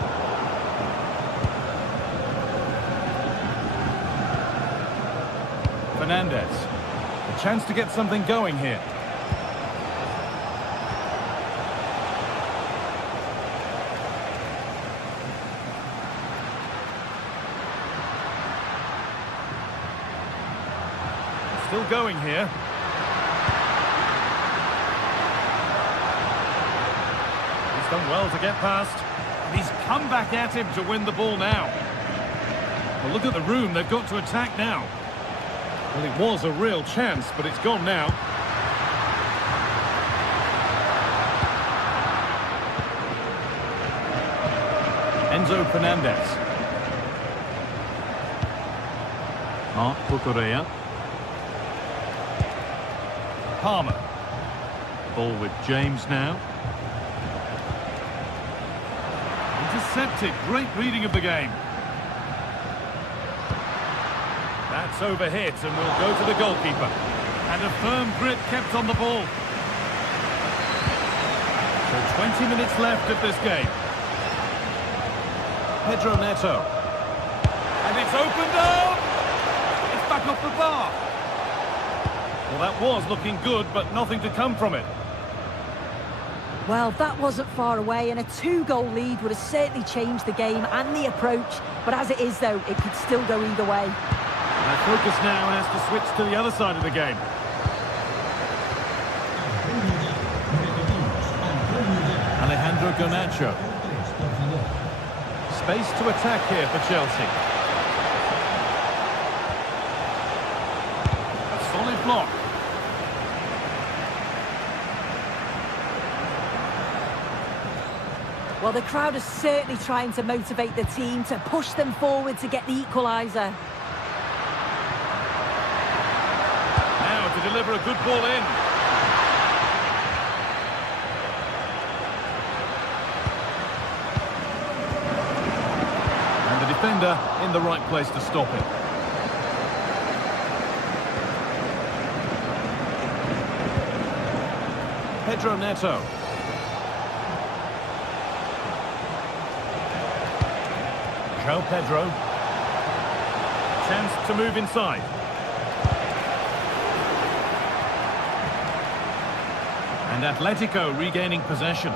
Fernandez. A chance to get something going here. Still going here. He's done well to get past. And he's come back at him to win the ball now. Well, look at the room they've got to attack now. Well, it was a real chance, but it's gone now. Enzo Fernandez. Marc Cucurella. Palmer. Ball with James now. Intercepted. Great reading of the game. That's overhit and will go to the goalkeeper. And a firm grip kept on the ball. So 20 minutes left of this game. Pedro Neto. And it's opened up! It's back off the bar. Well, that was looking good, but nothing to come from it. Well, that wasn't far away, and a 2-goal lead would have certainly changed the game and the approach. But as it is, though, it could still go either way. Our focus now has to switch to the other side of the game. Alejandro Garnacho. Space to attack here for Chelsea. A solid block. Well, the crowd is certainly trying to motivate the team to push them forward to get the equaliser. Now to deliver a good ball in. And the defender in the right place to stop it. Pedro Neto. João Pedro. Chance to move inside. And Atletico regaining possession.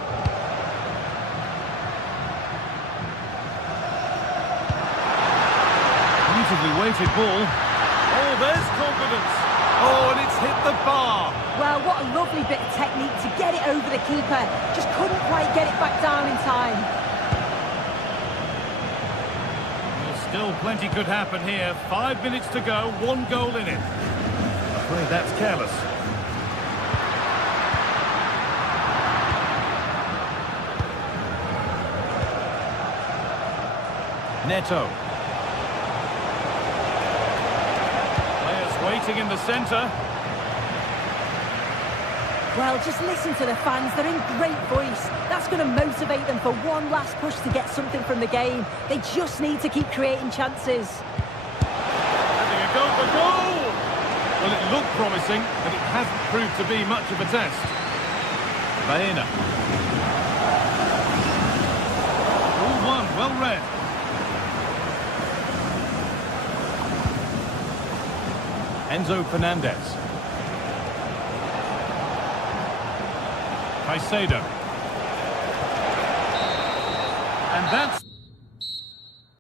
Beautifully weighted ball. Oh, there's confidence. Oh, and it's hit the bar. Well, what a lovely bit of technique to get it over the keeper. Just couldn't quite get it back down in time. Still plenty could happen here. 5 minutes to go, 1 goal in it. I'm afraid that's careless. Neto. Players waiting in the centre. Well, just listen to the fans. They're in great voice. That's going to motivate them for one last push to get something from the game. They just need to keep creating chances. Having a go for goal! Well, it looked promising, but it hasn't proved to be much of a test. Baena. 2-1, well read. Enzo Fernandez. Caicedo. And that's